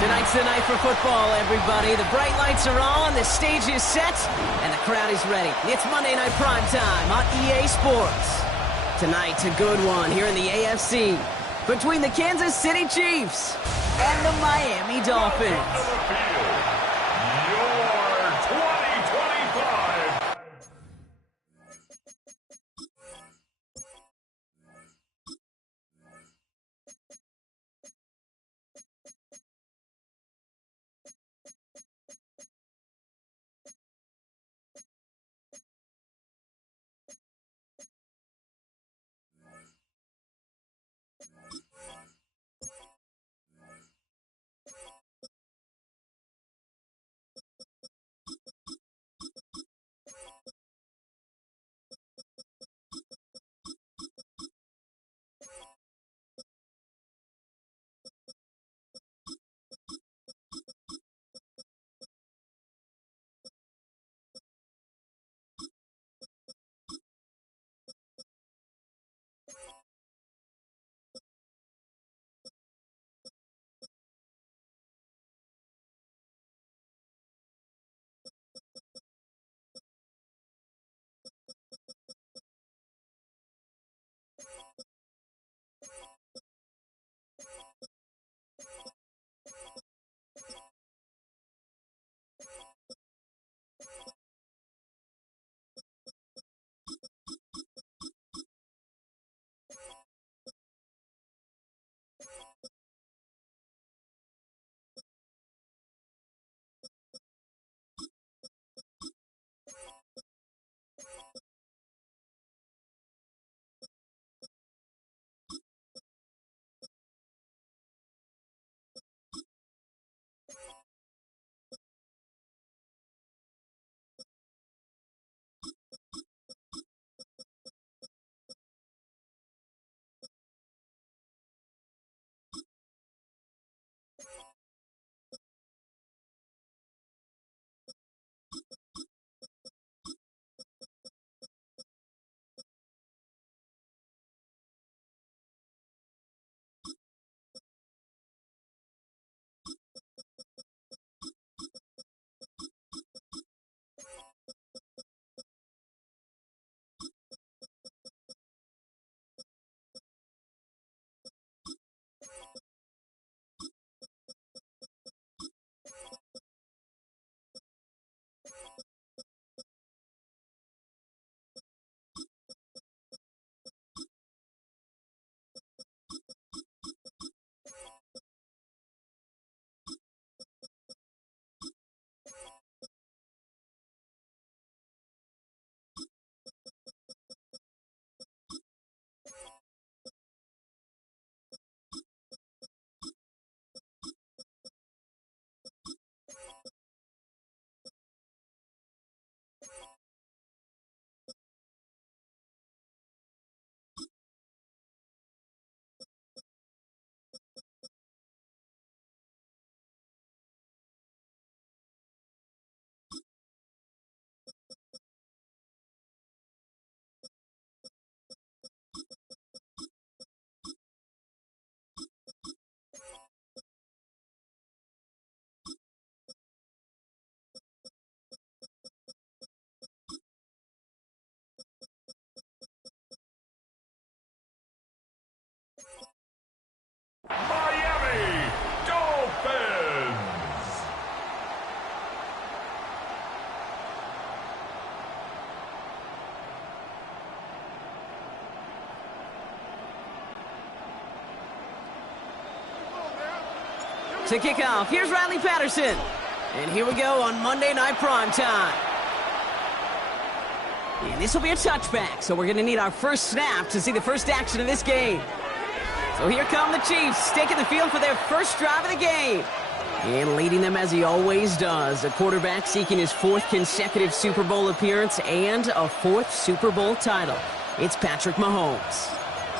Tonight's the night for football, everybody. The bright lights are on, the stage is set, and the crowd is ready. It's Monday Night Primetime on EA Sports. Tonight's a good one here in the AFC between the Kansas City Chiefs and the Miami Dolphins. Miami Dolphins! To kick off, here's Riley Patterson. And here we go on Monday Night Primetime. And this will be a touchback, so we're going to need our first snap to see the first action of this game. So here come the Chiefs, taking the field for their first drive of the game. And leading them as he always does, a quarterback seeking his fourth consecutive Super Bowl appearance and a fourth Super Bowl title. It's Patrick Mahomes.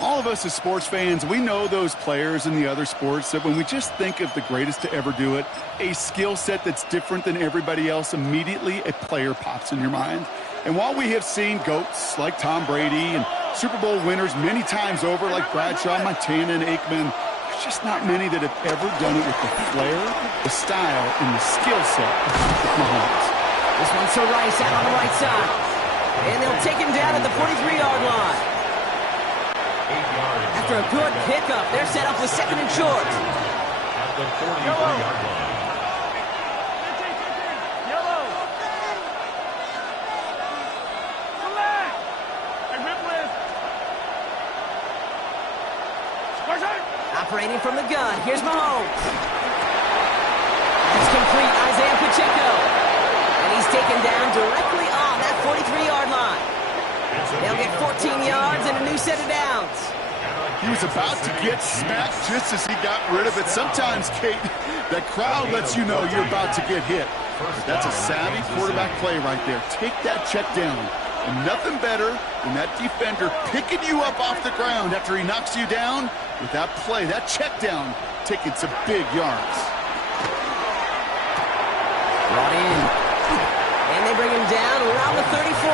All of us as sports fans, we know those players in the other sports that when we just think of the greatest to ever do it, a skill set that's different than everybody else, immediately a player pops in your mind. And while we have seen GOATs like Tom Brady and Super Bowl winners many times over like Bradshaw, Montana, and Aikman, there's there's just not many that have ever done it with the flair, the style, and the skill set of Patrick Mahomes. This one's to Rice out on the right side. And they'll take him down at the 43-yard line. After a good pickup, they're set up with second and short. At the 43-yard line. Operating from the gun, here's Mahomes. It's complete, Isaiah Pacheco. And he's taken down directly on that 43-yard line. They'll get 14 yards and a new set of downs. He was about to get smacked just as he got rid of it. Sometimes, Kate, that crowd lets you know you're about to get hit. But that's a savvy quarterback play right there. Take that check down. And nothing better than that defender picking you up off the ground after he knocks you down with that play, that check down, taking some big yards. Brought in. And they bring him down around the 34.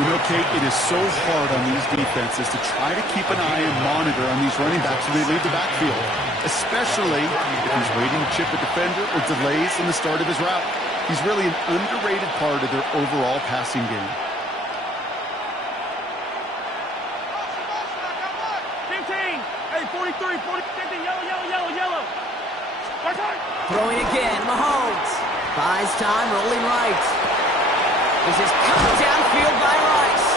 You know, Kate, it is so hard on these defenses to try to keep an eye and monitor on these running backs when they leave the backfield, especially if he's waiting to chip a defender or delays in the start of his route. He's really an underrated part of their overall passing game. 15. Hey, 43, 40, 50, yellow. Throwing again, Mahomes. Buys time, rolling right. This is cut downfield by Rice.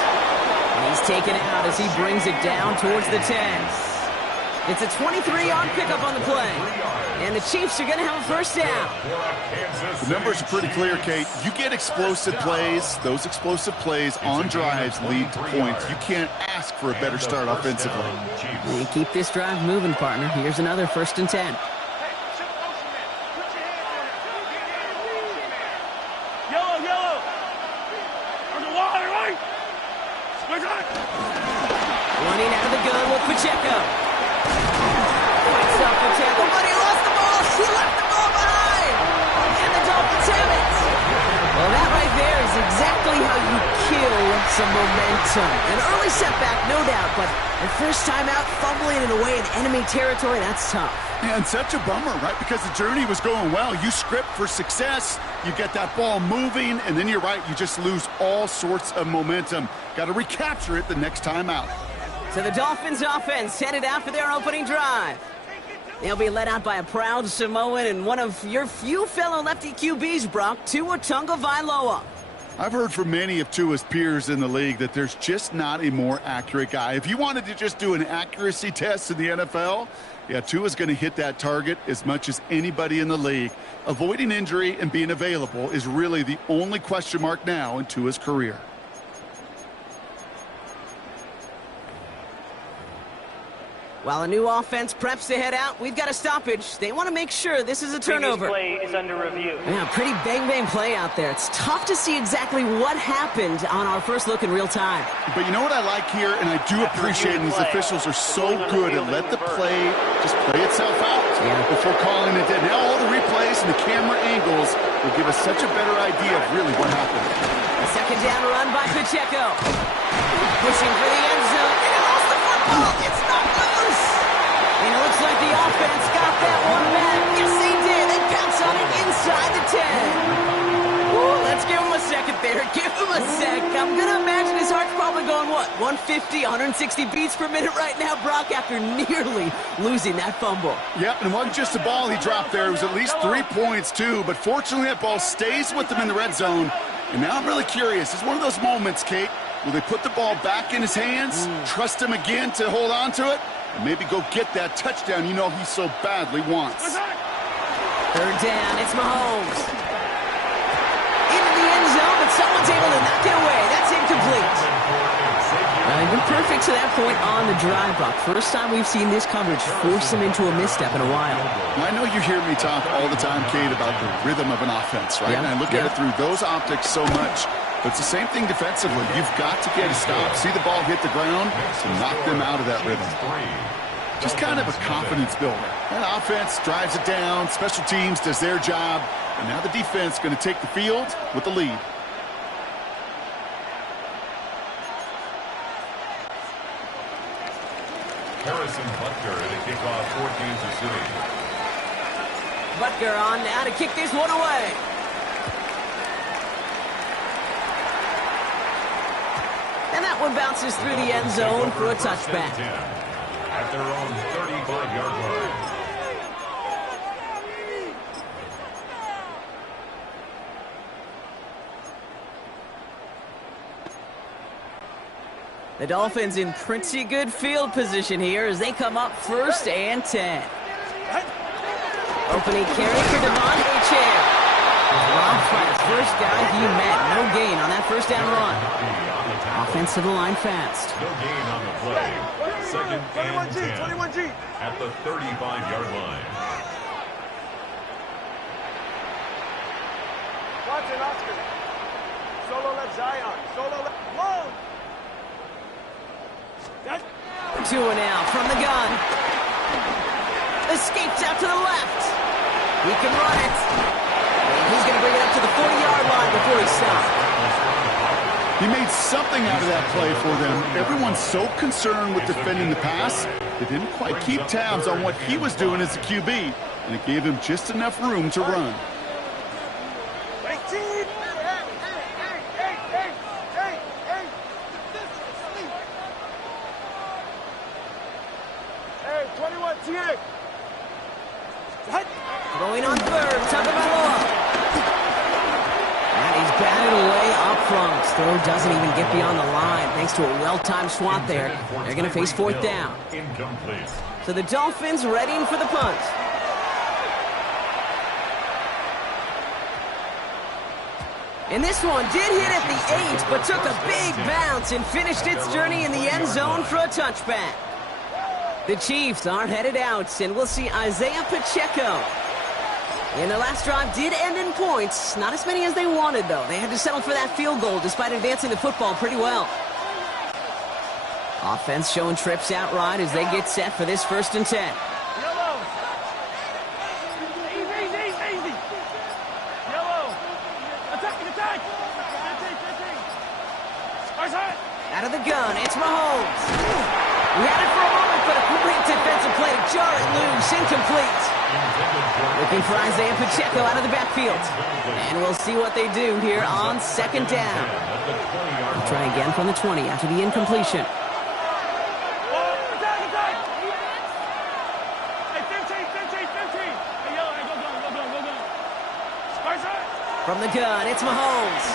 And he's taken out as he brings it down towards the 10. It's a 23-yard pickup on the play. And the Chiefs are going to have a first down. The numbers are pretty clear, Kate. You get explosive plays. Those explosive plays on drives lead to points. You can't ask for a better start offensively. You keep this drive moving, partner. Here's another 1st and 10. Yellow. Underwater, right? Running out of the gun with Pacheco. Fights up Pacheco, but he lost the ball. He left the ball behind. And the Dolphins have it. Well, that right there is exactly how you kill some momentum. An early setback, no doubt, but the first time out, fumbling it away in enemy territory, that's tough. Yeah, and such a bummer, right? Because the journey was going well. You script for success, you get that ball moving, and then you're right, you just lose all sorts of momentum. Got to recapture it the next time out. So the Dolphins offense headed out for their opening drive. They'll be led out by a proud Samoan and one of your few fellow lefty QBs, Brock, Tua Tagovailoa. I've heard from many of Tua's peers in the league that there's just not a more accurate guy. If you wanted to just do an accuracy test in the NFL, yeah, Tua's going to hit that target as much as anybody in the league. Avoiding injury and being available is really the only question mark now in Tua's career. While a new offense preps to head out, we've got a stoppage. They want to make sure this is a turnover. Previous play is under review. Yeah, pretty bang play out there. It's tough to see exactly what happened on our first look in real time. But you know what I like here, and I do appreciate it, these officials are so good at let the play just play itself out before calling it dead. Now all the replays and the camera angles will give us such a better idea of really what happened. A second down run by Pacheco. Pushing for the end zone, and he lost the football. It's not loose. And it looks like the offense got that one back. Yes, they did. They pounce on it inside the 10. Ooh, let's give him a second there. Give him a sec. I'm going to imagine his heart's probably going, what, 150, 160 beats per minute right now, Brock, after nearly losing that fumble. Yep, and it wasn't just a ball he dropped there. It was at least 3 points, too. But fortunately, that ball stays with him in the red zone. And now I'm really curious. It's one of those moments, Kate. Will they put the ball back in his hands, trust him again to hold on to it, and maybe go get that touchdown you know he so badly wants? Third down, it's Mahomes. Into the end zone, but someone's able to knock it away. That's incomplete. You're perfect to that point on the drive, Brock. First time we've seen this coverage force him into a misstep in a while. Well, I know you hear me talk all the time, Kate, about the rhythm of an offense, right? Yep. And I look at it through those optics so much. But it's the same thing defensively. You've got to get a stop, see the ball hit the ground, to knock them out of that rhythm. Just kind of a confidence builder. That offense drives it down, special teams does their job, and now the defense going to take the field with the lead. Harrison Butker to kick off for Kansas City. Butker on now to kick this one away. And that one bounces through the end zone for a touchback. At their own 35-yard line. The Dolphins in pretty good field position here as they come up 1st and 10. Opening carry for Devontae Champ. Rob Flatt's first guy he met. No gain on that first down run. Offensive line fast. No gain on the play. 2nd and 10. 21G. At the 35-yard line. Watson, Oscar. Solo left Zion. Solo left. Whoa! Tua now from the gun. Escapes out to the left. He can run it. And he's going to bring it up to the 40-yard line before he stops. He made something out of that play for them. Everyone's so concerned with defending the pass, they didn't quite keep tabs on what he was doing as a QB, and it gave him just enough room to run. 18. Hey, 21 TA. Throwing on 3rd, Tagovailoa. And he's batted away up front. His throw doesn't even get beyond the line. Thanks to a well-timed swat there. They're going to face 4th down. Incomplete. So the Dolphins readying for the punt. And this one did hit at the 8, but took a big bounce and finished its journey in the end zone for a touchback. The Chiefs aren't headed out, and we'll see Isaiah Pacheco. And the last drive did end in points. Not as many as they wanted, though. They had to settle for that field goal despite advancing the football pretty well. Offense showing trips out right as they get set for this 1st and 10. Yellow. Easy. Yellow. Attack. 15. Out of the gun, it's Mahomes. We had it for a moment, but a great defensive play to jar it loose. Incomplete. Looking for Isaiah Pacheco out of the backfield. And we'll see what they do here on 2nd down. They'll try again from the 20 after the incompletion. From the gun, it's Mahomes.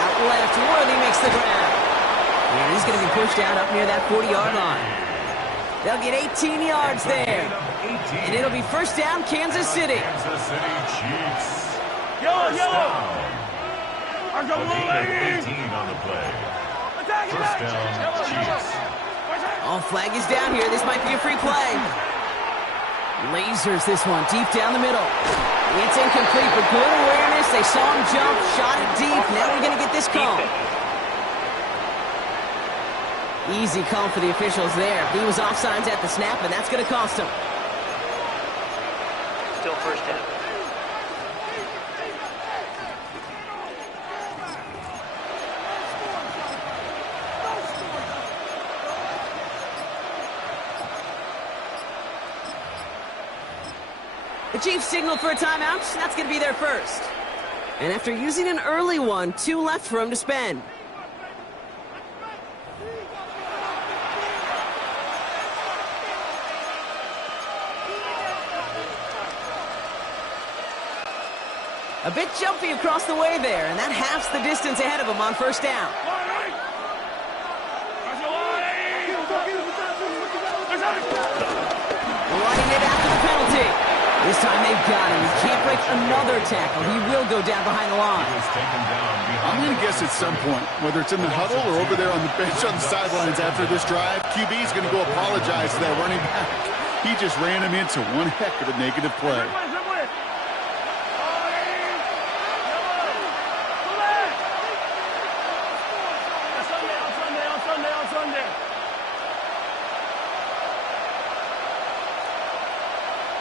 Out left, Worthy makes the grab. And he's going to be pushed out up near that 40-yard line. They'll get 18 yards there. And it'll be 1st down, Kansas City. Kansas City Chiefs. Yellow. A gain of 18 on the play. 1st down, Chiefs. Oh, flag is down here. This might be a free play. Lasers this one deep down the middle. It's incomplete, but good awareness. They saw him jump, shot it deep. Now we're going to get this call. Easy call for the officials there. He was offsides at the snap, and that's going to cost him. Still 1st down. The Chiefs signal for a timeout. That's going to be their first. And after using an early one, 2 left for him to spend. A bit jumpy across the way there, and that halves the distance ahead of him on 1st down. Running it after the penalty. This time they've got him. He can't break another tackle. He will go down behind the line. I'm going to guess at some point, whether it's in the huddle or over there on the bench on the sidelines after this drive, QB is going to go apologize to that running back. He just ran him into one heck of a negative play.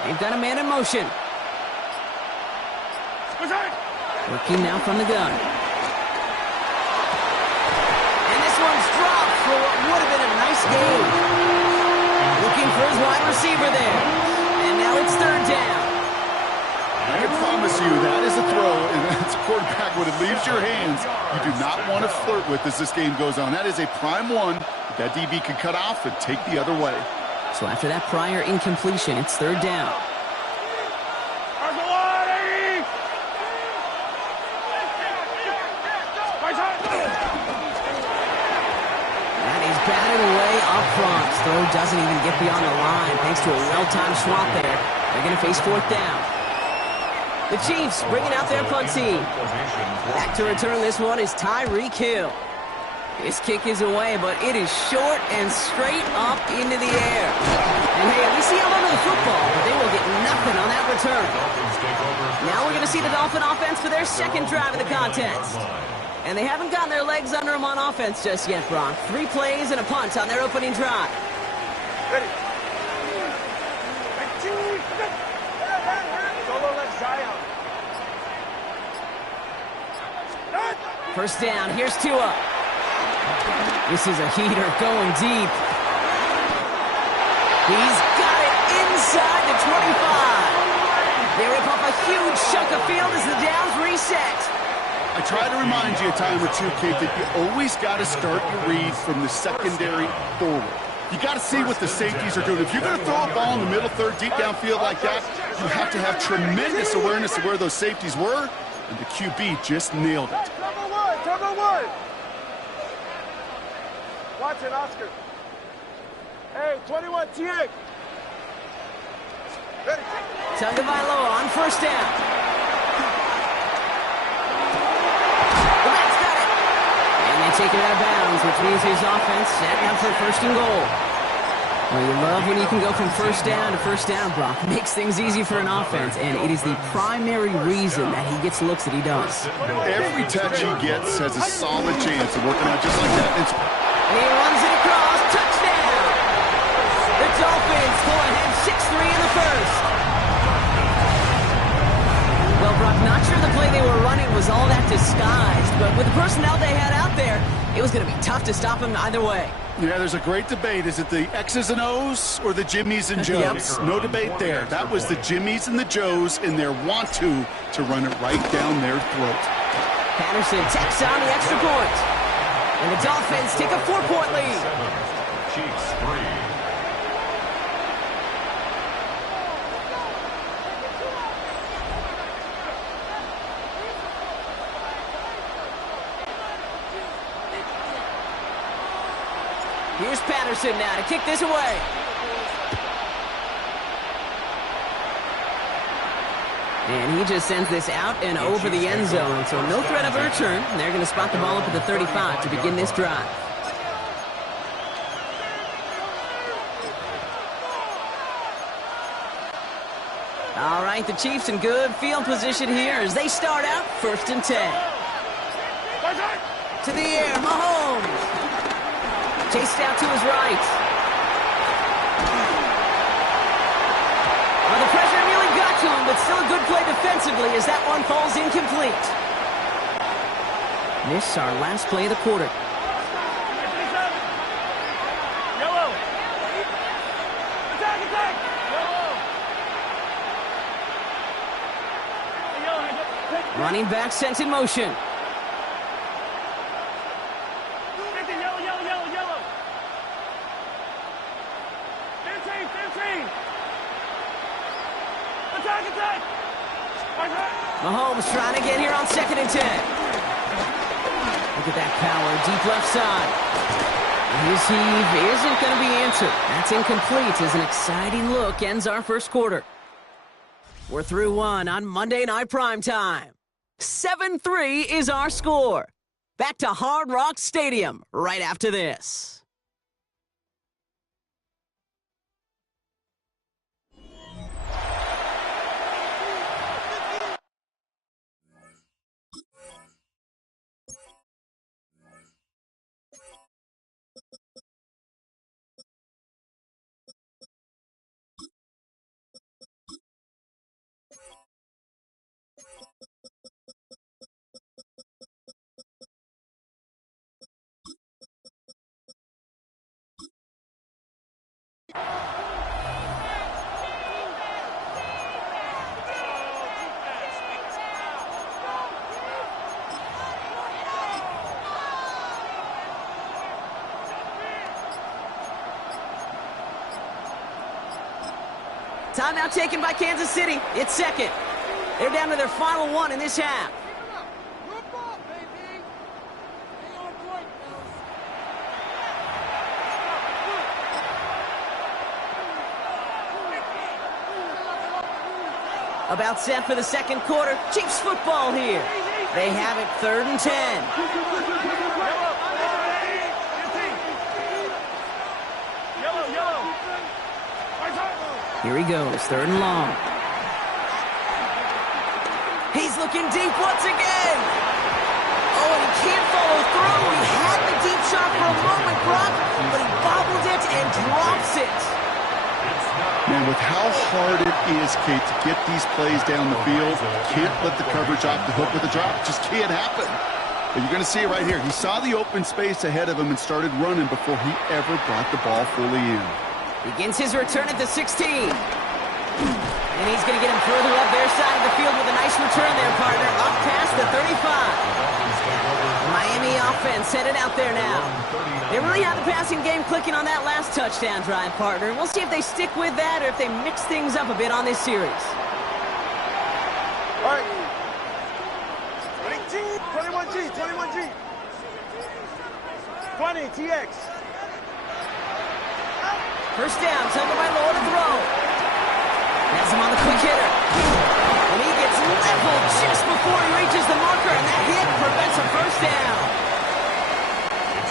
They've got a man in motion. Working now from the gun. And this one's dropped for what would have been a nice game. use your hands you do not want to flirt with as this game goes on. That is a prime one that DB can cut off and take the other way. So after that prior incompletion, it's third down. That is batted away up front. Throw doesn't even get beyond the line thanks to a well-timed swap there. They're going to face fourth down. The Chiefs bringing out their punt team. Back to return this one is Tyreek Hill. His kick is away, but it is short and straight up into the air. And hey, at least he held onto the football, but they will get nothing on that return. Now we're going to see the Dolphin offense for their second drive of the contest. And they haven't gotten their legs under them on offense just yet, Brock. 3 plays and a punt on their opening drive. Ready. Solo left Zion. First down, here's Tua. This is a heater going deep. He's got it inside the 25. They rip off a huge chunk of field as the downs reset. I try to remind you a time or two, Kate, that you always got to start your read from the secondary forward. You got to see what the safeties are doing. If you're going to throw a ball in the middle third, deep downfield like that, you have to have tremendous awareness of where those safeties were, and the QB just nailed it. Turbo one. Watson, Oscar. Hey, 21, TX. Ready. Tagovailoa on first down. The Mets got it. And they take it out of bounds, which means his offense setting up for first and goal. Well, you love when you can go from first down to first down, Brock. Makes things easy for an offense, and it is the primary reason that he gets looks that he does. Every touch he gets has a solid chance of working out just like that. And he runs it across. Touchdown! The Dolphins go ahead 6-3 in the first. Well, Brock, not sure the play they were running was all that disguised, but with the personnel they had out there, it was going to be tough to stop him either way. Yeah, there's a great debate. Is it the X's and O's or the Jimmies and Joes? No debate there. That was the Jimmies and the Joes in their want-to run it right down their throat. Patterson tacks on the extra point. And the Dolphins take a 4-point lead. 7, Chiefs 3. Here's Patterson now to kick this away. And he just sends this out and over the end zone, so no threat of a return. They're going to spot the ball up at the 35 to begin this drive. All right, the Chiefs in good field position here as they start out first and 10. To the air, Mahomes. Chased out to his right. Well, the pressure nearly got to him, but still a good play defensively as that one falls incomplete. This our last play of the quarter. Yellow. Attack, attack. Yellow. Running back sent in motion. Yellow. 15. Attack. Mahomes trying to get here on 2nd and 10. Look at that power, deep left side. His heave isn't going to be answered. That's incomplete as an exciting look ends our first quarter. We're through one on Monday Night Primetime. 7-3 is our score. Back to Hard Rock Stadium right after this. Timeout taken by Kansas City. It's second. They're down to their final one in this half. About set for the second quarter. Chiefs football here. They have it 3rd and 10. Here he goes, 3rd and long. He's looking deep once again. Oh, and he can't follow through. He had the deep shot for a moment, Brock, but he bobbled it and drops it. Man, with how hard it is, Kate, to get these plays down the field, can't let the coverage off the hook with a drop. It just can't happen. But you're going to see it right here. He saw the open space ahead of him and started running before he ever brought the ball fully in. Begins his return at the 16. And he's going to get him further up their side of the field with a nice return there, partner. Up past the 35. Miami offense headed out there now. They really have the passing game clicking on that last touchdown drive, partner. We'll see if they stick with that or if they mix things up a bit on this series. All right. 21G, 21G. 20, TX. First down, Tagovailoa to throw. Has him on the quick hitter. And he gets leveled just before he reaches the marker, and that hit prevents a first down.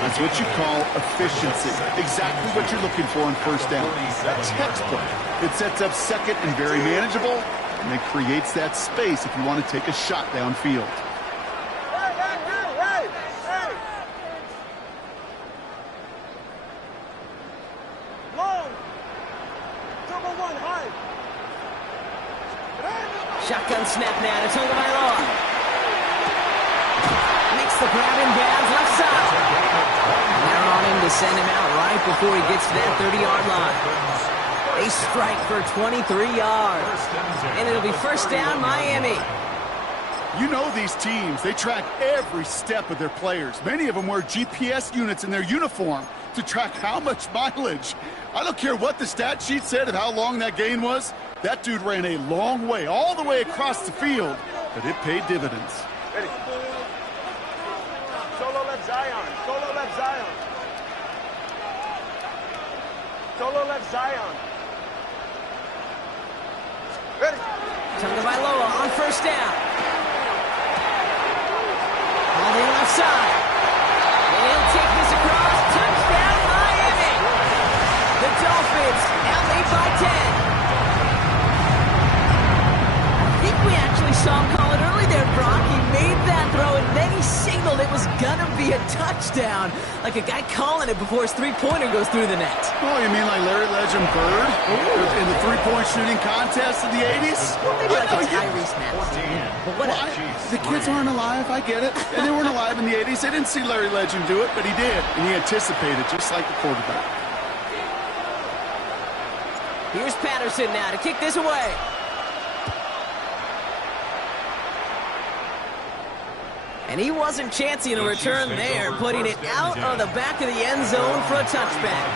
That's what you call efficiency. Exactly what you're looking for on first down. That textbook. It sets up second and very manageable, and it creates that space if you want to take a shot downfield. Shotgun snap now to Tagovailoa. Makes the grab in bounds left side. They're on him to send him out right before he gets to that 30-yard line. They strike for 23 yards. And it'll be first down, Miami. You know these teams, they track every step of their players. Many of them wear GPS units in their uniform to track how much mileage. I don't care what the stat sheet said of how long that gain was. That dude ran a long way, all the way across the field, but it paid dividends. Ready. Solo left Zion. Solo left Zion. Solo left Zion. Ready. Tagovailoa on first down. Holding left side. And he'll take this across. Touchdown, Miami. The Dolphins now lead by 10. I think we actually saw him call it early there, Brock. He made that throw, and then he signaled it was gonna be a touchdown. Like a guy calling it before his three-pointer goes through the net. Oh, you mean like Larry Legend Bird in the three-point shooting contest in the 80s? Well, maybe like a Tyrese Maxey. But what? The kids aren't alive, I get it. And they weren't alive in the 80s. They didn't see Larry Legend do it, but he did. And he anticipated, just like the quarterback. Here's Patterson now to kick this away. And he wasn't chancing a return there, putting it out of the back of the end zone for a touchback.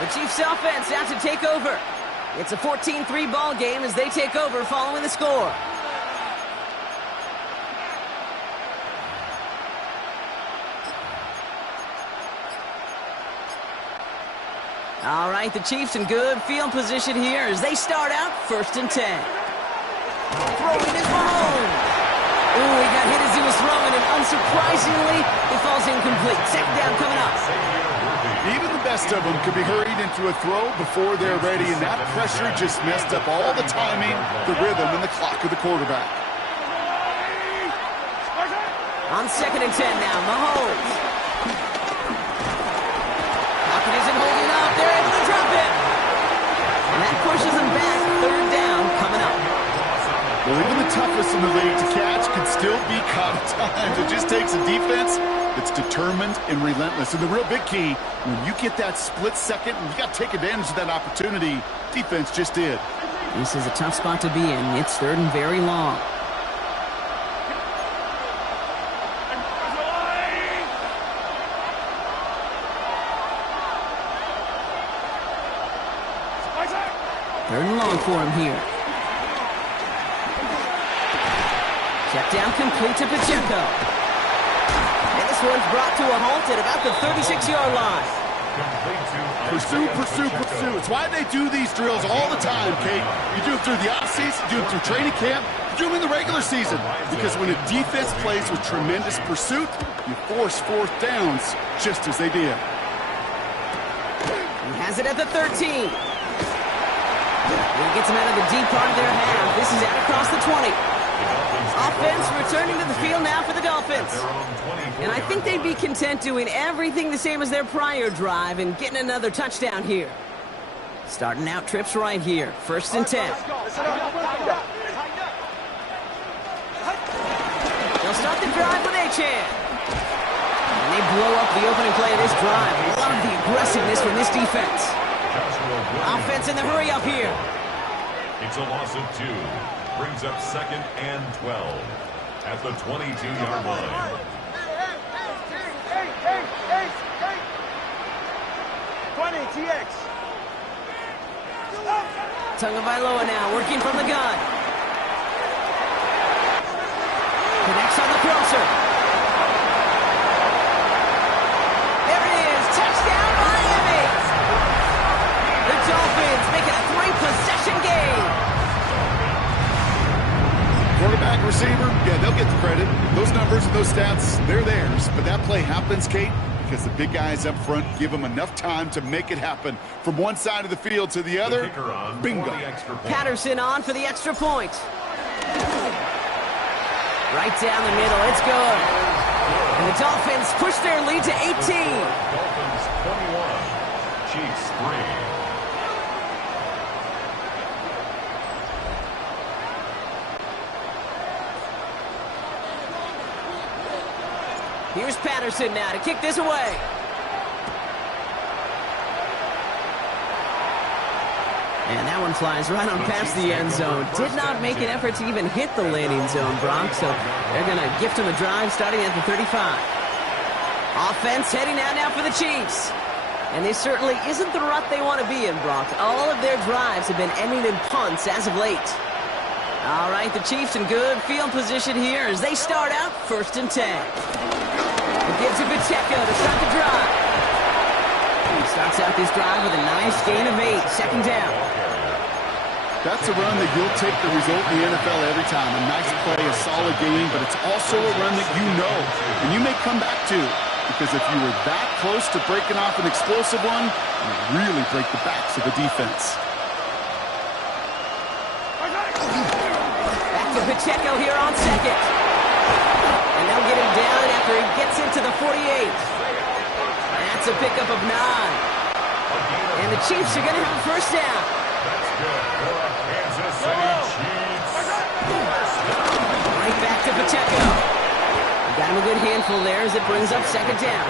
The Chiefs offense out to take over. It's a 14-3 ball game as they take over following the score. All right, the Chiefs in good field position here as they start out 1st and 10. Throwing is Mahomes. Ooh, he got hit as he was throwing, and unsurprisingly, he falls incomplete. Second down coming up. Even the best of them could be hurried into a throw before they're ready, and that pressure just messed up all the timing, the rhythm, and the clock of the quarterback. On 2nd and 10 now, Mahomes. Pocket isn't holding up. They're able to drop it. And that pushes them back. 3rd down coming up. Well, even the toughest in the league to catch can still be caught at times. It just takes a defense that's determined and relentless. And the real big key, when you get that split second, and you got to take advantage of that opportunity, defense just did. This is a tough spot to be in. It's 3rd and very long. Third and long for him here. Check down complete to Pacheco. And this one's brought to a halt at about the 36-yard line. Pursue, pursue, pursue. It's why they do these drills all the time, Kate. You do it through the offseason, you do it through training camp, you do them in the regular season. Because when a defense plays with tremendous pursuit, you force fourth downs just as they did. He has it at the 13. He gets him out of the deep part of their half. This is out across the 20. Offense returning to the field now for the Dolphins. And I think they'd be content doing everything the same as their prior drive and getting another touchdown here. Starting out trips right here. 1st and 10. They'll start the drive with Achan. And they blow up the opening play of this drive. Love the aggressiveness from this defense. Offense in the hurry up here. It's a loss of 2. Brings up 2nd and 12 at the 22-yard line. 20, TX. Tagovailoa now working from the gun. Connects on the crosser. There it is. Touchdown, Miami. The Dolphins make it a 3-possession game. Quarterback, receiver, yeah, they'll get the credit. Those numbers and those stats, they're theirs. But that play happens, Kate, because the big guys up front give them enough time to make it happen. From one side of the field to the other, bingo. Patterson on for the extra point. Right down the middle, it's good. And the Dolphins push their lead to 18. Dolphins 21, Chiefs 3. Here's Patterson now to kick this away. And that one flies right on past the end zone. Did not make an effort to even hit the landing zone, Brock, so they're going to gift him a drive starting at the 35. Offense heading out now for the Chiefs. And this certainly isn't the rut they want to be in, Brock. All of their drives have been ending in punts as of late. All right, the Chiefs in good field position here as they start out 1st and 10. It gives to Pacheco to start the drive. He starts out this drive with a nice gain of 8, 2nd down. That's a run that you'll take the result in the NFL every time. A nice play, a solid game, but it's also a run that you know and you may come back to. Because if you were that close to breaking off an explosive one, you really break the backs of the defense. Back to Pacheco here on 2nd. And they'll get him down after he gets into the 48. That's a pickup of 9. And the Chiefs are going to have a 1st down. That's good for the Kansas City Chiefs. Right back to Pacheco. Got him a good handful there as it brings up 2nd down.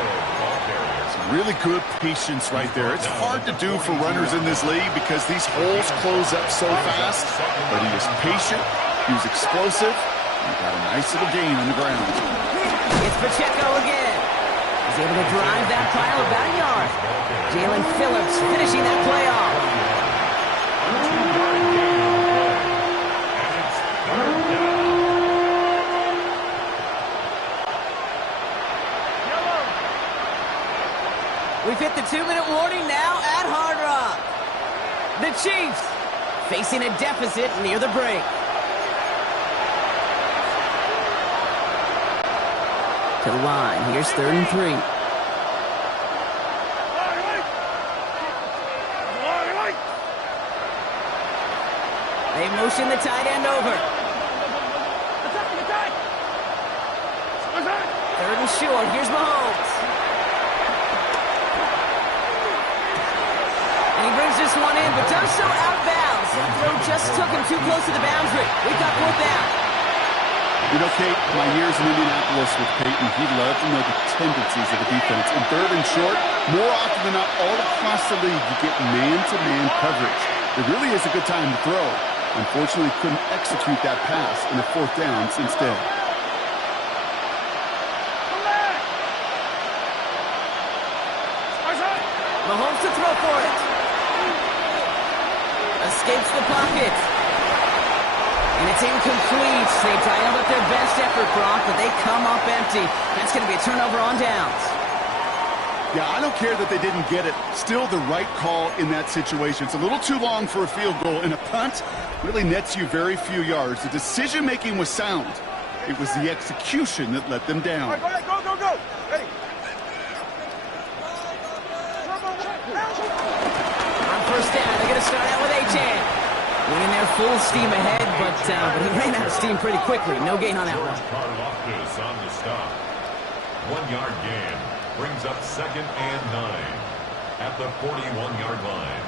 Some really good patience right there. It's hard to do for runners in this league because these holes close up so fast. But he was patient. He was explosive. He got a nice little gain on the ground. It's Pacheco again. He's able to drive that pile about a yard. Jalen Phillips finishing that play off. We've hit the 2-minute warning now at Hard Rock. The Chiefs facing a deficit near the break. To the line. Here's 3rd and 3. They motion the tight end over. 3rd and short. Here's Mahomes. And he brings this one in, but does so out of bounds. That throw just took him too close to the boundary. We got 4th down. You know, Kate, my years in Indianapolis with Peyton, he loved to know the tendencies of the defense. In 3rd and short, more often than not, all across the league, you get man-to-man coverage. It really is a good time to throw. Unfortunately, couldn't execute that pass in the 4th down instead. Mahomes to throw for it. Escapes the pocket. And it's incomplete. They dialed up their best effort, Brock, but they come up empty. That's going to be a turnover on downs. Yeah, I don't care that they didn't get it. Still the right call in that situation. It's a little too long for a field goal, and a punt really nets you very few yards. The decision-making was sound. It was the execution that let them down. All right, go, go, go, go. Ready. On first down, they're going to start out with A-Chan. Winning there full steam ahead, but he ran out of steam pretty quickly. No gain on that one. Karloftis on the stop. 1 yard gain. Brings up 2nd and 9 at the 41-yard line.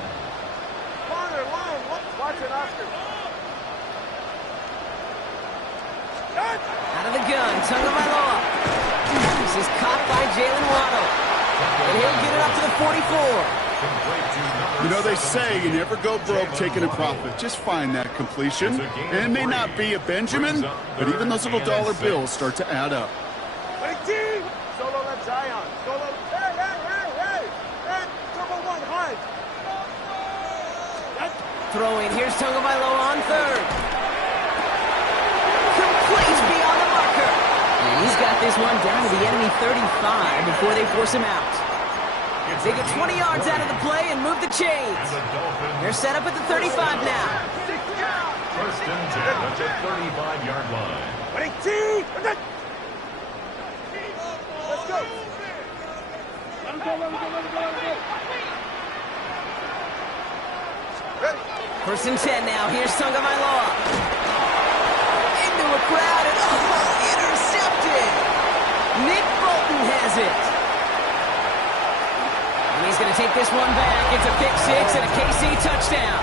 Line. Watch it, Oscar. Out of the gun, Tagovailoa. This is caught by Jalen Waddle. And he'll get it up to the 44. You know, they say you never go broke taking a profit. Just find that completion. And it may not be a Benjamin, but even those little dollar bills start to add up. Ready, Solo left Zion. Solo. Hey. Double one, high. Throwing, here's Tagovailoa on third. Complete beyond the marker. And he's got this one down to the enemy 35 before they force him out. They get 20 yards out of the play and move the chains. They're set up at the 35 now. First and 10 at the 35-yard line. Ready, let's go. Let him go. Ready. First and 10 now. Here's Tagovailoa. Into a crowd and intercepted. Nick Bolton has it. And he's going to take this one back. It's a pick six and a KC touchdown.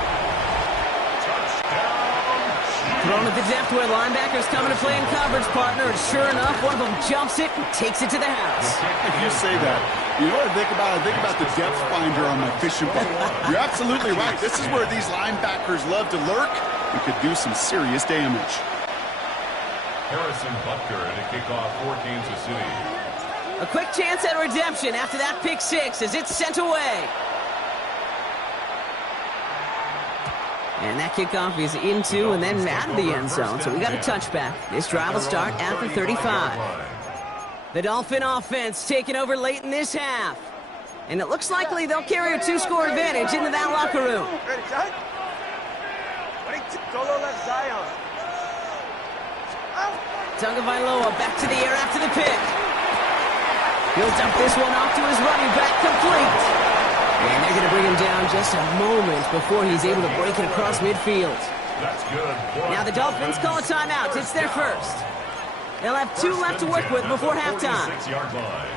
Thrown at the depth where linebackers coming to play in coverage, partner. And sure enough, one of them jumps it and takes it to the house. If you say that, you know what I think about? I think about the depth finder on my fishing boat. You're absolutely right. This is where these linebackers love to lurk and could do some serious damage. Harrison Butker and a kickoff for Kansas City. A quick chance at redemption after that pick six as it's sent away. And that kickoff is into and then out of the end zone, so we got a touchback. This drive will start at the 35. The Dolphin offense taking over late in this half. And it looks likely they'll carry a 2-score advantage into that locker room. Ready, Zion. Ready, Solo left Zion. Tagovailoa back to the air after the pick. He'll dump this one off to his running back, complete. And they're going to bring him down just a moment before he's able to break it across midfield. That's good. Now the Dolphins call a timeout. It's their first. They'll have 2 left to work with before halftime. 46-yard line.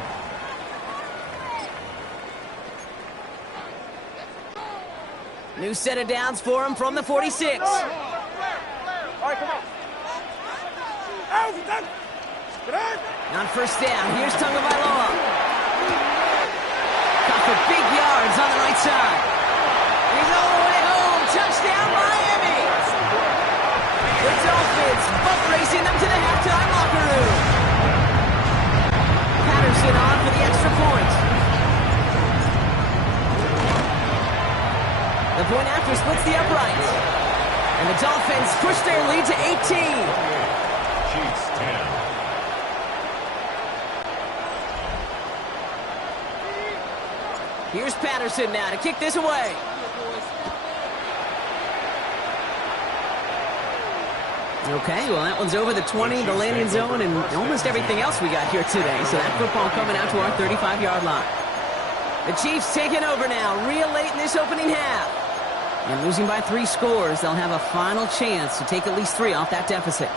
New set of downs for him from the 46. All right, come on. On first down, here's Tagovailoa. Got for big yards on the right side. He's all the way home. Touchdown, Miami. The Dolphins both racing them to the halftime locker room. Patterson on for the extra point. The point after splits the uprights. And the Dolphins push their lead to 18. Chiefs 10. Here's Patterson now to kick this away. Okay, well, that one's over the 20, the landing zone, and almost everything else we got here today. So that football coming out to our 35-yard line. The Chiefs taking over now, real late in this opening half. And losing by 3 scores, they'll have a final chance to take at least 3 off that deficit.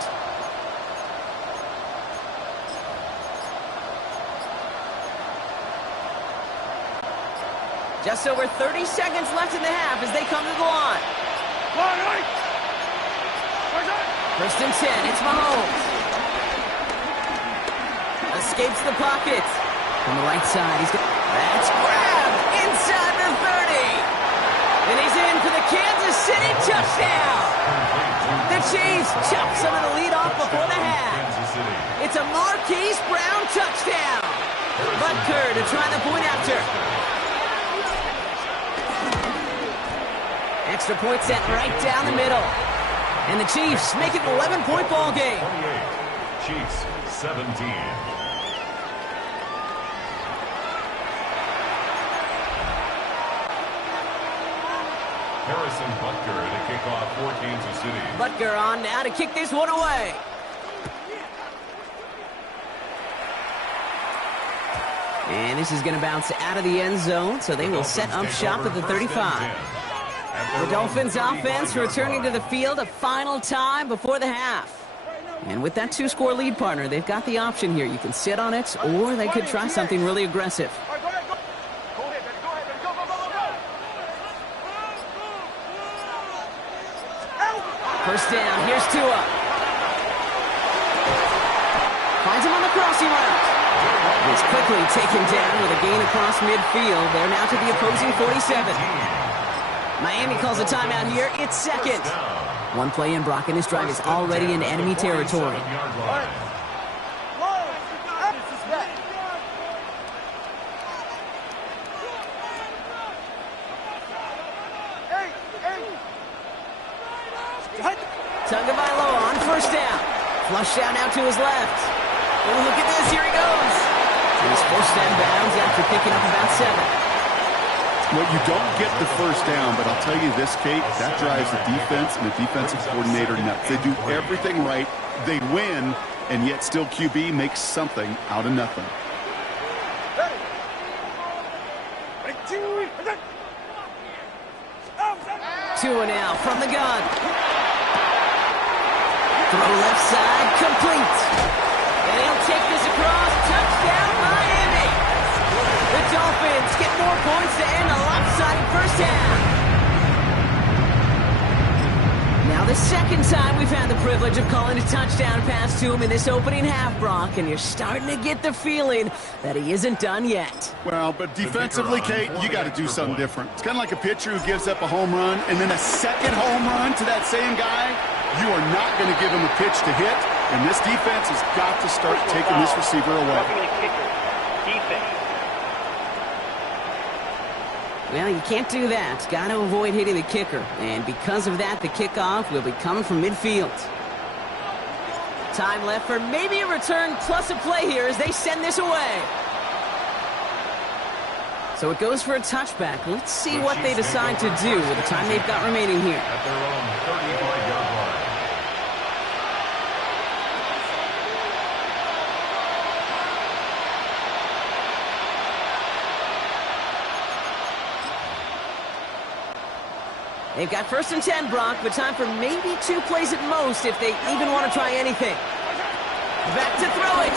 Just over 30 seconds left in the half as they come to the line. First and 10, it's Mahomes. Escapes the pocket. On the right side, that's grabbed inside the 30. And he's in for the Kansas City touchdown. The Chiefs chop some of the lead off before the half. It's a Marquise Brown touchdown. Butker to try the point after. Extra point set right down the middle. And the Chiefs make it an 11-point ball game. 28. Chiefs 17. Harrison Butker to kick off for Kansas City. Butker on now to kick this one away. And this is going to bounce out of the end zone, so they will set up shop at the 35. The Dolphins offense returning to the field a final time before the half. And with that 2-score lead, partner, they've got the option here. You can sit on it, or they could try something really aggressive. First down, here's Tua. Finds him on the crossing route. He's quickly taken down with a gain across midfield. They're now to the opposing 47. Miami calls a timeout here. It's second. One play in, Brock, and this drive is already in enemy territory. Tagovailoa on first down. Flush down now to his left. Oh, look at this. Here he goes. He's first down bounds after picking up about 7. Well, you don't get the first down, but I'll tell you this, Kate, that drives the defense and the defensive coordinator nuts. They do everything right. They win, and yet still QB makes something out of nothing. Tua now from the gun. Throw left side, complete. And he'll take this across. Touchdown, Miami. The Dolphins get more points to end a lopsided first half. Now the second time we've had the privilege of calling a touchdown pass to him in this opening half, Brock, and you're starting to get the feeling that he isn't done yet. Well, but defensively, Kate, you got to do something different. It's kind of like a pitcher who gives up a home run and then a second home run to that same guy. You are not going to give him a pitch to hit, and this defense has got to start taking this receiver away. Well, you can't do that. Got to avoid hitting the kicker. And because of that, the kickoff will be coming from midfield. Time left for maybe a return plus a play here as they send this away. So it goes for a touchback. Let's see what they decide to do with the time they've got remaining here. At their own 35-yard line. They've got first and 10, Brock, but time for maybe 2 plays at most if they even want to try anything. Back to throw it.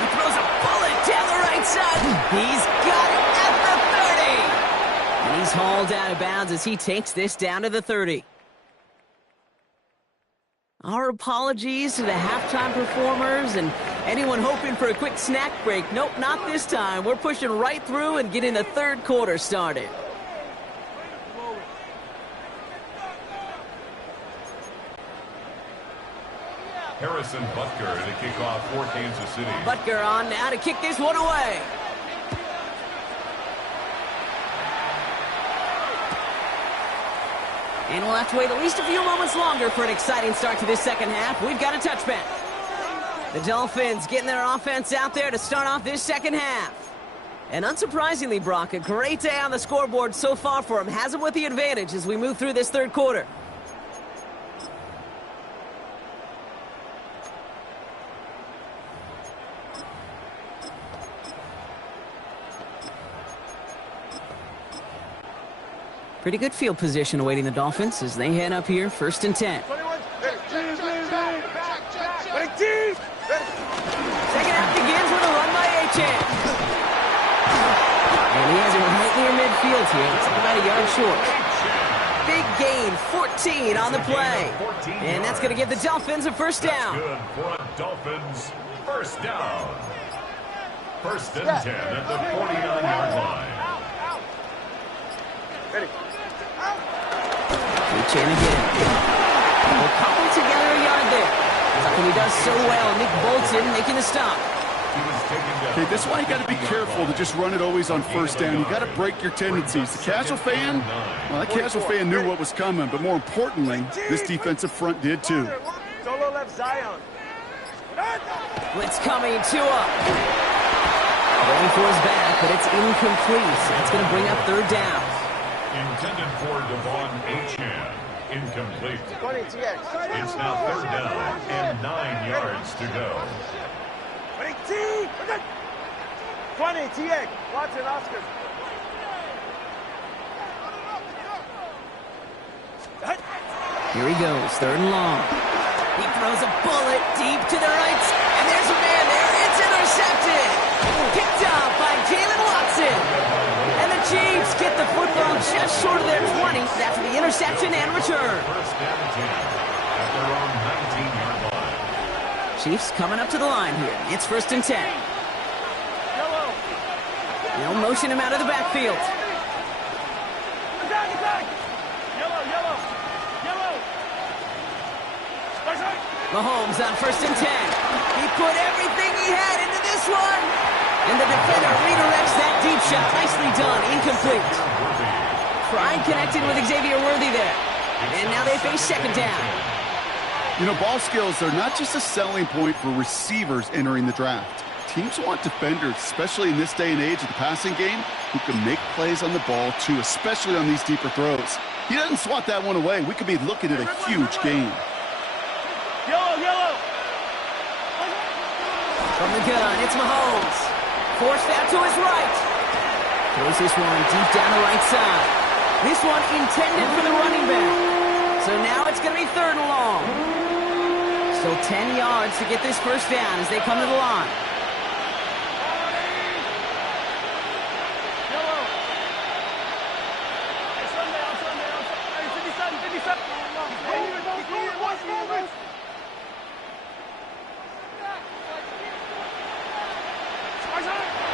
He throws a bullet down the right side. He's got it at the 30. And he's hauled out of bounds as he takes this down to the 30. Our apologies to the halftime performers and anyone hoping for a quick snack break. Nope, not this time. We're pushing right through and getting the third quarter started. Harrison Butker to kick off for Kansas City. Butker on now to kick this one away. And we'll have to wait at least a few moments longer for an exciting start to this second half. We've got a touchback. The Dolphins getting their offense out there to start off this second half. And unsurprisingly, Brock, a great day on the scoreboard so far for him. Has him with the advantage as we move through this third quarter. Pretty good field position awaiting the Dolphins as they head up here, first and 10. Second half begins with a run by Achane. And he has it right near midfield here. It's about a yard short. Big gain, 14 on the play. And that's going to give the Dolphins a first down. That's good for a Dolphins first down. First and 10 at the 49-yard line. Ready. Achane again. We'll cobble together a yard there. Something he does so well. Nick Bolton making the stop. Okay, this is why you got to be careful to just run it always on first down. You got to break your tendencies. The casual fan, well, that casual fan knew what was coming, but more importantly, this defensive front did too. Solo left Zion. Blitz coming to him. Going for his back, but it's incomplete. That's going to bring up third down. Intended for Devon Achane. Incomplete. 20 TX. It's now third down and 9 yards to go. 20 TX. Watson, Oscar. Here he goes, third and long. He throws a bullet deep to the right, and there's a man there. It's intercepted. Picked up by Jalen Watson. And the Chiefs get the football just short of their 20 after the interception and return. First down 10 at their own 19-yard line. Chiefs coming up to the line here. It's first and 10. They'll motion him out of the backfield. Mahomes on first and 10. He put everything he had into this one. And the defender redirects that deep shot. Nicely done. Incomplete. Pride connected with Xavier Worthy there. And now they face second down. You know, ball skills are not just a selling point for receivers entering the draft. Teams want defenders, especially in this day and age of the passing game, who can make plays on the ball too, especially on these deeper throws. He doesn't swat that one away. We could be looking at a huge game. From the gun, it's Mahomes. Forced out to his right. Throws this one deep down the right side. This one intended for the running back. So now it's going to be third and long. Still 10 yards to get this first down as they come to the line.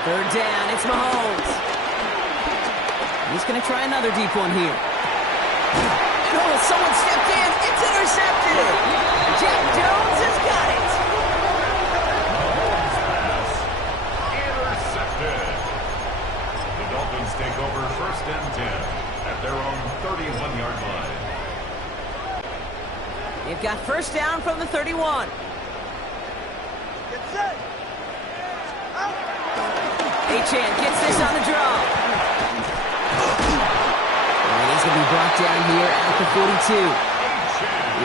Third down, it's Mahomes. He's going to try another deep one here. And oh, someone stepped in. It's intercepted. Jack Jones has got it. Intercepted. The Dolphins take over first and 10 at their own 31-yard line. They've got first down from the 31. Get set. Achane gets this on the draw. And he's going to be brought down here at the 42.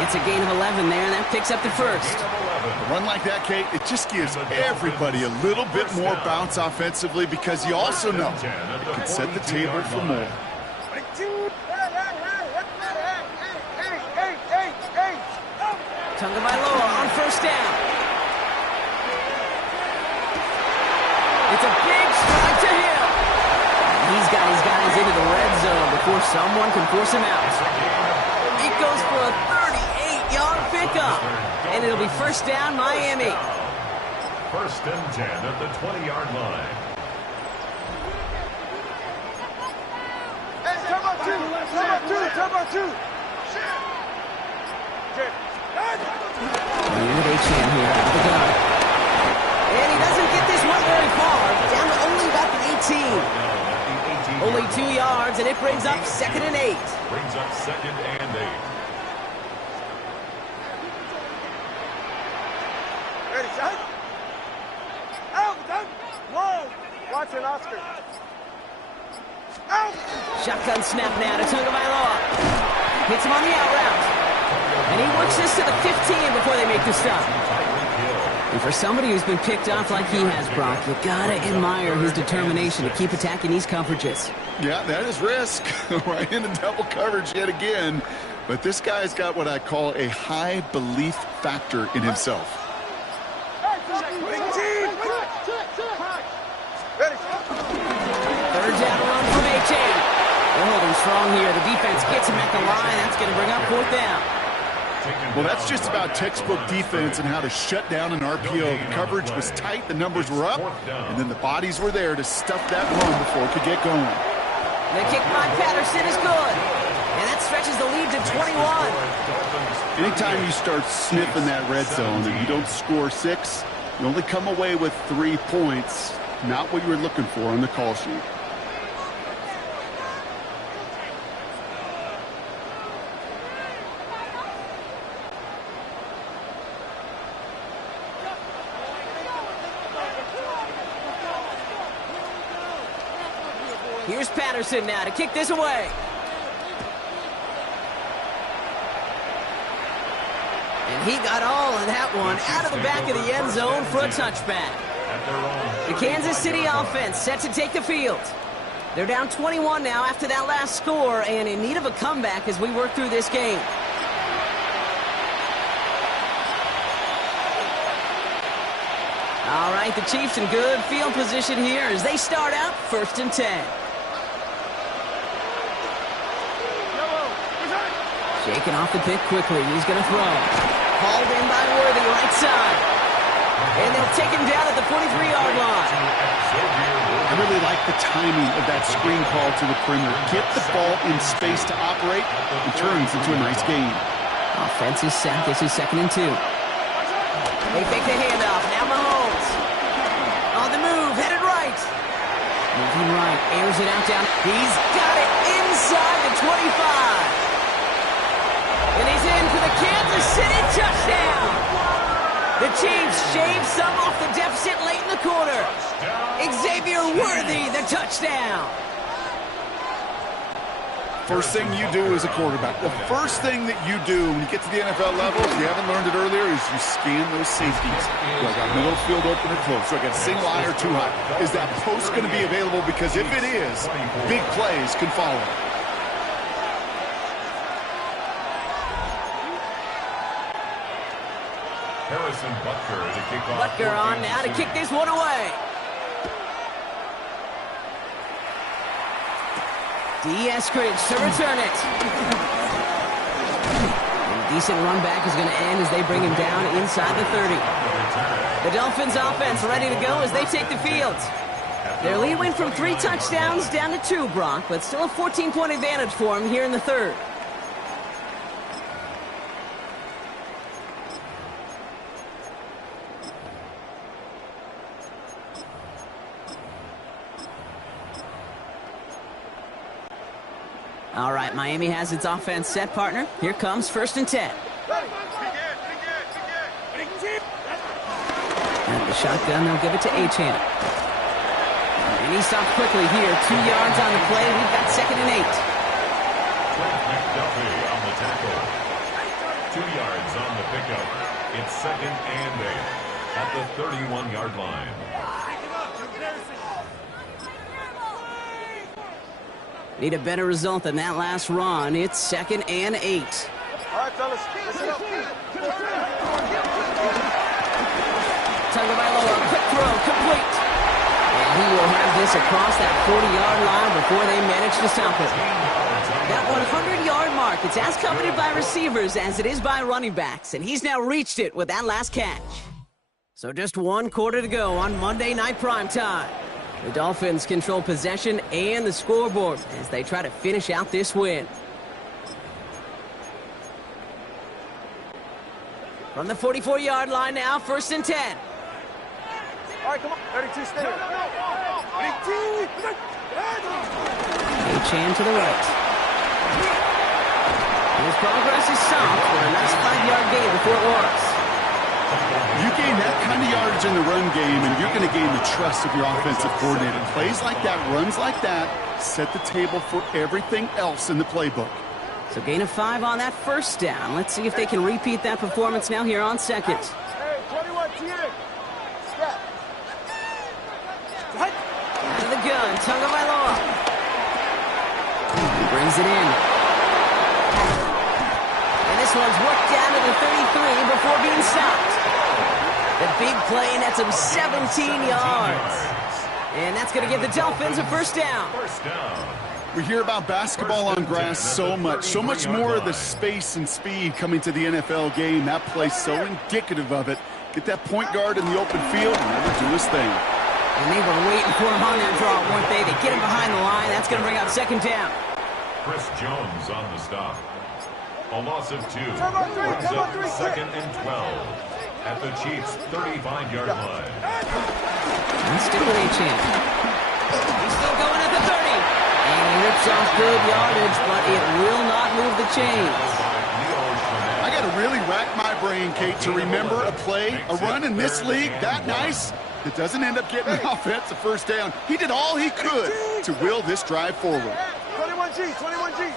It's a gain of 11 there, and that picks up the first. A run like that, Kate, it just gives everybody a little bit more bounce offensively because you also know it can set the table for more. Tagovailoa on first down. It's a big strike to him. He's got his guys into the red zone before someone can force him out. It goes for a 38-yard pickup. And it'll be first down, Miami. First and 10 at the 20-yard line. Hey, turbo two. With Achane here out of the gun. And he doesn't get this one very far. Down to only about the 18. Only 2 yards, and it brings up second and 8. Brings up second and 8. Ready, son? Out, done. Whoa. Watson, Oscar. Out. Shotgun snap now to Tagovailoa. Hits him on the out route. And he works this to the 15 before they make the stop. And for somebody who's been picked off like he has, Brock, you gotta admire his determination to keep attacking these coverages. Yeah, that is risk. Right into double coverage yet again. But this guy's got what I call a high belief factor in himself. Third down run from Achane. They're holding strong here. The defense gets him at the line. That's going to bring up fourth down. Well, that's just about textbook defense and how to shut down an RPO. The coverage was tight, the numbers were up, and then the bodies were there to stuff that run before it could get going. The kick by Patterson is good. And that stretches the lead to 21. Anytime you start sniffing that red zone and you don't score 6, You only come away with 3 points, not what you were looking for on the call sheet. Here's Patterson now to kick this away. And he got all of that one out of the back of the end zone for a touchback. The Kansas City offense set to take the field. They're down 21 now after that last score and in need of a comeback as we work through this game. All right, the Chiefs in good field position here as they start out 1st and 10. Shaking off the pick quickly. He's going to throw. Hauled in by Worthy, right side. And they'll take him down at the 43-yard line. I really like the timing of that screen call to the perimeter. Get the ball in space to operate and turns into a nice gain. Offense is set. This is 2nd and 2. They fake the handoff. Now Mahomes. On the move. Headed right. Moving right. Airs it out down. He's got it inside the 25. And he's in for the Kansas City touchdown. The Chiefs shave some off the deficit late in the quarter. Xavier Worthy, the touchdown. First thing you do as a quarterback, the first thing that you do when you get to the NFL level, if you haven't learned it earlier, is you scan those safeties. Do I got middle field open or close? Do I got single high or too high? Is that post going to be available? Because if it is, big plays can follow. Harrison Butker to kick off. Butker on now to kick this one away. Eskridge to return it. And decent run back is going to end as they bring him down inside the 30. The Dolphins offense ready to go as they take the field. Their lead went from 3 touchdowns down to 2, Brock, but still a 14-point advantage for him here in the 3rd. All right, Miami has its offense set, partner. Here comes 1st and 10. At the shotgun, they'll give it to Achane. And he stops quickly here. 2 yards on the play. We've got 2nd and 8. McDuffie on the tackle. 2 yards on the pickup. It's 2nd and 8 at the 31-yard line. Need a better result than that last run. It's 2nd and 8. All right, fellas, listen up. Tagovailoa, quick throw, complete. And he will have this across that 40-yard line before they manage to stop it. That 100-yard mark, it's as coveted by receivers as it is by running backs, and he's now reached it with that last catch. So just 1 quarter to go on Monday Night Primetime. The Dolphins control possession and the scoreboard as they try to finish out this win. From the 44-yard line now, 1st and 10. All right, come on. 32, stay there. Achane to the right. His progress is stopped with a nice 5-yard gain before it was. You gain that kind of yardage in the run game, and you're going to gain the trust of your offensive coordinator. Plays like that, runs like that, set the table for everything else in the playbook. So gain of 5 on that 1st down. Let's see if they can repeat that performance now here on 2nd. Hey, 21, TA. Step. Out of the gun, Tagovailoa. Brings it in. And this one's worked down to the 33 before being stopped. The big play nets him 17 yards. And that's going to give the Dolphins a 1st down. We hear about basketball on grass so much more of the space and speed coming to the NFL game. That play's so indicative of it. Get that point guard in the open field and let him do his thing. And they were waiting for him on that draw, weren't they? They get him behind the line. That's going to bring up 2nd down. Chris Jones on the stop. A loss of 2. Brings up 2nd and 12. at the Chiefs' 35-yard line. And still with A-Champ. He's still going at the 30. And he rips off good yardage, but it will not move the chains. I got to really rack my brain, Kate, to remember a play, a run in this league that nice that doesn't end up getting an offensive first down. He did all he could to will this drive forward. 21G, 21G.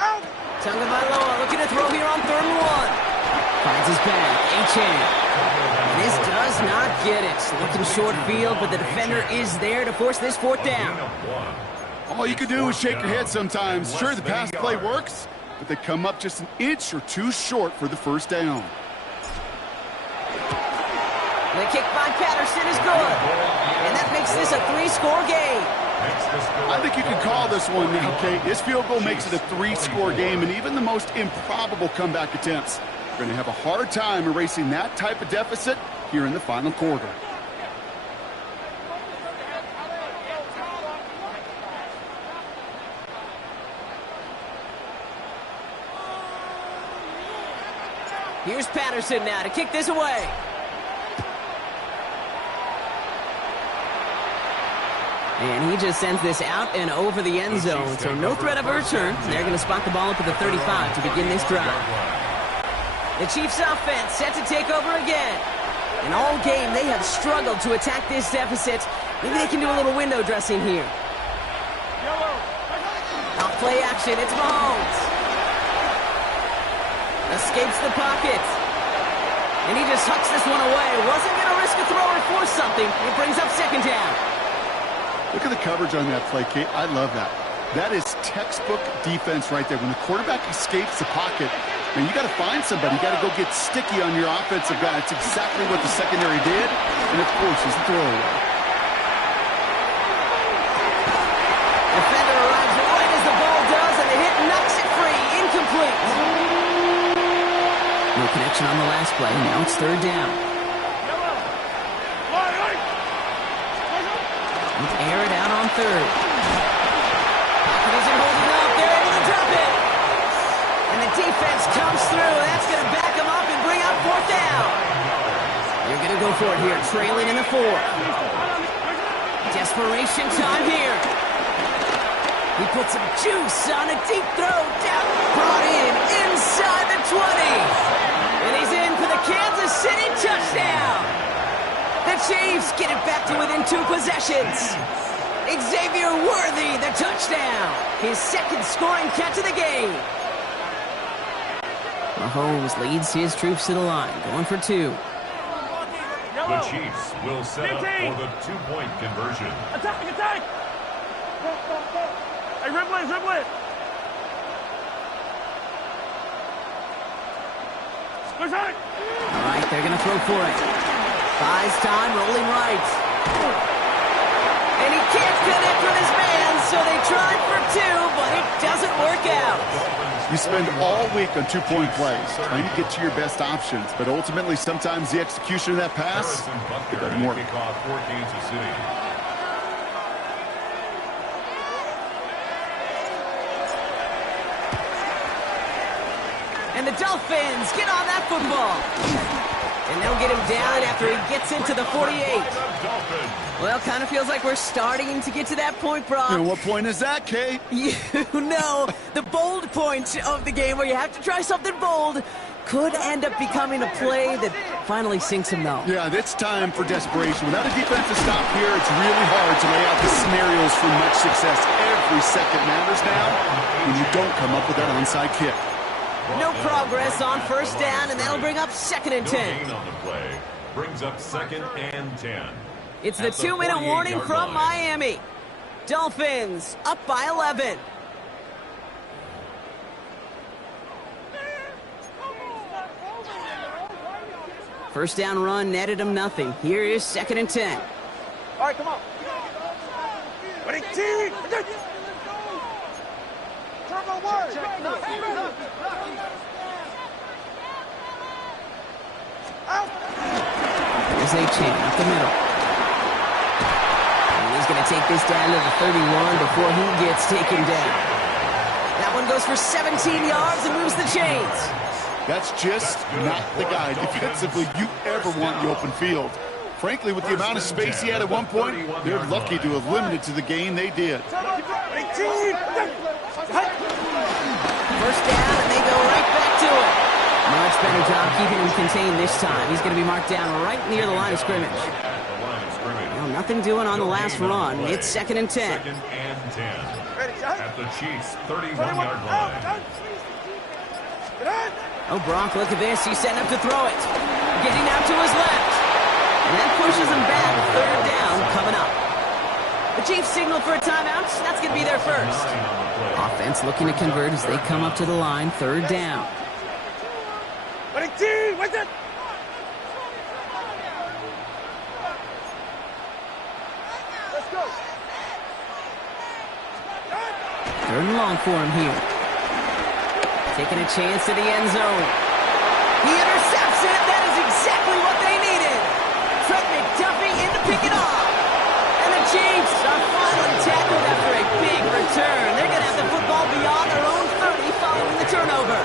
Out. Tagovailoa looking to throw here on 3rd and 1. Finds his back. A-Champ. This does not get it. Looking short field, but the defender is there to force this 4th down. All you can do is shake your head sometimes. Sure, the pass play works, but they come up just an inch or two short for the first down. The kick by Patterson is good. And that makes this a 3-score game. I think you can call this one now, Kate. This field goal makes it a 3-score game, and even the most improbable comeback attempts are going to have a hard time erasing that type of deficit here in the final quarter. Here's Patterson now to kick this away. And he just sends this out and over the end zone, so no threat of a return. They're going to spot the ball up at the 35 to begin this drive. The Chiefs offense set to take over again. And all game, they have struggled to attack this deficit. Maybe they can do a little window dressing here. Off play action, it's Mahomes. Escapes the pocket. And he just hucks this one away. Wasn't going to risk a throw or force something. It brings up 2nd down. Look at the coverage on that play, Kate. I love that. That is textbook defense right there. When the quarterback escapes the pocket, man, you got to find somebody. You got to go get sticky on your offensive guy. It's exactly what the secondary did. And, of course, it's a throwaway. Defender arrives right as the ball does, and the hit knocks it free. Incomplete. No connection on the last play. Now it's 3rd down. Air it out on 3rd. Pocket isn't holding up. They're able to drop it. And the defense comes through. That's going to back them up and bring up 4th down. They're going to go for it here, trailing in the 4th. Desperation time here. He puts some juice on a deep throw. Down, brought in inside the 20. And he's in for the Kansas City touchdown. The Chiefs get it back to within 2 possessions. Xavier Worthy, the touchdown. His 2nd scoring catch of the game. Mahomes leads his troops to the line, going for 2. The Chiefs will set up for the 2-point conversion. Attack, attack! Hey, dribble it, dribble it! Attack! All right, they're going to throw for it. Buys time, rolling right. And he can't connect with his man, so they tried for 2, but it doesn't work out. You spend all week on 2-point plays, trying to get to your best options, but ultimately sometimes the execution of that pass, it doesn't work. Kickoff for Kansas City. And the Dolphins get on that football. And they'll get him down after he gets into the 48. Well, kind of feels like we're starting to get to that point, Brock. And what point is that, Kate? You know, the bold point of the game where you have to try something bold could end up becoming a play that finally sinks him, though. Yeah, it's time for desperation. Without a defensive stop here, it's really hard to lay out the scenarios for much success. Every second matters now when you don't come up with that onside kick. No progress on 1st down, and that'll bring up 2nd and 10. No gain on the play. Brings up 2nd and 10. It's the 2-minute warning from Miami. Dolphins up by 11. First down run netted them nothing. Here is 2nd and 10. All right, come on. Ready, team. Turbo 1. Here's A-Champ up the middle. And he's going to take this down to the 31 before he gets taken down. That one goes for 17 yards and moves the chains. That's just not the guy defensively you ever want in the open field. Frankly, with the amount of space he had at one point, they're lucky to have limited to the gain they did. First down, and they go right back to it. Much better job keeping him contained this time. He's going to be marked down right near the line of scrimmage. Well, nothing doing on the last run. It's 2nd and 10. 2nd and 10. At the Chiefs' 31-yard line. Oh, Brock, look at this. He's setting up to throw it. Getting out to his left. And that pushes him back. 3rd down coming up. The Chiefs signal for a timeout. That's going to be their first. Offense looking to convert as they come up to the line. 3rd down. Let's go. 3rd and long for him here. Taking a chance to the end zone. He intercepts it. That is exactly what they needed. Trent McDuffie in to pick it off. And the Chiefs are finally tackled after a big return. They're going to have the football beyond their own 30 following the turnover.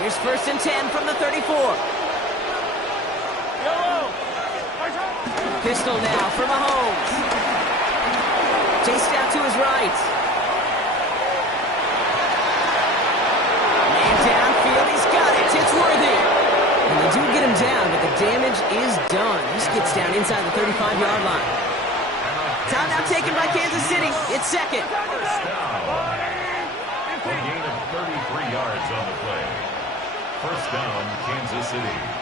Here's 1st and 10 from the 34. Pistol now for Mahomes. Chased out to his right. Man downfield, he's got it. It's worthy. And they do get him down, but the damage is done. He skips down inside the 35-yard line. Timeout taken by Kansas City. It's 2nd. A gain of 33 yards on the play. 1st down, Kansas City.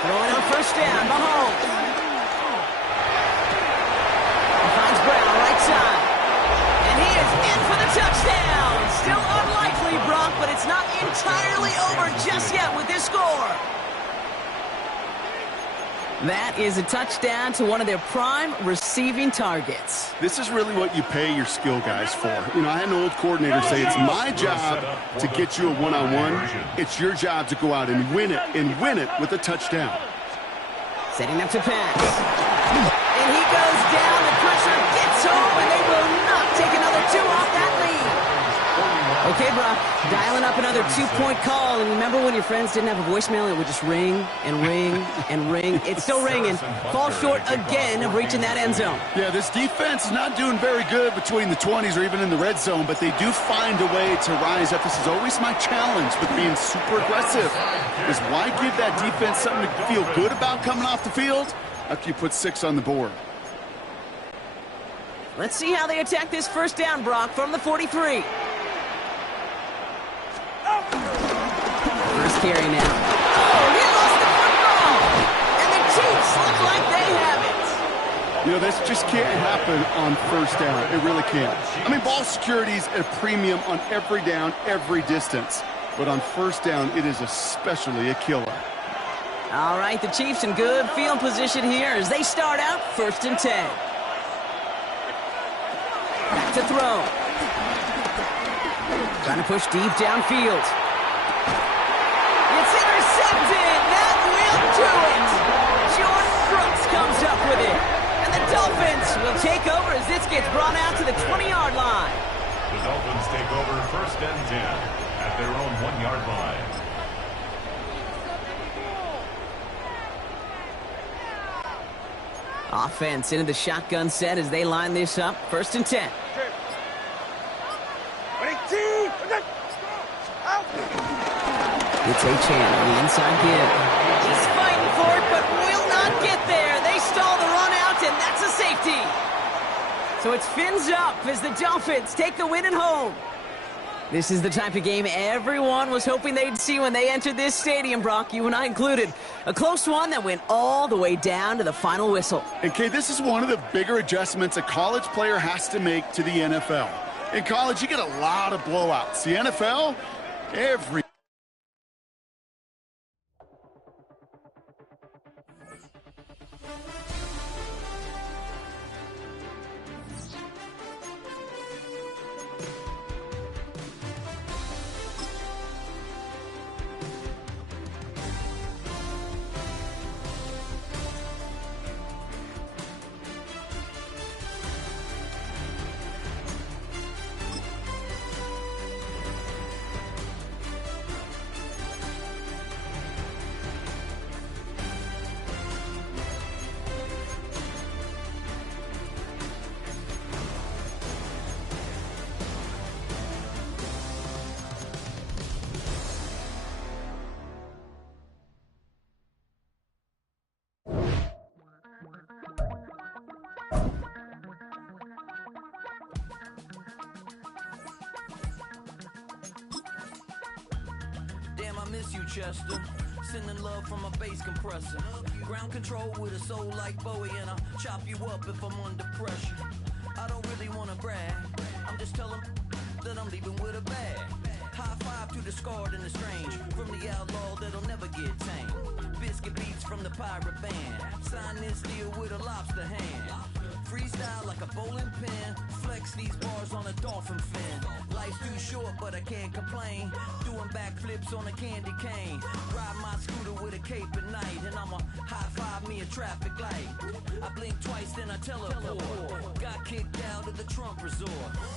Throwing on 1st down, Mahomes. He finds Brown, right side. And he is in for the touchdown. Still unlikely, Brock, but it's not entirely over just yet with this score. That is a touchdown to one of their prime receiving targets. This is really what you pay your skill guys for. You know, I had an old coordinator say it's my job to get you a one-on-one. It's your job to go out and win it with a touchdown. Setting up to pass. And he goes down. The pressure gets home, and they will not take another 2 off that lead. Okay, Brock, dialing up another 2-point call. And remember when your friends didn't have a voicemail? It would just ring and ring and ring. It's still ringing. Fall short again of reaching that end zone. Yeah, this defense is not doing very good between the 20s or even in the red zone, but they do find a way to rise up. This is always my challenge with being super aggressive. Is why give that defense something to feel good about coming off the field after you put 6 on the board? Let's see how they attack this 1st down, Brock, from the 43. First carry now. Oh, he lost the football! And the Chiefs look like they have it. You know, this just can't happen on 1st down. It really can't. I mean, ball security is at a premium on every down, every distance. But on 1st down, it is especially a killer. All right, the Chiefs in good field position here as they start out 1st and 10. Back to throw. Trying to push deep downfield. It's intercepted. That will do it. Jordan Brooks comes up with it. And the Dolphins will take over as this gets brought out to the 20-yard line. The Dolphins take over 1st and 10 at their own 1-yard line. Offense into the shotgun set as they line this up. 1st and 10. It's Achane on the inside give. He's fighting for it, but will not get there. They stall the run out, and that's a safety. So it's fins up as the Dolphins take the win at home. This is the type of game everyone was hoping they'd see when they entered this stadium, Brock, you and I included. A close one that went all the way down to the final whistle. And, Kay, this is one of the bigger adjustments a college player has to make to the NFL. In college, you get a lot of blowouts. The NFL, every miss you, Chester. Sending love from a bass compressor. Ground control with a soul like Bowie, and I'll chop you up if I'm under pressure. I don't really wanna brag, I'm just telling that I'm leaving with a bag. High five to the scarred and the strange, from the outlaw that'll never get tamed. Biscuit beats from the pirate band, sign this deal with a lobster hand. Freestyle like a bowling pin, flex these bars on a dolphin fin. Life's too short but I can't complain, doing backflips on a candy cane. Ride my scooter with a cape at night, and I'ma high five me a traffic light. I blink twice then I teleport, got kicked out of the Trump resort.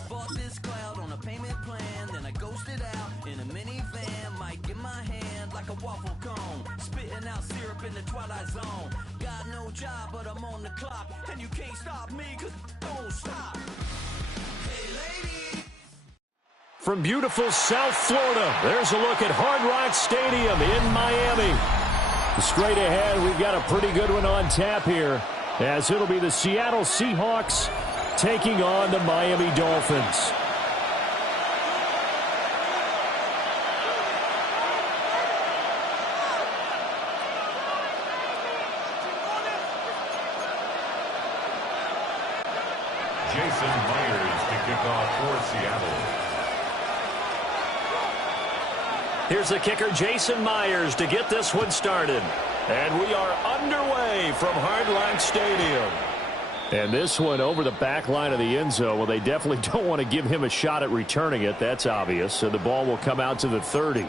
Bought this cloud on a payment plan, then I ghosted out in a minivan. Mic in my hand like a waffle cone, spitting out syrup in the twilight zone. Got no job but I'm on the clock, and you can't stop me cause don't stop. Hey lady. From beautiful South Florida, there's a look at Hard Rock Stadium in Miami. Straight ahead, we've got a pretty good one on tap here, as it'll be the Seattle Seahawks taking on the Miami Dolphins. Jason Myers to kick off for Seattle. Here's the kicker, Jason Myers, to get this one started. And we are underway from Hard Rock Stadium. And this one over the back line of the end zone. Well, they definitely don't want to give him a shot at returning it. That's obvious. So the ball will come out to the 30.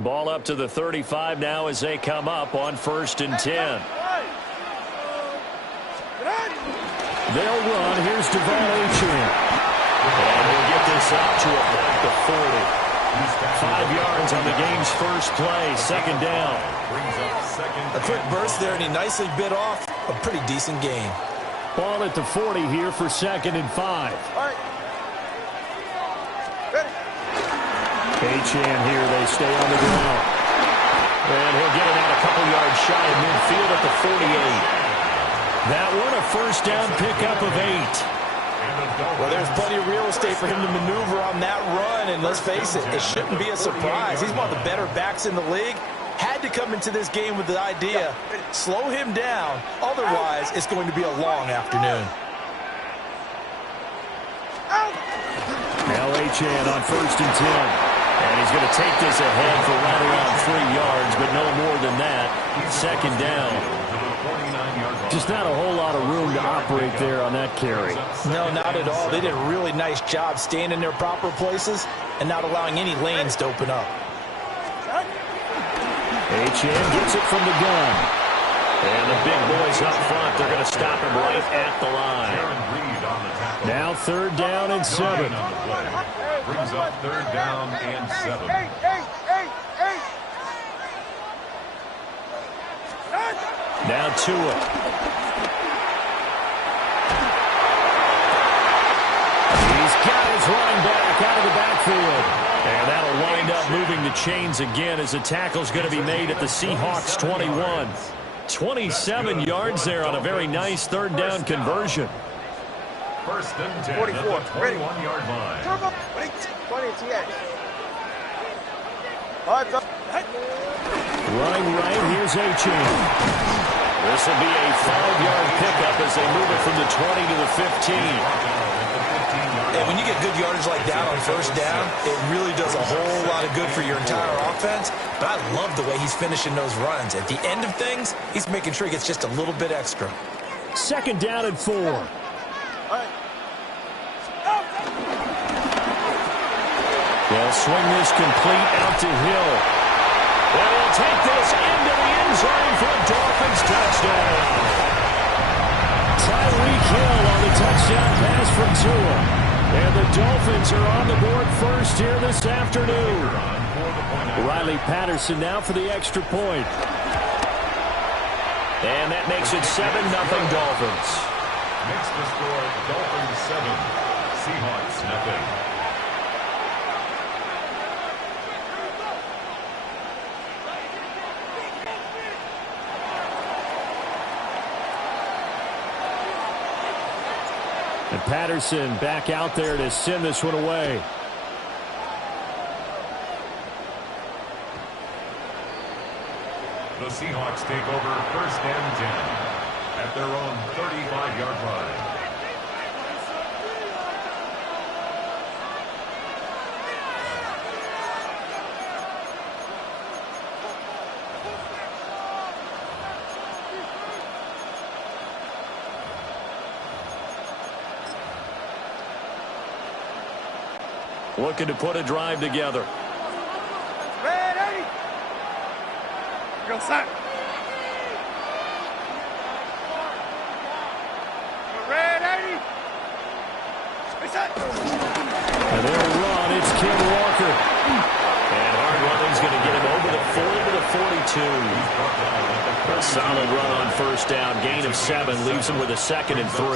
Ball up to the 35 now as they come up on 1st and 10. They'll run. Here's Gtowncapp. And he'll get this up to about the 40. 5 yards on the game's first play. 2nd down. A quick burst there, and he nicely bit off a pretty decent gain. Ball at the 40 here for 2nd and 5. H-Chan here, they stay on the ground. And he'll get it out a couple yards shy of midfield at the 48. That one a 1st down pickup of 8. Well, there's plenty of real estate for him to maneuver on that run, and let's face it, it shouldn't be a surprise. He's one of the better backs in the league. Had to come into this game with the idea, slow him down, otherwise it's going to be a long afternoon. Now H-Chan on 1st and 10. And he's going to take this ahead for right around 3 yards, but no more than that. 2nd down. Just not a whole lot of room to operate there on that carry. No, not at all. They did a really nice job staying in their proper places and not allowing any lanes to open up. H-Chan gets it from the gun. And the big boys up front, they're going to stop him right at the line. Now 3rd down and 7. Brings up 3rd down and 7. Now Tua. He's got his running back out of the backfield. And that'll wind up moving the chains again as the tackle's going to be made at the Seahawks 21. 27 yards there on a very nice 3rd down conversion. 1st and 10 at the 21-yard line. 20 TX. Running right, here's Achane. This will be a 5-yard pickup as they move it from the 20 to the 15. And when you get good yardage like that on first down, it really does a whole lot of good for your entire offense. But I love the way he's finishing those runs. At the end of things, he's making sure he gets just a little bit extra. 2nd down and 4. They'll swing this complete out to Hill. And he'll take this into the end zone for a Dolphins touchdown. Tyreek Hill on the touchdown pass from Tua. And the Dolphins are on the board first here this afternoon. Riley Patterson now for the extra point. And that makes it 7-0 Dolphins. Makes the score Dolphins 7, Seahawks nothing. And Patterson back out there to send this one away. The Seahawks take over 1st and 10 at their own 35-yard line. Looking to put a drive together. Ready? Go, set. Ready? Reset. And they'll run. It's Ken Walker. And hard running's going to get him over the 40 to the 42. A solid run on first down. Gain of 7 leaves him with a 2nd and 3.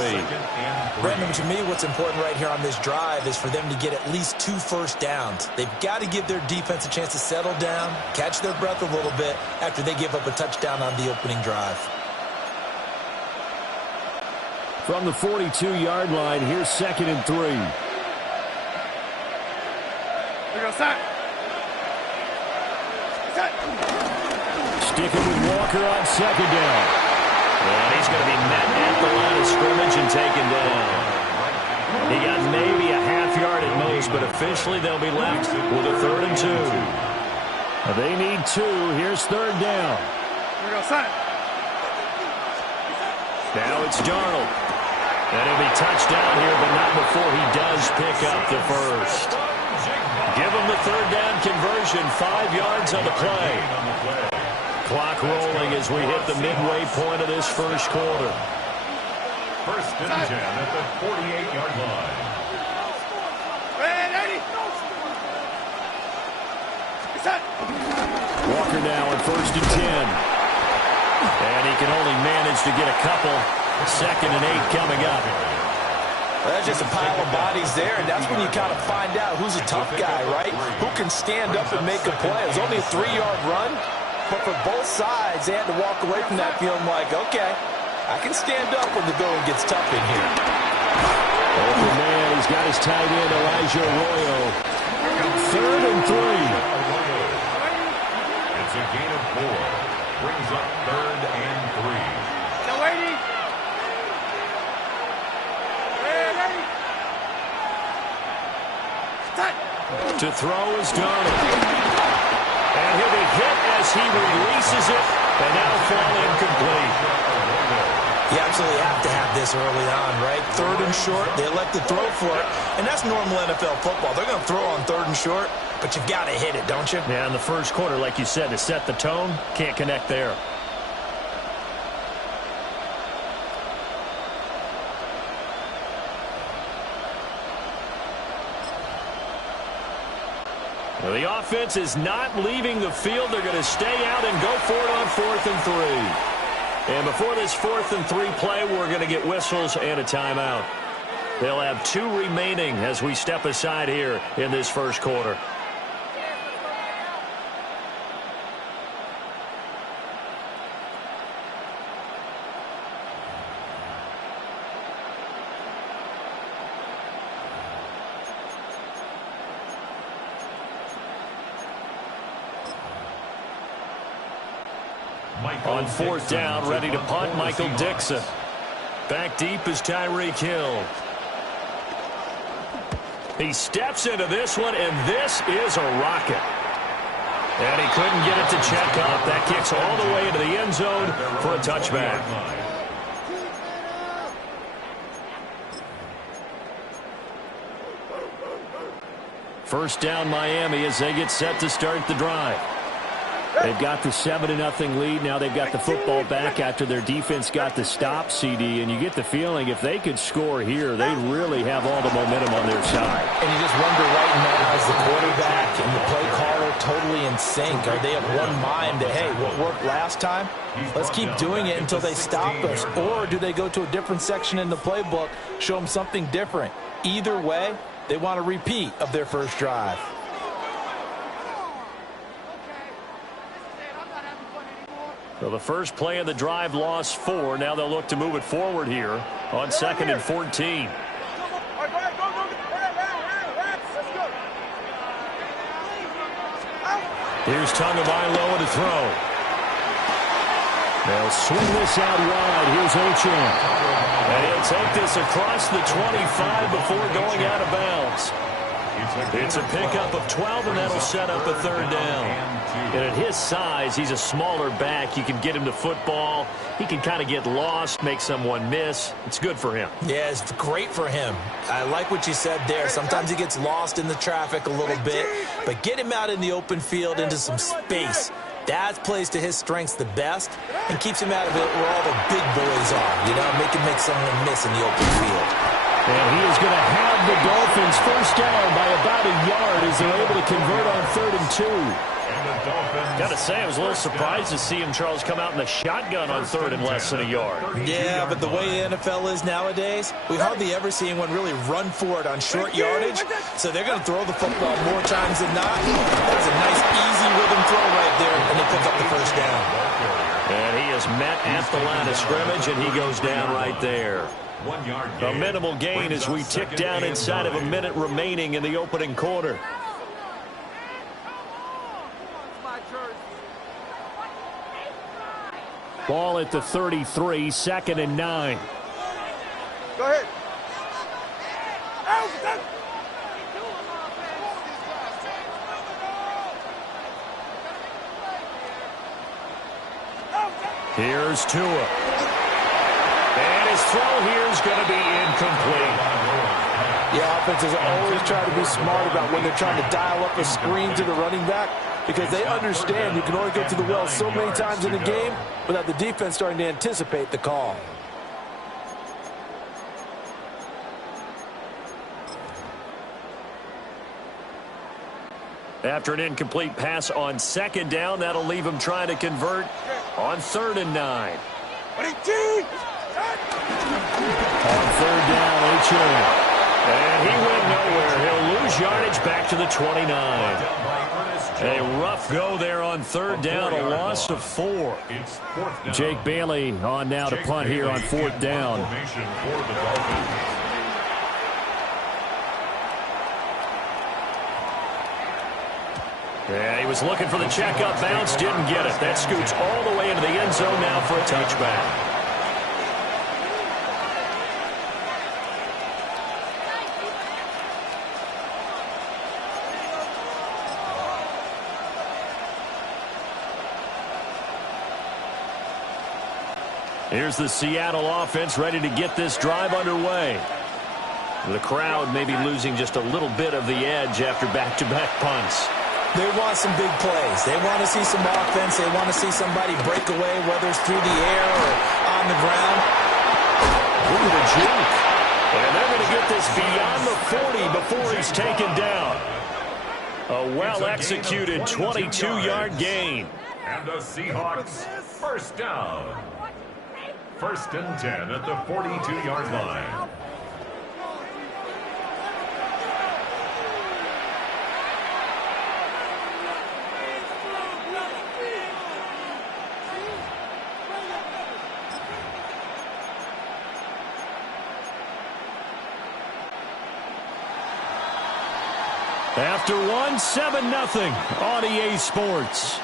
Brandon, to me, what's important right here on this drive is for them to get at least 2 first downs. They've got to give their defense a chance to settle down, catch their breath a little bit after they give up a touchdown on the opening drive. From the 42-yard line, here's 2nd and 3. We go, set. Set. Sticking with Walker on 2nd down. And he's going to be met at the line of scrimmage and taken down. He got maybe a half yard at most, but officially they'll be left with a 3rd and 2. They need 2. Here's 3rd down. Here we go, set. Now it's Darnold. And he'll be touched down here, but not before he does pick up the first. Give him the 3rd down conversion, 5 yards on the play. Clock rolling as we hit the midway point of this first quarter. 1st and 10 at the 48-yard line. Ready? Set. Walker now on 1st and 10. And he can only manage to get a couple. 2nd and 8 coming up. Well, that's just a pile of bodies there, and that's when you kind of find out who's a tough guy, right? Who can stand up and make a play. It was only a 3-yard run, but for both sides, they had to walk away from that feeling like, okay, I can stand up when the going gets tough in here. Open man, he's got his tight end, Elijah Arroyo. 3rd and 3. It's a gain of 4. Brings up 3rd and 3. Now, waiting. Ready? Set. To throw is Darnold. And he'll be hit as he releases it, and that'll fall incomplete. You absolutely have to have this early on, right? 3rd and short, they elect to throw for it, and that's normal NFL football. They're going to throw on 3rd and short, but you've got to hit it, don't you? Yeah, in the first quarter, like you said, to set the tone, can't connect there. Well, the offense is not leaving the field. They're going to stay out and go for it on 4th and 3. And before this 4th and 3 play, we're going to get whistles and a timeout. They'll have 2 remaining as we step aside here in this first quarter. On fourth down, ready to punt, Michael Dixon. Back deep is Tyreek Hill. He steps into this one, and this is a rocket. And he couldn't get it to check up. That kicks all the way into the end zone for a touchback. First down Miami as they get set to start the drive. They've got the 7-0 lead. Now they've got the football back after their defense got the stop, CD. And you get the feeling if they could score here, they really have all the momentum on their side. And you just wonder right now, is the quarterback and the play caller totally in sync? Are they of one mind that, hey, what worked last time? Let's keep doing it until they stop us. Or do they go to a different section in the playbook, show them something different? Either way, they want a repeat of their first drive. So the first play of the drive lost 4. Now they'll look to move it forward here on 2nd and 14. Here's Tagovailoa to throw. They'll swing this out wide. Here's Gtowncapp. And he'll take this across the 25 before going out of bounds. It's a pickup of 12, and that'll set up a third down. And at his size, he's a smaller back. You can get him to football. He can kind of get lost, make someone miss. It's good for him. Yeah, it's great for him. I like what you said there. Sometimes he gets lost in the traffic a little bit, but get him out in the open field into some space. That plays to his strengths the best and keeps him out of it where all the big boys are. You know, make someone miss in the open field. And he is going to have the Dolphins first down by about a yard as they're able to convert on 3rd and 2. Got to say, I was a little surprised to see him, Charles, come out in the shotgun on 3rd and less than a yard. Yeah, but the way the NFL is nowadays, we hardly ever see anyone really run for it on short yardage. So they're going to throw the football more times than not. That was a nice, easy rhythm throw right there, and they pick up the first down. And he is met at the line of scrimmage, and he goes down right there. A minimal gain as we tick down inside of a minute remaining in the opening quarter. Ball at the 33, 2nd and 9. Go ahead. Here's Tua. And his throw here is going to be incomplete. Yeah, offenses always try to be smart about when they're trying to dial up a screen to the running back because they understand you can only go to the well so many times in a game without the defense starting to anticipate the call. After an incomplete pass on 2nd down, that'll leave him trying to convert on 3rd and 9. On 3rd down, Gtowncapp. And he went nowhere. He'll lose yardage back to the 29. A rough go there on 3rd down, a loss of 4. Jake Bailey on now to punt here on 4th down. Yeah, he was looking for the checkup bounce, didn't get it. That scoots all the way into the end zone now for a touchback. Here's the Seattle offense ready to get this drive underway. The crowd maybe losing just a little bit of the edge after back-to-back punts. They want some big plays. They want to see some offense. They want to see somebody break away, whether it's through the air or on the ground. Ooh, the juke. And they're going to get this beyond the 40 before he's taken down. A well-executed 22-yard gain. And the Seahawks first down. 1st and 10 at the 42-yard line. After one, 7-0 on EA Sports.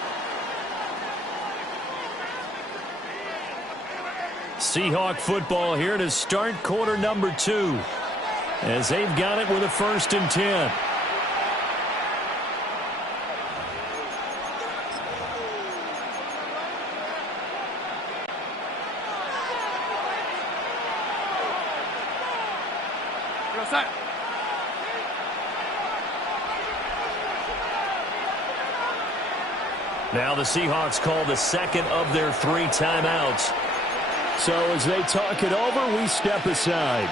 Seahawk football here to start quarter number 2, as they've got it with a 1st and 10. Now the Seahawks call the 2nd of their 3 timeouts. So as they talk it over, we step aside.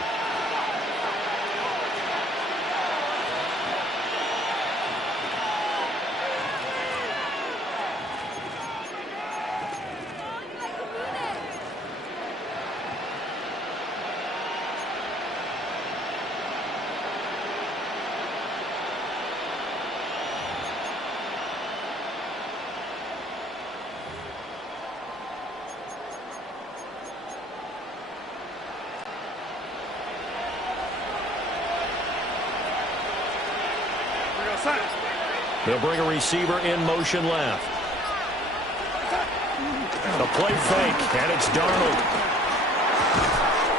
They'll bring a receiver in motion left. The play fake, and it's Darnold.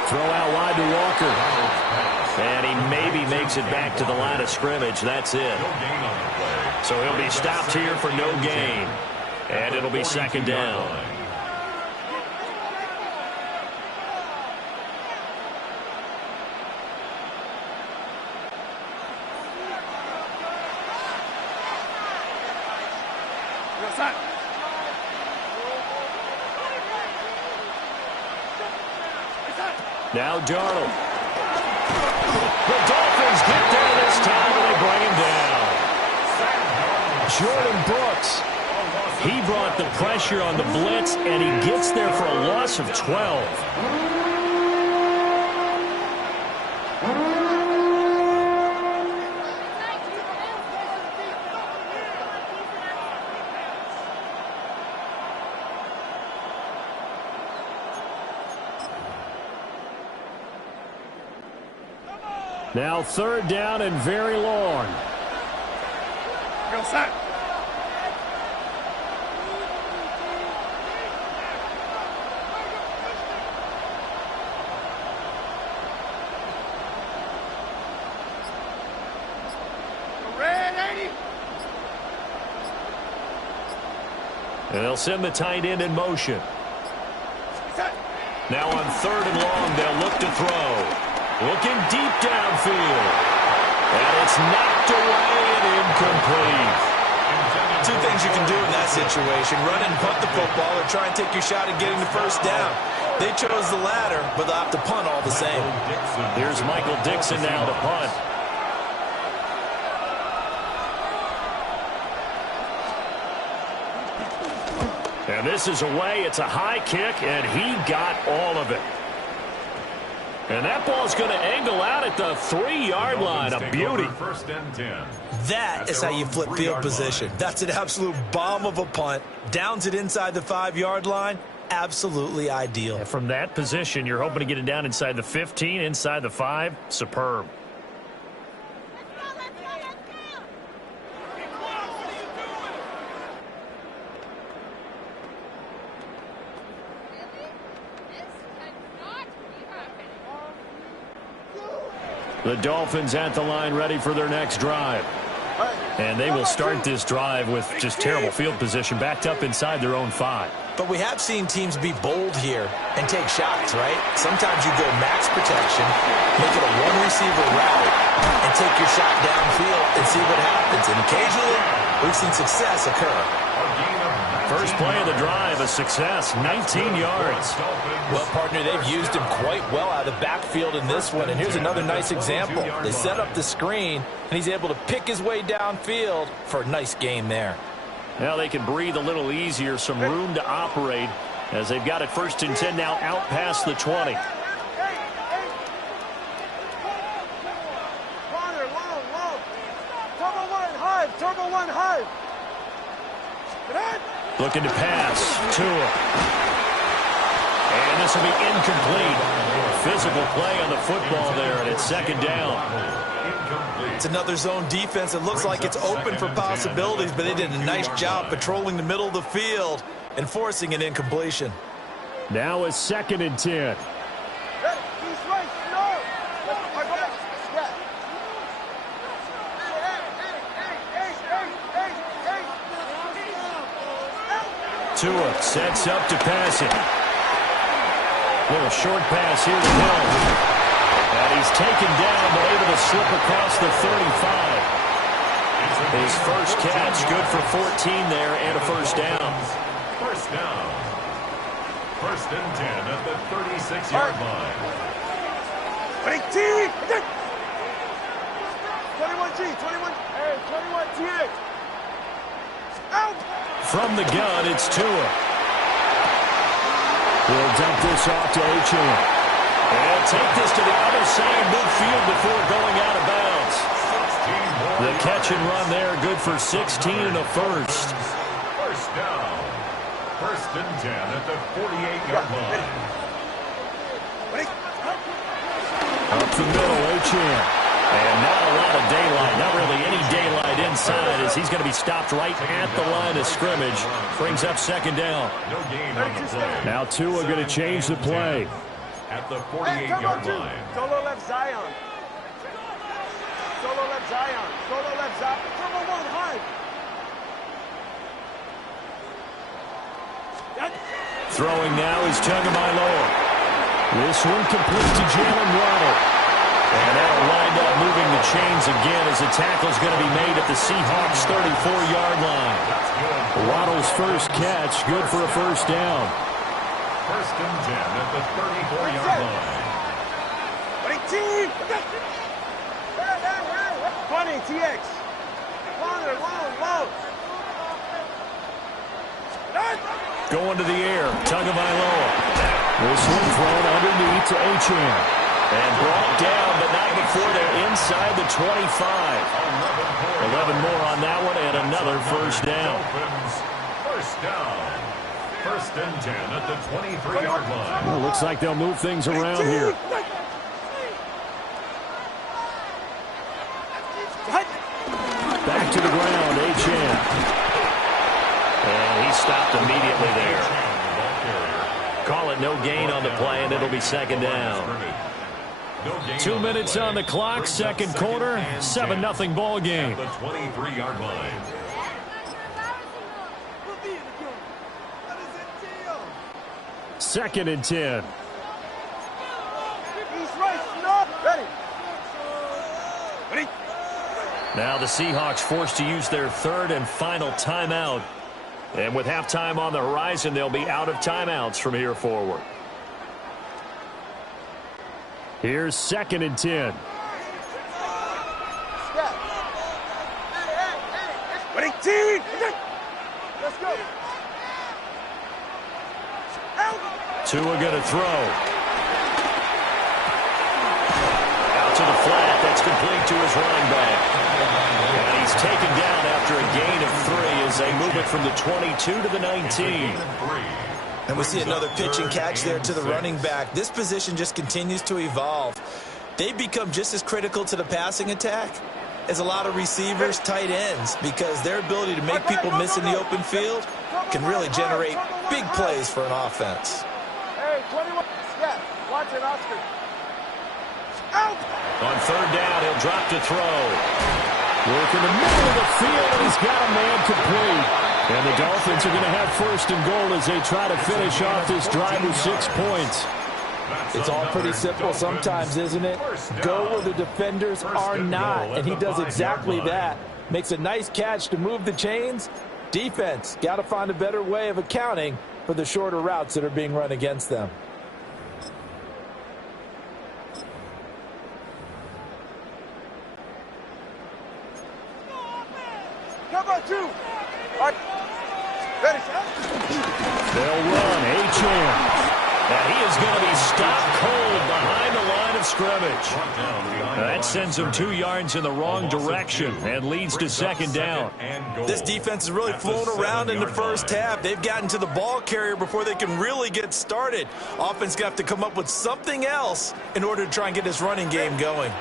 Throw out wide to Walker. And he maybe makes it back to the line of scrimmage. That's it. So he'll be stopped here for no gain. And it'll be 2nd down. Now Darnold. The Dolphins get there this time, and they bring him down. Jordan Brooks. He brought the pressure on the blitz, and he gets there for a loss of 12. Now 3rd down and very long. Go set. And they'll send the tight end in motion. Now on 3rd and long, they'll look to throw. Looking deep downfield. And it's knocked away and incomplete. 2 things you can do in that situation: run and punt the football, or try and take your shot at getting the 1st down. They chose the latter, but they'll have to punt all the same. Here's Michael Dixon now to punt. And this is away. It's a high kick, and he got all of it. And that ball's going to angle out at the 3-yard line. A beauty. 1st and 10. That is how you flip field position. That's an absolute bomb of a punt. Downs it inside the 5-yard line. Absolutely ideal. And from that position, you're hoping to get it down inside the 15, inside the 5. Superb. The Dolphins at the line, ready for their next drive. And they will start this drive with just terrible field position, backed up inside their own 5. But we have seen teams be bold here and take shots, right? Sometimes you go max protection, make it a 1-receiver route, and take your shot downfield and see what happens. And occasionally, we've seen success occur. First play of the drive, a success, 19 yards. Well, partner, they've used him quite well out of the backfield in this one. And here's another nice example. They set up the screen, and he's able to pick his way downfield for a nice gain there. Now they can breathe a little easier, some room to operate, as they've got it 1st and 10 now out past the 20. Corner, long. Turbo 1, high. Turbo 1, high. Looking to pass. Tua. And this will be incomplete. Physical play on the football there, and it's 2nd down. It's another zone defense. It looks like it's open for possibilities, but they did a nice job patrolling the middle of the field and forcing an incompletion. Now a 2nd and 10. He's right. No. Tua sets up to pass it. Little short pass here to Hill. And he's taken down, but able to slip across the 35. His first catch, good for 14 there, and a first down. First down. 1st and 10 at the 36-yard line. 21 TX. Out. From the gun, it's Tua. He'll dump this off to Achane. And take this to the other side midfield before going out of bounds. The catch and run there, good for 16 and a first. First down. 1st and 10 at the 48-yard line. Up the middle, Achane. And not a lot of daylight, not really any daylight inside as he's going to be stopped right at the line of scrimmage. Brings up 2nd down. No gain on the play. Now Tua going to change the play. At the 48-yard line. Solo left Zion. Solo left Zion. Solo left Zion. Turbo 1 high. Throwing now is Tagovailoa. This one complete to Jalen Waddle. And that'll wind up moving the chains again as the tackle's going to be made at the Seahawks' 34-yard line. Waddle's first catch, good for a first down. 1st and 10 at the 34-yard line. 20 TX. Long. Going to the air, Tagovailoa. This one thrown underneath to Achane. And brought down, but not before they're inside the 25. 11 more on that one, and another first down. First down. 1st and 10 at the 23-yard line. Well, looks like they'll move things around here. Back to the ground, Achane. And he stopped immediately there. Call it no gain on the play, and it'll be 2nd down. 2 minutes on the clock, 2nd quarter, 7-0 ball game. At the 23-yard line. Second and 10. He's right. No. Ready. Now the Seahawks forced to use their 3rd and final timeout. And with halftime on the horizon, they'll be out of timeouts from here forward. Here's 2nd and 10. Ready, team. Let's go. Tua going to throw. Out to the flat. That's complete to his running back. And he's taken down after a gain of 3 as they move it from the 22 to the 19. And we see another pitch and catch there to the running back. This position just continues to evolve. They become just as critical to the passing attack as a lot of receivers, tight ends, because their ability to make people miss in the open field can really generate big plays for an offense. Hey, 21. Yeah, watch it, Oscar. Out! On 3rd down, he'll drop to throw. Work in the middle of the field, and he's got a man complete. And the Dolphins are going to have 1st and goal as they try to finish off this drive with 6 points. It's all pretty simple sometimes, isn't it? Go where the defenders are not, and he does exactly that. Makes a nice catch to move the chains. Defense, got to find a better way of accounting for the shorter routes that are being run against them. Come on, 2. Ready, They'll run, Achane. And he is going to be stopped cold behind the line of scrimmage. That sends him 2 yards in the wrong direction and leads to 2nd down. This defense has really flown around in the first half. They've gotten to the ball carrier before they can really get started. Offense going to have to come up with something else in order to try and get this running game going.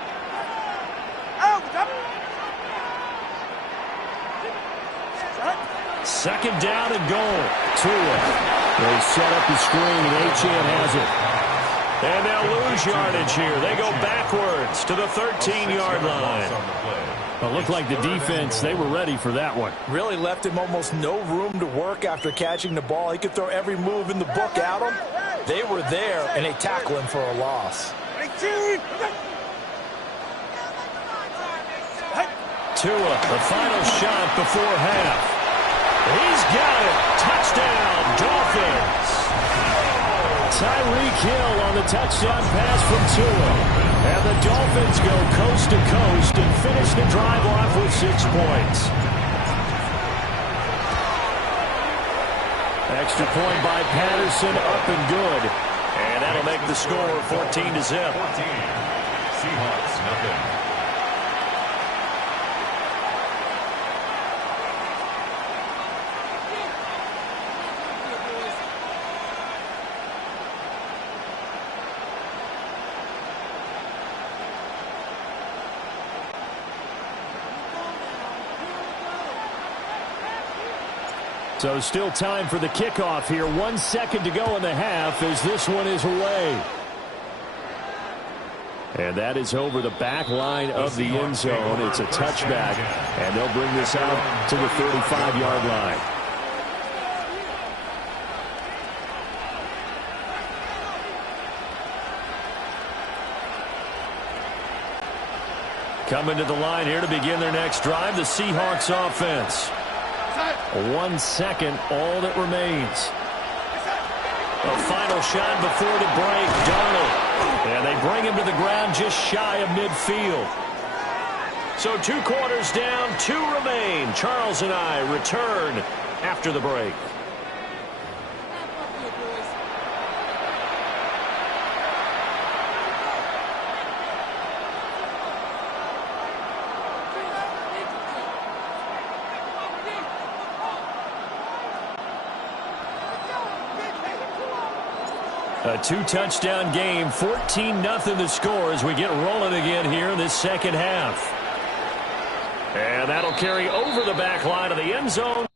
Second down and goal. Tua. They set up the screen, and Achane has it. And they'll lose yardage here. They go backwards to the 13-yard line. Well, it looked like the defense, they were ready for that one. Really left him almost no room to work after catching the ball. He could throw every move in the book at him. They were there, and they tackle him for a loss. Tua, the final shot before half. He's got it. Touchdown, Dolphins. Tyreek Hill on the touchdown pass from Tua. And the Dolphins go coast to coast and finish the drive off with 6 points. Extra point by Patterson, up and good. And that'll make the score 14-0. 14. Seahawks, nothing. So still time for the kickoff here. 1 second to go in the half as this one is away. And that is over the back line of the end zone. It's a touchback, and they'll bring this out to the 35-yard line. Coming to the line here to begin their next drive, the Seahawks offense. 1 second, all that remains. A final shot before the break, Darnold. And they bring him to the ground just shy of midfield. So 2 quarters down, 2 remain. Charles and I return after the break. A 2-touchdown game, 14-0 the score as we get rolling again here in this second half. And that'll carry over the back line of the end zone.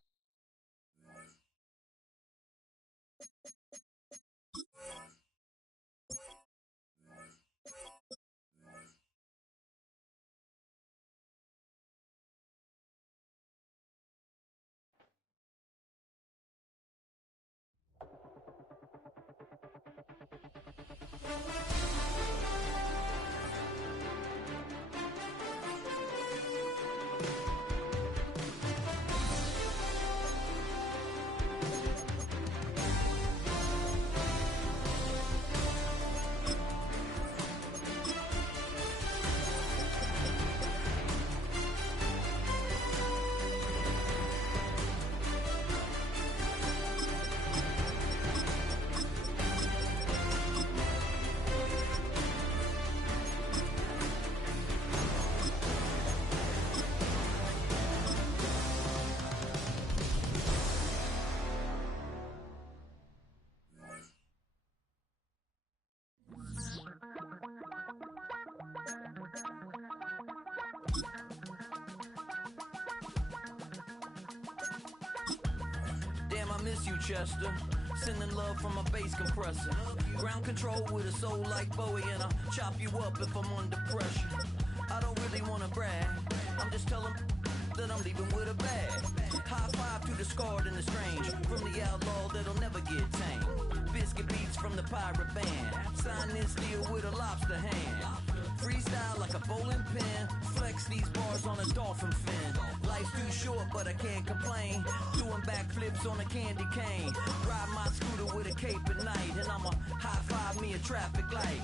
Miss you, Chester. Sending love from a bass compressor. Ground control with a soul like Bowie, and I'll chop you up if I'm under pressure. I don't really want to brag. I'm just telling that I'm leaving with a bag. High five to the scarred and the strange. From the outlaw that'll never get tamed. Biscuit beats from the pirate band. Sign this deal with a lobster hand. Freestyle like a bowling pin. Flex these bars on a dolphin fin. Life's too short, but I can't complain. Doing backflips on a candy cane. Ride my scooter with a cape at night. And I'ma high five me a traffic light.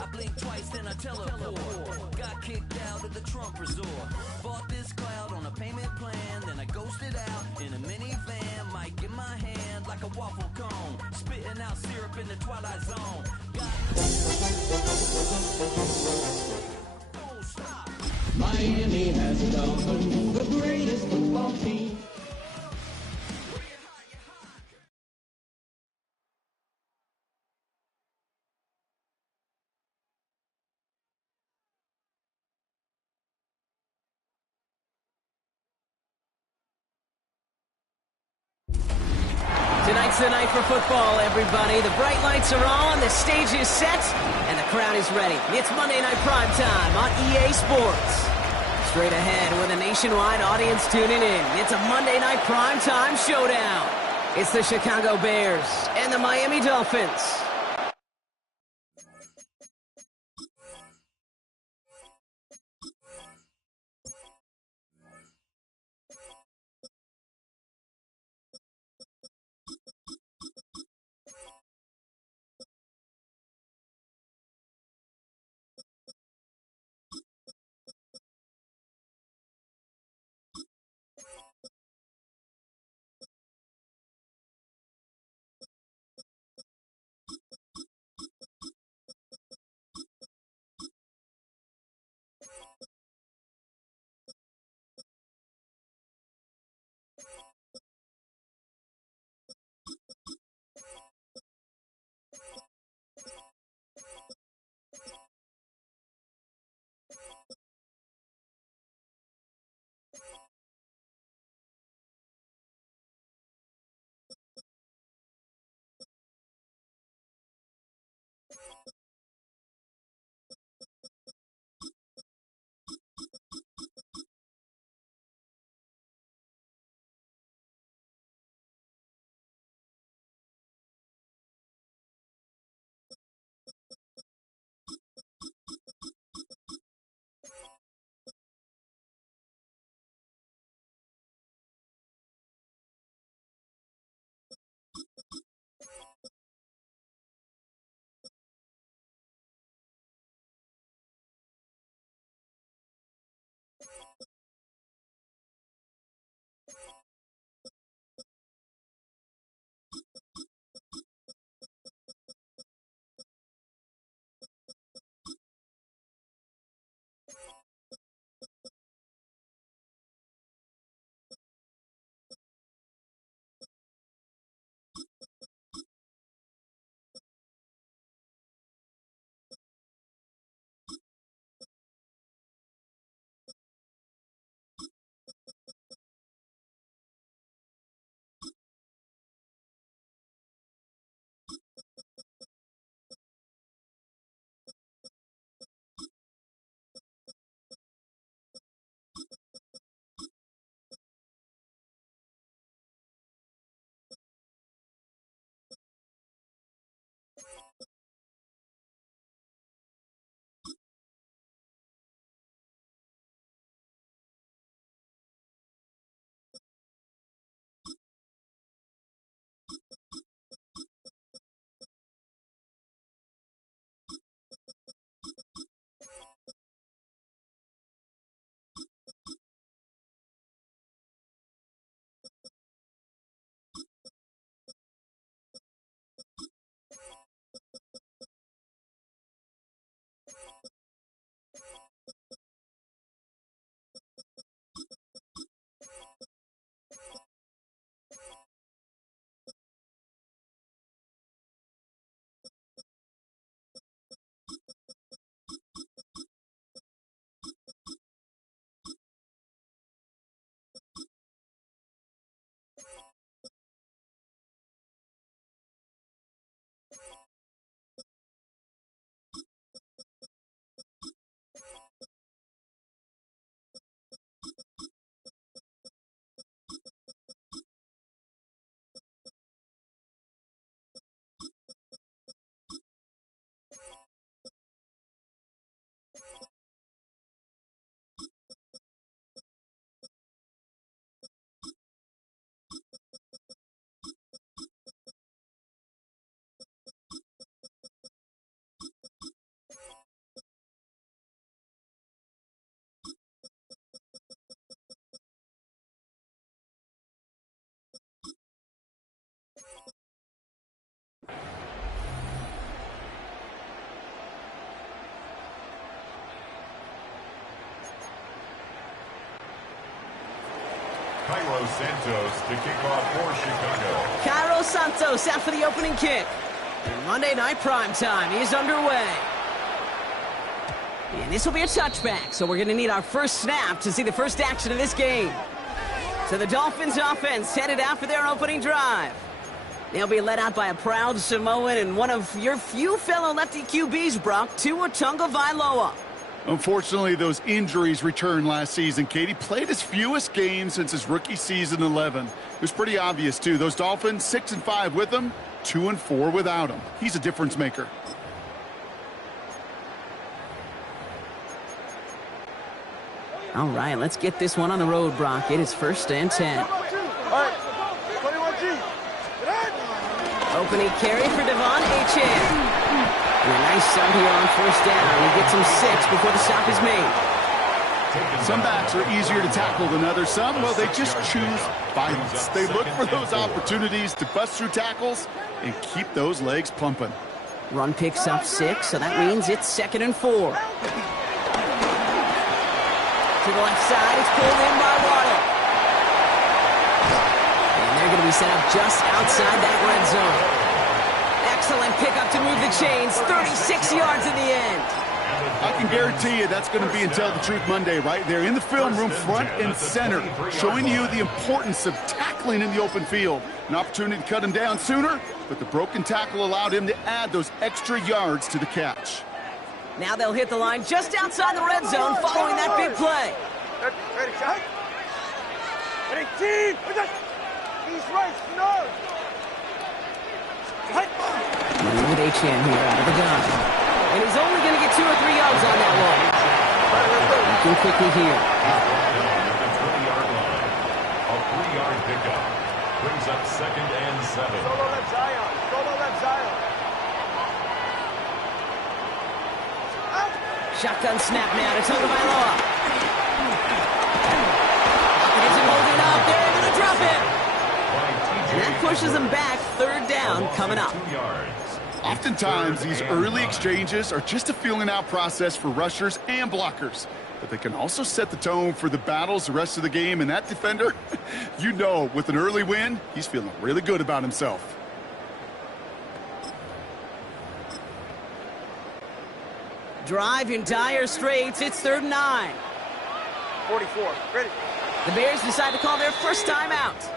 I blink twice, then I teleport. Got kicked out of the Trump resort. Bought this cloud on a payment plan. Then I ghosted out in a minivan. Mic in my hand like a waffle cone. Spitting out syrup in the twilight zone. Miami has a Dolphin, the greatest football team. Tonight's the night for football, everybody. The bright lights are on, the stage is set, and the crowd is ready. It's Monday Night Primetime on EA Sports. Straight ahead with a nationwide audience tuning in. It's a Monday Night Primetime showdown. It's the Chicago Bears and the Miami Dolphins. Cairo Santos to kick off for Chicago. Cairo Santos out for the opening kick. And Monday Night Primetime is underway. And this will be a touchback, so we're going to need our first snap to see the first action of this game. So the Dolphins offense headed out for their opening drive. They'll be led out by a proud Samoan and one of your few fellow lefty QBs, Brock, Tua Tagovailoa. Unfortunately, those injuries returned last season. Katie played his fewest games since his rookie season 11. It was pretty obvious, too. Those Dolphins, 6-5 with him, 2-4 without him. He's a difference maker. All right, let's get this one on the road, Brock. It is 1st and 10. All right, 21G. Opening carry for Devon Achane. And a nice start here on 1st down. He gets him 6 before the stop is made. Some backs are easier to tackle than others. Some, well, they just choose violence. They look for those opportunities to bust through tackles and keep those legs pumping. Run picks up 6, so that means it's 2nd and 4. To the left side, it's pulled in by Waddle. And they're going to be set up just outside that red zone. Excellent pickup to move the chains. 36 yards in the end. I can guarantee you that's going to be in Tell the Truth Monday right there in the film room, front and center, showing you the importance of tackling in the open field. An opportunity to cut him down sooner, but the broken tackle allowed him to add those extra yards to the catch. Now they'll hit the line just outside the red zone following that big play. Ready, shot. Ready, team. East, right, no. With Achane here out of the gun. And he's only going to get 2 or 3 yards on that one. Looking quickly here. At the 20-yard line. A 3-yard pickup. Brings up 2nd and 7. Solo left Zion. Solo left Zion. Shotgun snap now to Tagovailoa. Hopkins is holding up. They're going to drop it. And that pushes them back. 3rd down coming up. 2 yards. Oftentimes, these early exchanges are just a feeling-out process for rushers and blockers. But they can also set the tone for the battles the rest of the game. And that defender, you know, with an early win, he's feeling really good about himself. Drive in dire straits. It's 3rd and 9. 44. Ready. The Bears decide to call their first timeout.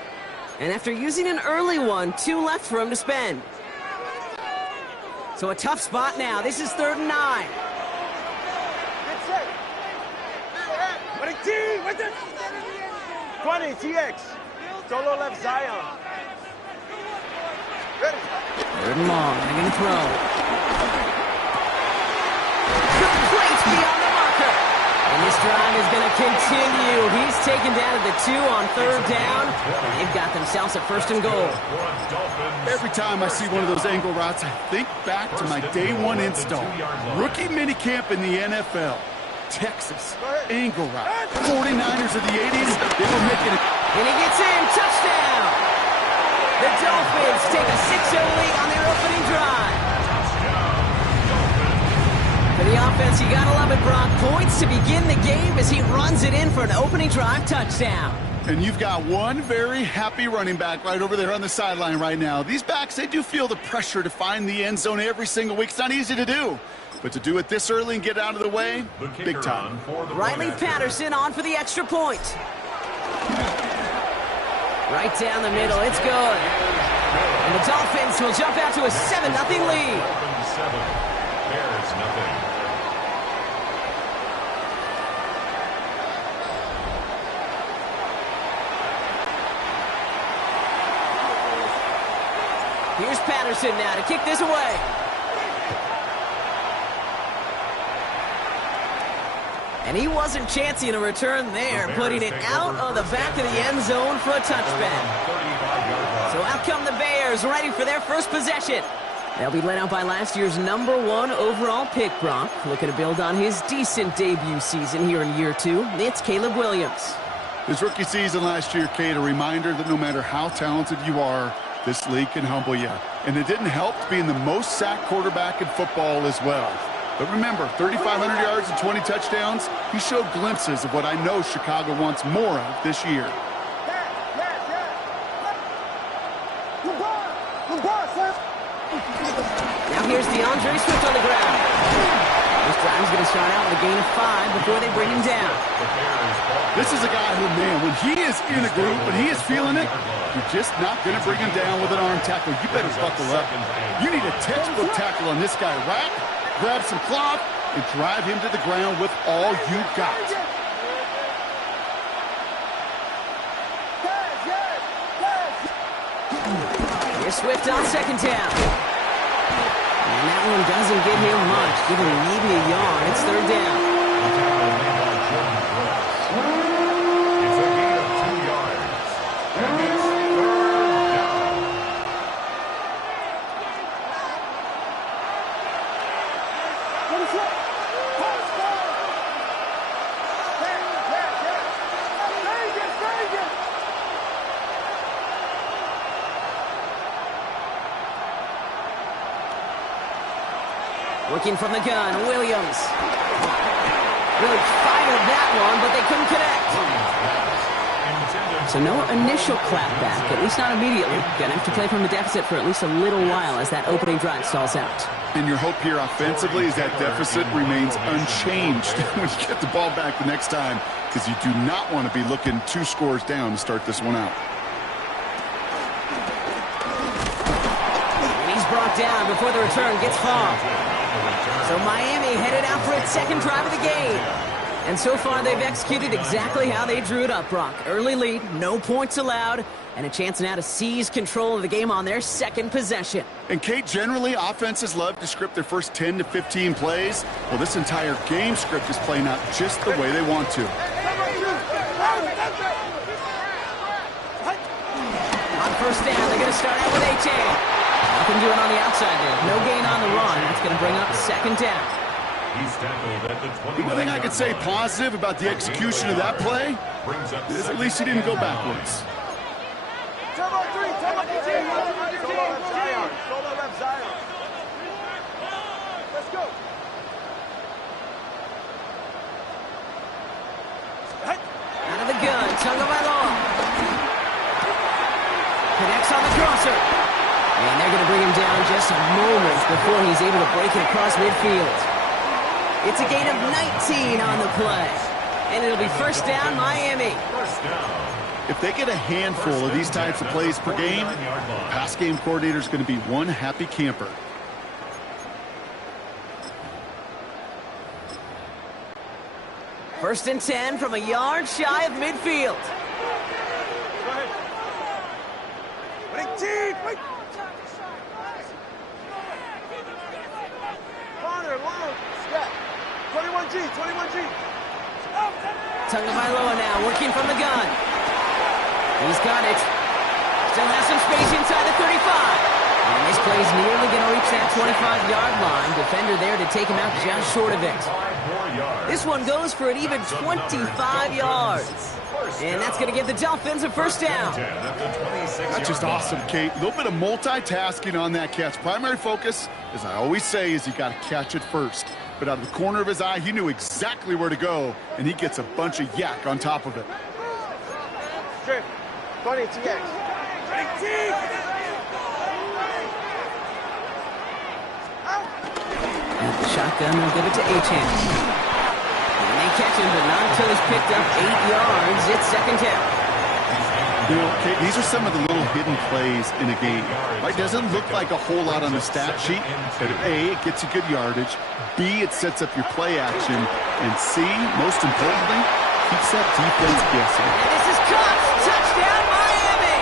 And after using an early one, 2 left for him to spend. So a tough spot now. This is 3rd and 9. Get set. Ready, team. With it. 20, TX. Solo left Zion. Ready. 3rd and long. They're going to throw. Complete beyond the marker. And this drive is going to continue. He's taken down at the 2 on 3rd down. And they've got themselves a 1st and goal. Every time I see one of those angle routes, I think back to my day 1 install. Rookie minicamp in the NFL. Texas. Angle route. 49ers of the 80s. They were making it. And he gets in. Touchdown. The Dolphins take a 6-0 lead on their opening drive. For the offense, you gotta love it, Brock. Points to begin the game as he runs it in for an opening drive touchdown. And you've got one very happy running back right over there on the sideline right now. These backs, they do feel the pressure to find the end zone every single week. It's not easy to do. But to do it this early and get out of the way, big time. Riley Patterson on for the extra point. Right down the middle, it's good. And the Dolphins will jump out to a 7-0 lead. 7. Bears nothing. Here's Patterson now to kick this away. And he wasn't chancing a return there, putting it out of the back of the end zone for a touchback. So out come the Bears, ready for their first possession. They'll be led out by last year's #1 overall pick, Brock. Looking to build on his decent debut season here in year 2. It's Caleb Williams. His rookie season last year, Kate, a reminder that no matter how talented you are, this league can humble you. And it didn't help being the most sacked quarterback in football as well. But remember, 3,500 yards and 20 touchdowns, he showed glimpses of what I know Chicago wants more of this year. Now here's DeAndre Swift on the ground. This drive's going to start out with a gain of 5 before they bring him down. This is a guy who, man, when he is in a groove, when he is feeling it, you're just not going to bring him down with an arm tackle. You better buckle up. You need a textbook tackle on this guy. Wrap, grab some cloth, and drive him to the ground with all you got. Here's Swift on second down. And that one doesn't get him much, giving him maybe a yard. It's third down. It's a gain of 2 yards. And it's third down. Working from the gun, Williams. Really fired that one, but they couldn't connect. So no initial clapback, at least not immediately. Gonna have to play from the deficit for at least a little while as that opening drive stalls out. And your hope here offensively is that deficit remains unchanged when you get the ball back the next time, because you do not want to be looking 2 scores down to start this one out. And he's brought down before the return gets far. So Miami headed out for its second drive of the game. And so far they've executed exactly how they drew it up, Brock. Early lead, no points allowed, and a chance now to seize control of the game on their second possession. And Kate, generally offenses love to script their first 10 to 15 plays. Well, this entire game script is playing out just the way they want to. On first down, they're going to start out with A-Chain. Nothing doing on the outside there. No gain on the run. That's going to bring up second down. He's tackled at the 29. One thing I could say positive about the execution of that play is at least he didn't go backwards. Solo left Zion. Solo left Zion. Let's go. Out of the gun, Tagovailoa. Connects on the crosser. And they're going to bring him down just moments before he's able to break it across midfield. It's a gain of 19 on the play. And it'll be first down, Miami. If they get a handful of these types of plays per game, pass game coordinator is going to be one happy camper. First and 10 from a yard shy of midfield. Go ahead. Wait. Corner, long, step. 21G. Tagovailoa now working from the gun. He's got it. Still has some space inside the 35. And this play's nearly going to reach that 25-yard line. Defender there to take him out just short of it. This one goes for an even 25 yards. And that's going to give the Dolphins a first down. That's just awesome, Kate. A little bit of multitasking on that catch. Primary focus, as I always say, is you got to catch it first. But out of the corner of his eye, he knew exactly where to go, and he gets a bunch of yak on top of it. Strip. 20 TX. At the shotgun, they'll give it to Achane. And they catch him, but not until he's picked up 8 yards. It's second down. You know, Kate, these are some of the little hidden plays in a game. Right? Doesn't look like a whole lot on the stat sheet, but A, it gets you good yardage. B, it sets up your play action. And C, most importantly, keeps that defense guessing. And this is caught. Touchdown, Miami!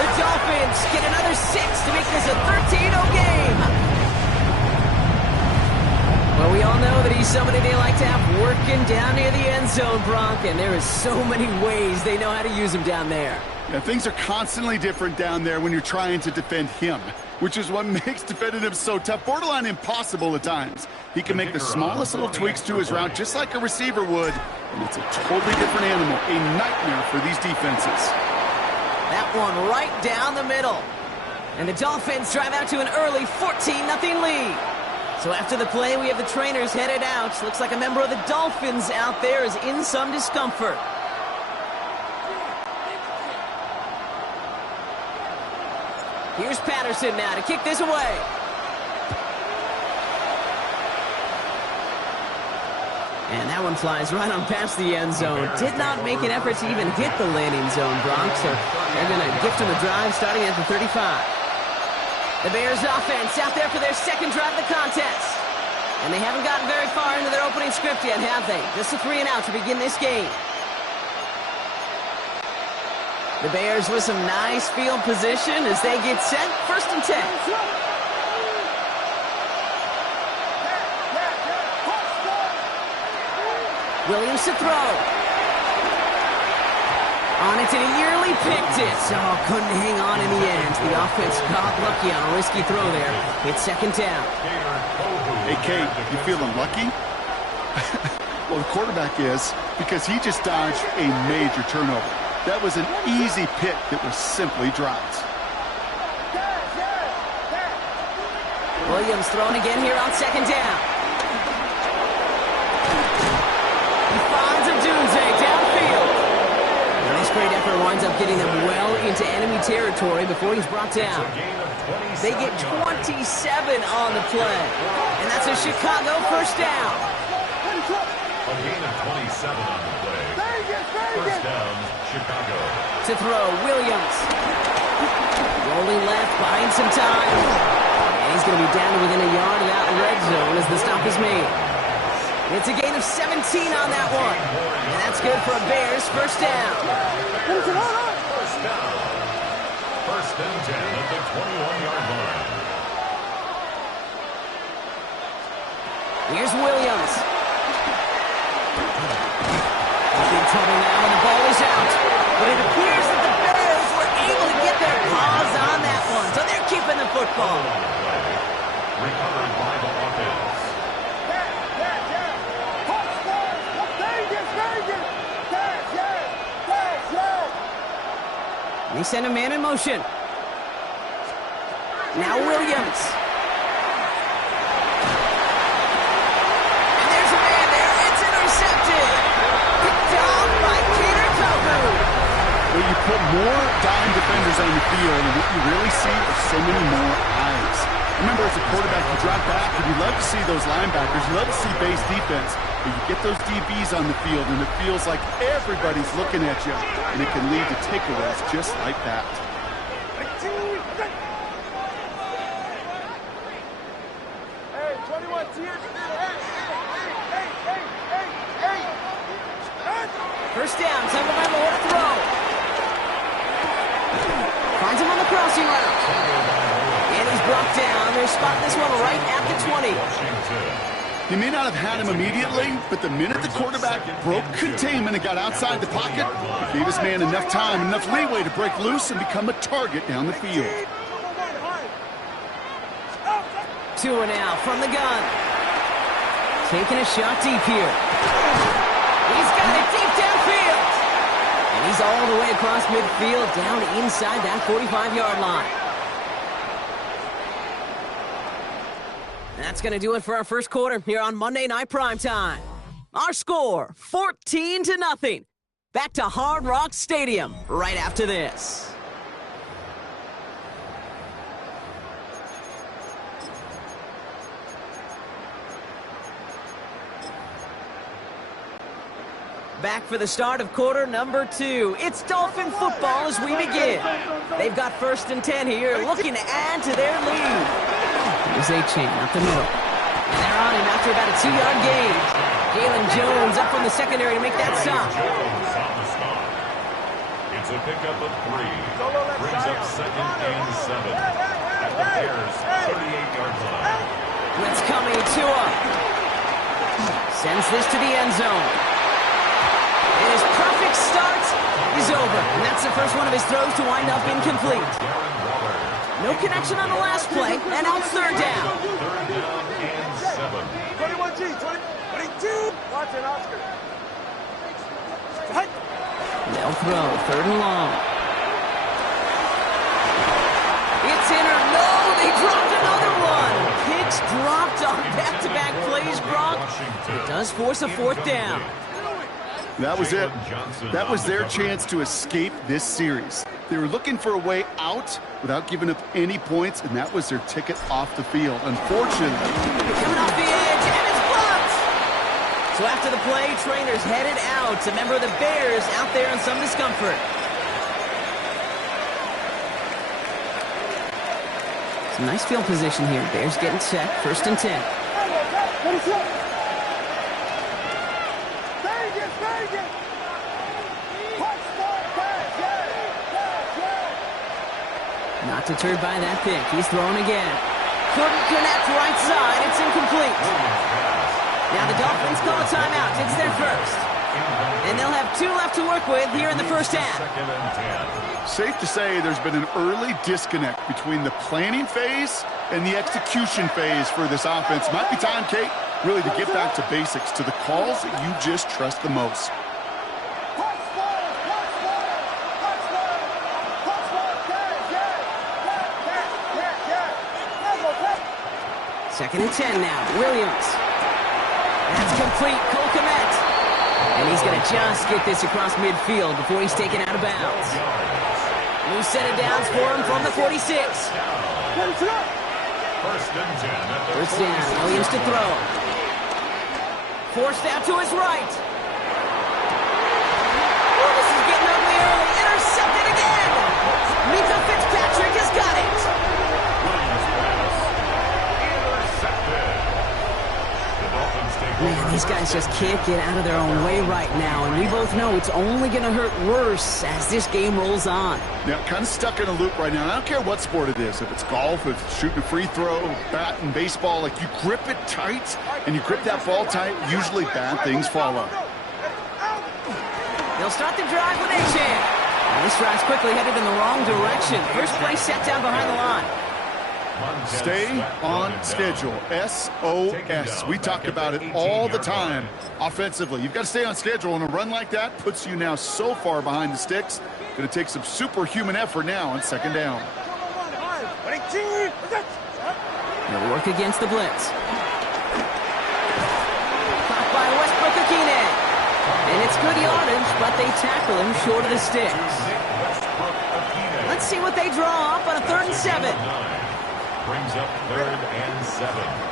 The Dolphins get another 6 to make this a 13-0 game. Well, we all know that he's somebody they like to have working down near the end zone, Brock, and there is so many ways they know how to use him down there. Yeah, things are constantly different down there when you're trying to defend him, which is what makes defending him so tough, borderline impossible at times. He can make the smallest little tweaks to his route just like a receiver would, and it's a totally different animal, a nightmare for these defenses. That one right down the middle. And the Dolphins drive out to an early 14-0 lead. So after the play, we have the trainers headed out. Looks like a member of the Dolphins out there is in some discomfort. Here's Patterson now to kick this away. And that one flies right on past the end zone. Did not make an effort to even hit the landing zone, Bronx. So they're going to gift him the drive starting at the 35. The Bears offense out there for their second drive of the contest. And they haven't gotten very far into their opening script yet, have they? Just a 3-and-out to begin this game. The Bears with some nice field position as they get set. 1st and 10. Williams to throw. On it, and he nearly picked it. Oh, couldn't hang on in the end. The offense got lucky on a risky throw there. It's 2nd down. Hey, Kate, you feeling lucky? Well, the quarterback is, because he just dodged a major turnover. That was an easy pick that was simply dropped. Williams throwing again here on 2nd down. Downfield. And this great effort winds up getting them well into enemy territory before he's brought down. They get 27 on the play. And that's a Chicago 1st down. A gain of 27 on the play. 1st down, Chicago. To throw, Williams. Rolling left, buying some time. And he's going to be down to within a yard of that red zone as the stop is made. It's a gain of 17 on that one. And that's good for a Bears 1st down. 1st down. 1st and 10 at the 21-yard line. Here's Williams. He's in trouble now, and the ball is out. But it appears that the Bears were able to get their paws on that one. So they're keeping the football. Recovered by the offense. They send a man in motion. Now Williams. And there's a man there. It's intercepted. Picked off by Gtowncapp. Well, you put more dime defenders on the field, and what you really see are so many more eyes. Remember, as a quarterback, you drop back, and you love to see those linebackers. You love to see base defense. But you get those DBs on the field, and it feels like everybody's looking at you, and it can lead to takeaways just like that. Hey, 21 tiers. Hey. 1st down, Tagovailoa to throw. Finds him on the crossing route. And he's brought down. They're spotting this one right at the 20. You may not have had him immediately, but the minute the quarterback broke containment and got outside the pocket, it gave his man enough time, enough leeway to break loose and become a target down the field. 2 and out from the gun. Taking a shot deep here. He's got it deep downfield. And he's all the way across midfield, down inside that 45-yard line. That's going to do it for our 1st quarter here on Monday Night Primetime. Our score, 14-0. Back to Hard Rock Stadium right after this. Back for the start of quarter number 2. It's Dolphin football as we begin. They've got 1st and 10 here, looking to add to their lead. Here's A-Chain up the middle. And they're on him after about a 2-yard gain. Galen Jones up from the secondary to make that stop. It's a pickup of 3. Brings up 2nd and 7 at the Bears' 38-yard line. Blitz coming to him. Sends this to the end zone. And his perfect start is over. And that's the first one of his throws to wind up incomplete. No connection on the last play, and now it's 3rd down. 3rd down and 7. 21G, 22. Watch it, Oscar. They'll throw, 3rd and long. It's in or no, they dropped another one. Picks dropped on back-to-back plays, Brock. It does force a 4th down. That was it. That was their chance to escape this series. They were looking for a way out without giving up any points, and that was their ticket off the field. Unfortunately, coming off the edge, and it's blocked. So after the play, trainer's headed out. A member of the Bears out there in some discomfort. Some nice field position here. Bears getting set. 1st and 10. Not deterred by that pick. He's throwing again. Couldn't connect right side. It's incomplete. Now the Dolphins call a timeout. It's their first. And they'll have 2 left to work with here in the first half. Safe to say there's been an early disconnect between the planning phase and the execution phase for this offense. Might be time, Kate, really to get back to basics, to the calls that you just trust the most. 2nd and 10 now. Williams. That's complete. Cole Kmet. And he's going to just get this across midfield before he's taken out of bounds. New set of downs for him from the 46. First down. Williams to throw. Forced out to his right. Oh, this is getting ugly early. Intercepted again. Mika Fitzpatrick has got it. Man, these guys just can't get out of their own way right now, and we both know it's only going to hurt worse as this game rolls on. Yeah, kind of stuck in a loop right now. I don't care what sport it is. If it's golf, if it's shooting a free throw, bat and baseball, like you grip it tight and you grip that ball tight, usually bad things follow. They'll start the drive with Achan. This drive's quickly headed in the wrong direction. First play set down behind the line. Stay on schedule. SOS. We talk about it all the time offensively. You've got to stay on schedule, and a run like that puts you now so far behind the sticks. Going to take some superhuman effort now on 2nd down. They'll work against the blitz. Caught by Westbrook-Akine. And it's good yardage, but they tackle him short of the sticks. Let's see what they draw up on a 3rd and 7. Brings up 3rd and 7.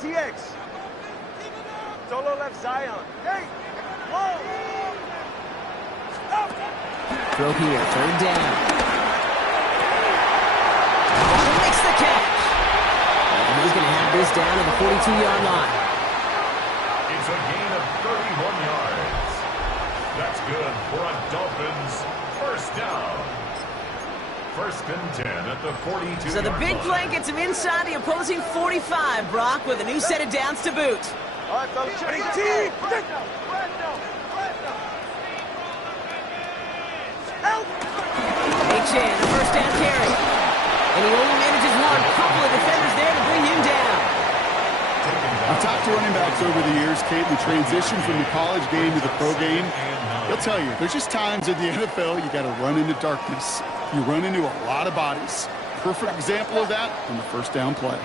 TX. Solo left Zion. Hey! Whoa! Throw here, 3rd down. Makes the catch. And he's going to have this down to the 42-yard line. It's a gain of 31 yards. That's good for a Dolphins 1st down. 1st and 10 at the 42-yard line. So the big play gets him inside the opposing 45, Brock, with a new set of downs to boot. Achan, the 1st down carry. And he only manages one. Couple of defenders there to bring him down. I've talked to running backs over the years, Kate, the transition from the college game to the pro game. They'll tell you, there's just times in the NFL you got to run into darkness. You run into a lot of bodies. Perfect example of that on the 1st down play.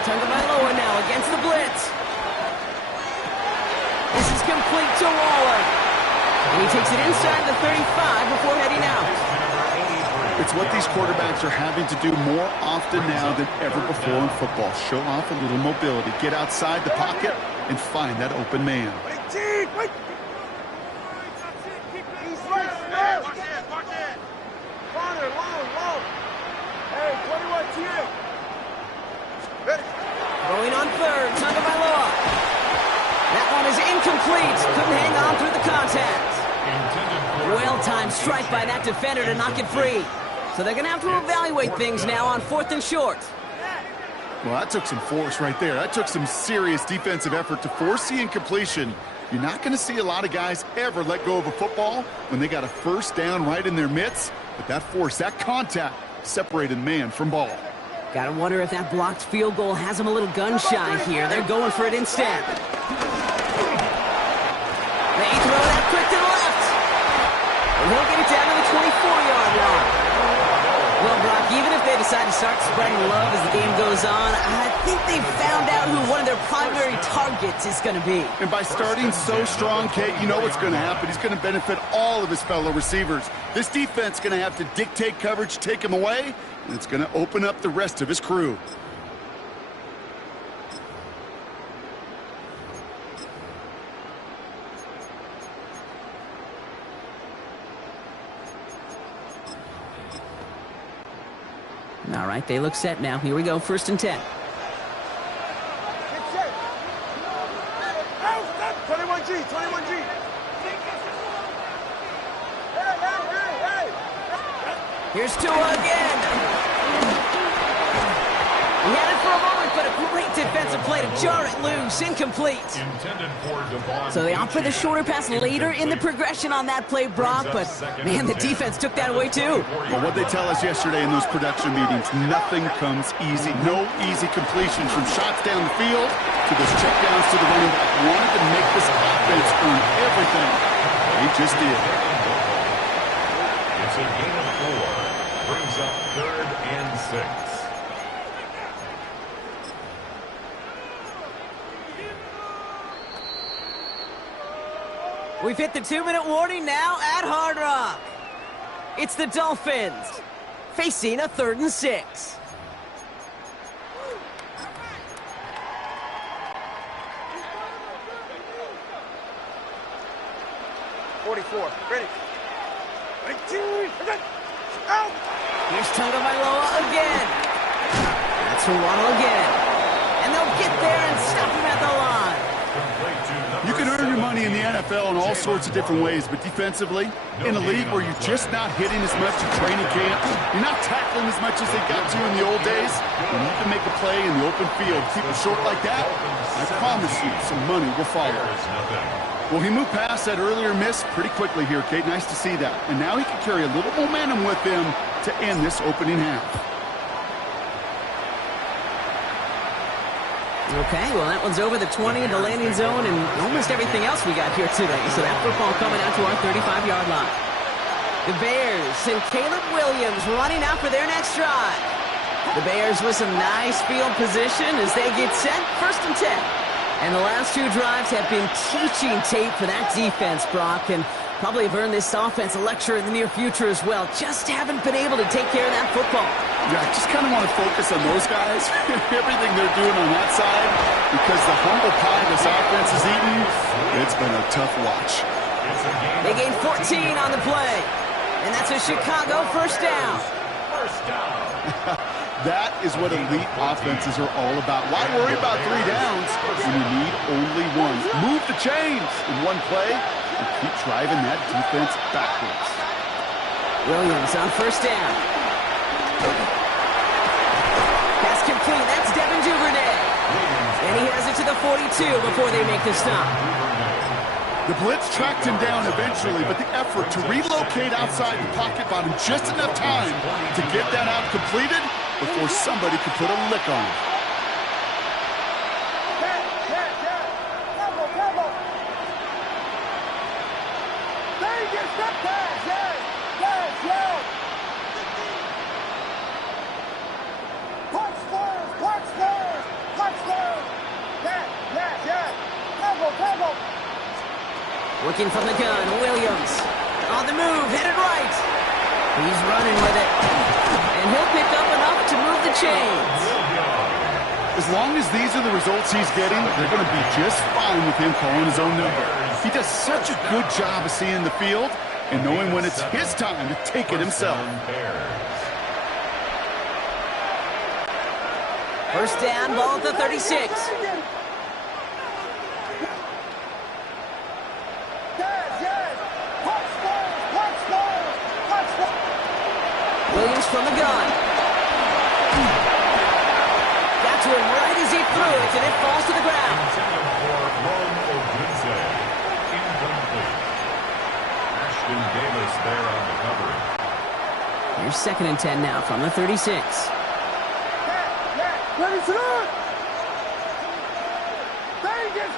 Tagovailoa now against the blitz. This is complete to Waller. And he takes it inside the 35 before heading out. It's what these quarterbacks are having to do more often now than ever before in football. Show off a little mobility. Get outside the pocket and find that open man. Going on 3rd, Tagovailoa. That one is incomplete. Couldn't hang on through the contact. Well-timed strike by that defender to knock it free. So they're going to have to evaluate things now on 4th and short. Well, that took some force right there. That took some serious defensive effort to force the incompletion. You're not going to see a lot of guys ever let go of a football when they got a 1st down right in their midst. But that force, that contact, separated man from ball. Gotta wonder if that blocked field goal has them a little gun-shy here. They're going for it instead. They throw that quick to the left. And he'll get it down to the 24-yard line. Well, Brock, even if they decide to start spreading love as the game goes on, I think they've found out who one of their primary targets is going to be. And by starting so strong, Kate, you know what's going to happen. He's going to benefit all of his fellow receivers. This defense is going to have to dictate coverage, take him away, and it's going to open up the rest of his crew. All right, they look set now. Here we go, 1st and 10. Get set. 21G, 21G. Hey. Here's Tua again. He had it for a moment, but a great defensive play to jar it loose. Incomplete. So they opt for the shorter pass later in the progression on that play, Brock, but man, the defense took that away too. Well, what they tell us yesterday in those production meetings, nothing comes easy. No easy completions from shots down the field to those checkdowns to the running back. Wanted to make this offense earn everything. They just did. It's a gain of 4. Brings up 3rd and 6. We've hit the 2-minute warning now at Hard Rock. It's the Dolphins facing a 3rd and 6. Ready. Out. Here's Tagovailoa again. That's for Waddle again. And they'll get there and stop him at the line. You can earn your money in the NFL in all sorts of different ways, but defensively, in a league where you're just not hitting as much in training camp, you're not tackling as much as they got to in the old days, you need to make a play in the open field. Keep it short like that, I promise you some money will follow. Well, he moved past that earlier miss pretty quickly here, Kate. Nice to see that. And now he can carry a little momentum with him to end this opening half. Okay, well, that one's over the 20, the landing zone, and almost everything else we got here today. So that football coming out to our 35-yard line. The Bears and Caleb Williams running out for their next drive. The Bears with some nice field position as they get set, 1st and 10. And the last 2 drives have been teaching tape for that defense, Brock, and probably have earned this offense a lecture in the near future as well. Just haven't been able to take care of that football. Yeah, I just kind of want to focus on those guys, everything they're doing on that side, because the humble pie this offense is eating, it's been a tough watch. They gain 14 on the play, and that's a Chicago 1st down. That is what elite offenses are all about. Why worry about 3 downs when you need only 1? Move the chains in one play and keep driving that defense backwards. Williams on 1st down. Pass complete. That's Devin Duvernay. And he has it to the 42 before they make the stop. The blitz tracked him down eventually, but the effort to relocate outside the pocket bought him just enough time to get that out completed before somebody could put a lick on him. Looking from the gun, Williams. On the move, headed right. He's running with it. And he'll pick up enough to move the chains. As long as these are the results he's getting, they're going to be just fine with him calling his own number. He does such a good job of seeing the field and knowing when it's his time to take it himself. 1st down, ball at the 36. Williams from the gun. Got to him right as he threw it, and it falls to the ground. Ashton Davis there on the coverage. Here's 2nd and 10 now from the 36. Ready to run! Vegas!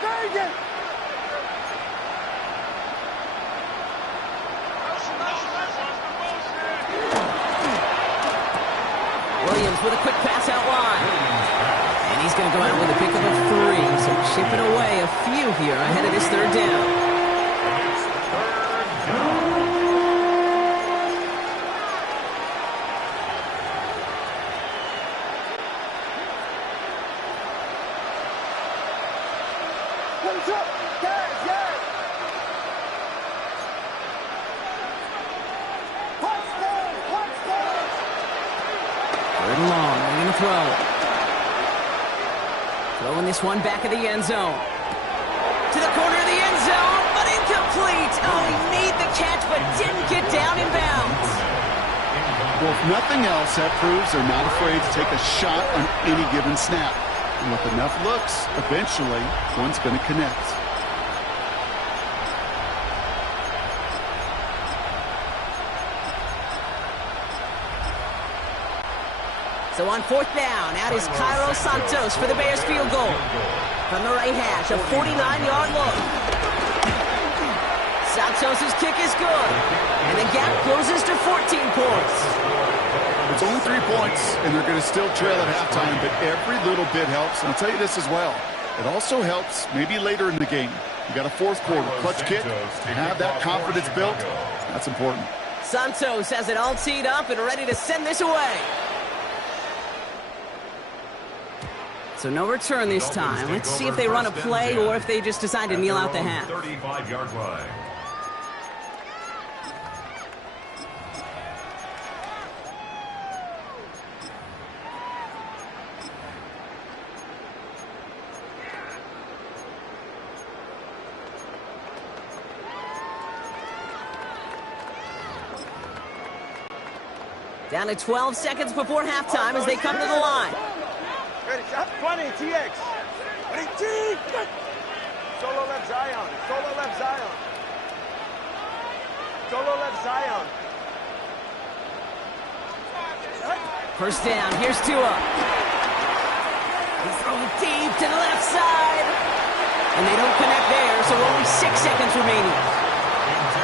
with a quick pass out wide. And he's going to go out with a pick of a 3. So chipping away a few here ahead of this third down. It's third down. Third and long, they're going to throw. Throwing this one back of the end zone. To the corner of the end zone, but incomplete. Oh, he made the catch, but didn't get down in bounds. Well, if nothing else, that proves they're not afraid to take a shot on any given snap. And with enough looks, eventually, one's going to connect. So on fourth down, out is Cairo Santos for the Bears field goal. From the right hash, a 49-yard look. Santos' kick is good. And the gap closes to 14 points. It's only 3 points, and they're going to still trail at halftime, but every little bit helps. And I'll tell you this as well. It also helps maybe later in the game. You got a fourth quarter clutch kick, to have that confidence built, that's important. Santos has it all teed up and ready to send this away. So no return this time. Let's see if they run a play or if they just decide to kneel out the half. 35-yard line. Down to 12 seconds before halftime as they come to the line. Ready, shot 20, TX. Ready, T. Solo left Zion. Solo left Zion. Solo left Zion. First down, here's Tua. He's throwing deep to the left side. And they don't connect there, so only 6 seconds remaining.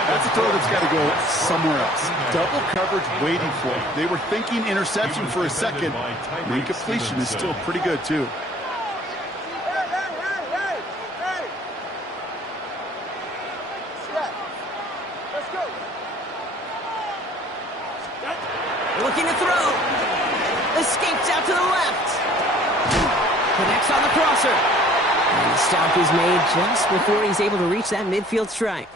That's a throw that's got to go somewhere else. Double coverage waiting for it. They were thinking interception for a second. The incompletion is still pretty good, too. Hey. Step. Let's go. Looking to throw. Escapes out to the left. Connects on the crosser. And the stop is made just before he's able to reach that midfield stripe.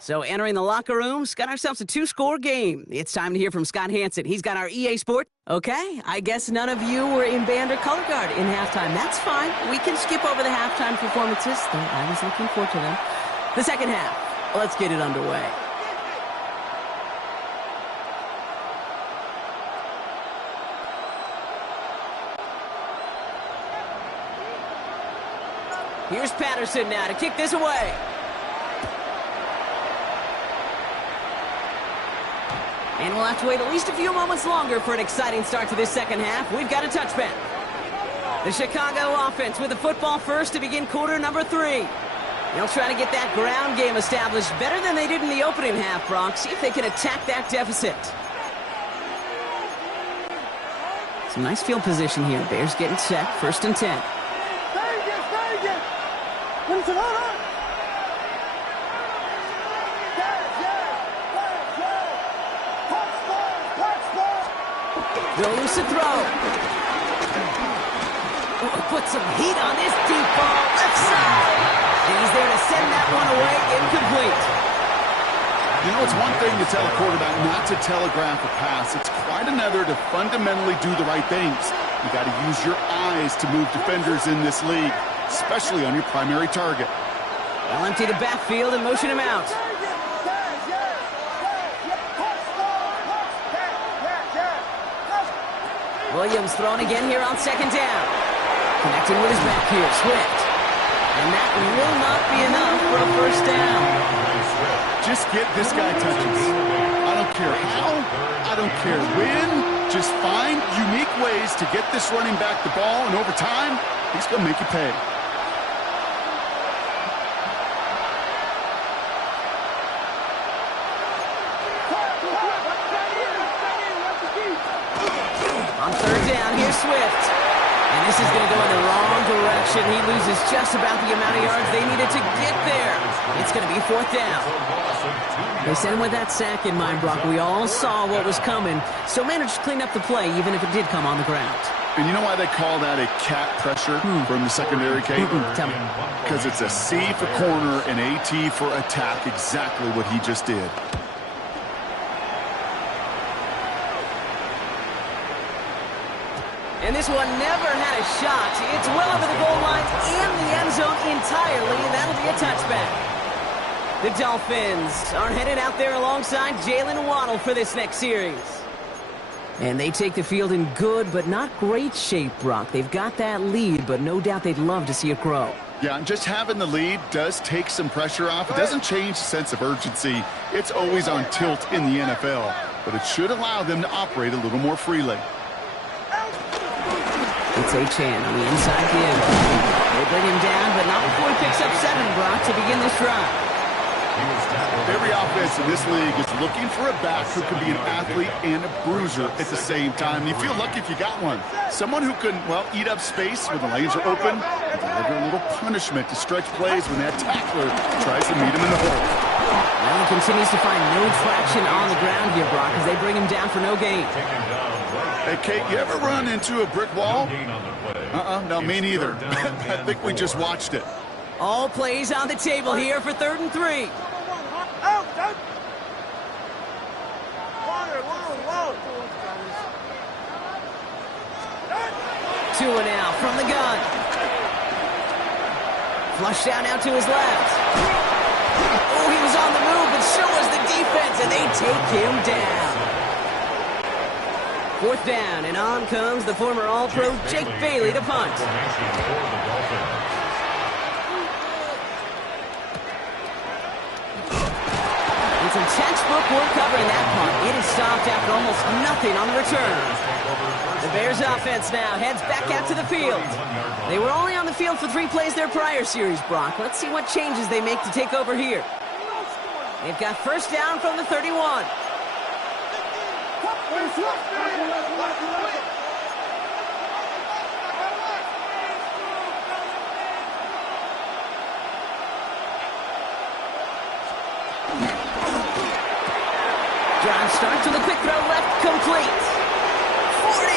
So entering the locker rooms, got ourselves a 2-score game. It's time to hear from Scott Hansen. He's got our EA Sport. Okay, I guess none of you were in band or color guard in halftime. That's fine. We can skip over the halftime performances, though I was looking forward to them. The second half, let's get it underway. Here's Patterson now to kick this away. And we'll have to wait at least a few moments longer for an exciting start to this second half. We've got a touchback. The Chicago offense with the football first to begin quarter number 3. They'll try to get that ground game established better than they did in the opening half, Brock. See if they can attack that deficit. Some nice field position here. Bears getting set. First and 10. Williams to throw. Put some heat on this deep ball. Left side. And he's there to send that one away. Incomplete. You know, it's one thing to tell a quarterback not to telegraph a pass. It's quite another to fundamentally do the right things. You got to use your eyes to move defenders in this league, especially on your primary target. They'll empty the backfield and motion him out. Williams throwing again here on second down. Connecting with his back here, Swift. And that will not be enough for a first down. Just get this guy touches. I don't care how, I don't care when. Just find unique ways to get this running back the ball, and over time, he's going to make you pay. On third Swift. And this is going to go in the wrong direction. He loses just about the amount of yards they needed to get there. It's going to be 4th down. They sent him with that sack in mind, Brock. We all saw what was coming, so managed to clean up the play, even if it did come on the ground. And you know why they call that a cat pressure from the secondary, Kate? Tell me. Because it's a C for corner and a T for attack, exactly what he just did. And this one never had a shot. It's well over the goal line and the end zone entirely, and that'll be a touchback. The Dolphins are headed out there alongside Jalen Waddle for this next series. And they take the field in good but not great shape, Brock. They've got that lead, but no doubt they'd love to see it grow. Yeah, and just having the lead does take some pressure off. It doesn't change the sense of urgency. It's always on tilt in the NFL, but it should allow them to operate a little more freely. It's Achane on the inside give. They bring him down, but not before he picks up 7, Brock, to begin this drive. Every offense in this league is looking for a back who can be an athlete and a bruiser at the same time. You feel lucky if you got one. Someone who can, well, eat up space when the lanes are open and deliver a little punishment to stretch plays when that tackler tries to meet him in the hole. Well, he continues to find no traction on the ground here, Brock, as they bring him down for no gain. Hey, Kate, you ever run into a brick wall? No, me neither. I think we just watched it. All plays on the table here for 3rd and 3. Out! Corner, low. 2 and out from the gun. Flush down now to his left. Oh, he was on the move, but so was the defense, and they take him down. 4th down, and on comes the former All-Pro Jake Bailey to punt. It's some textbook work covering that punt. It is stopped after almost nothing on the return. The Bears offense now heads back out to the field. They were only on the field for 3 plays their prior series, Brock. Let's see what changes they make to take over here. They've got 1st down from the 31. Drive starts with a quick throw left, complete. 40.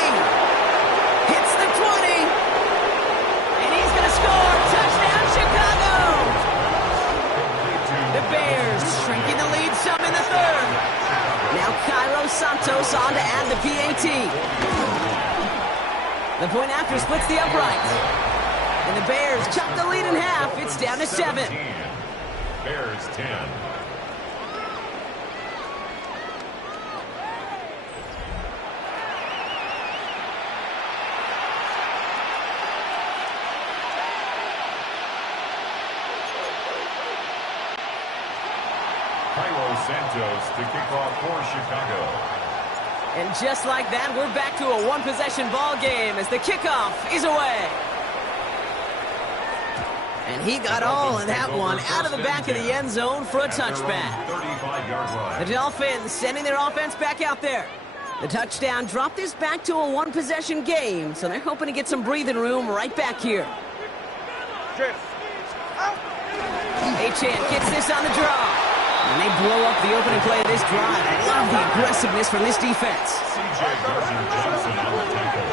Hits the 20. And he's going to score. Touchdown, Chicago. The Bears shrinking the lead some in the 3rd. Now Cairo Santos on to add the PAT. The point after splits the upright. And the Bears chop the lead in half. It's down to 7. Bears 10. Santos to kick off for Chicago. And just like that, we're back to a 1-possession ball game as the kickoff is away. And he got all of that one out of the back of the end zone for a touchback. The Dolphins sending their offense back out there. The touchdown dropped this back to a 1-possession game, so they're hoping to get some breathing room right back here. Achane gets this on the draw. And they blow up the opening play of this drive. I love the aggressiveness from this defense. C.J. Gardner-Johnson on the tackle.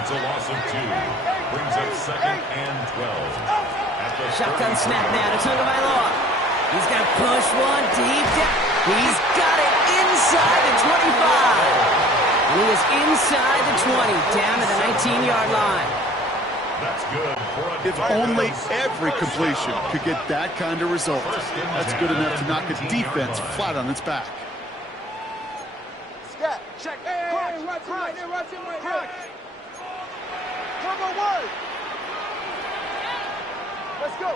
It's a loss of 2. Brings up 2nd and 12. Shotgun snap now to Tagovailoa. He's going to push one deep down. He's got it inside the 25. And he is inside the 20, down to the 19-yard line. That's good. If only every completion could get that kind of result. That's good enough to knock a defense flat on its back. Scat, check. Hey, watch him right there, watch him right there. Cover 1. Let's go.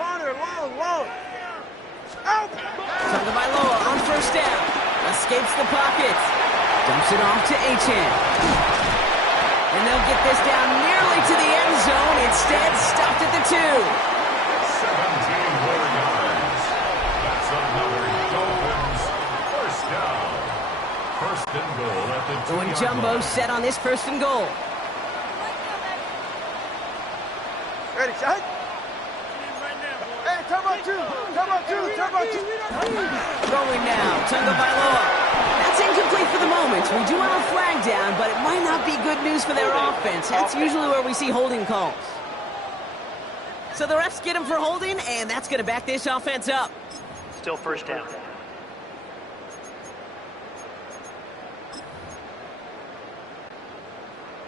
Corner, long. Out. Tagovailoa on 1st down. Escapes the pocket. Dumps it off to Achane. And they'll get this down nearly to the end zone. Instead, stopped at the 2. 17 more yards. That's another Dolphins 1st down. 1st and goal at the 2-yard Going jumbo line. set on this first and goal. Ready, shot. Hey, come on, two. Come on, two. Come on, two. Throwing now, Tagovailoa. That's incomplete for the moment. We do have a flag down, but it might not be good news for their offense. That's usually where we see holding calls. So the refs get him for holding, and that's going to back this offense up. Still first down.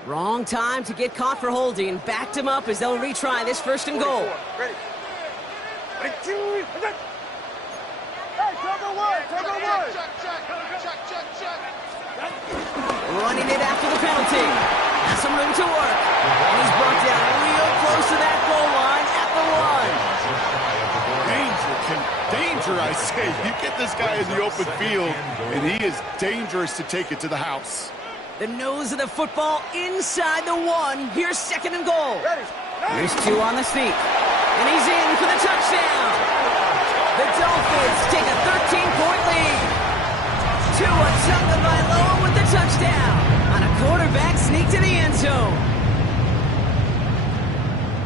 Wrong time to get caught for holding. Backed him up as they'll retry this first and goal. Ready. Ready, two. Hey, cover one. Cover one. Running it after the penalty. Has some room to work. And he's brought down real close to that goal line at the one. Danger, I say. You get this guy in the open field, and he is dangerous to take it to the house. The nose of the football inside the one. Here's second and goal. Ready. Here's two on the sneak. And he's in for the touchdown. The Dolphins take a 13-point lead. Tua Tagovailoa with the touchdown on a quarterback sneak to the end zone.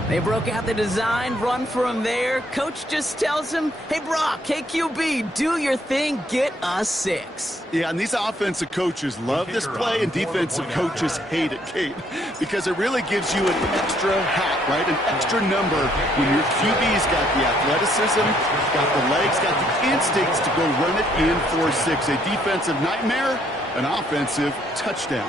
They broke out the design, run for him there. Coach just tells him, hey, Brock, KQB, do your thing, get us 6. Yeah, and these offensive coaches love this play, and defensive coaches hate it, Kate, because it really gives you an extra hat, right? An extra number when your QB's got the athleticism, got the legs, got the instincts to go run it in for 6. A defensive nightmare, an offensive touchdown.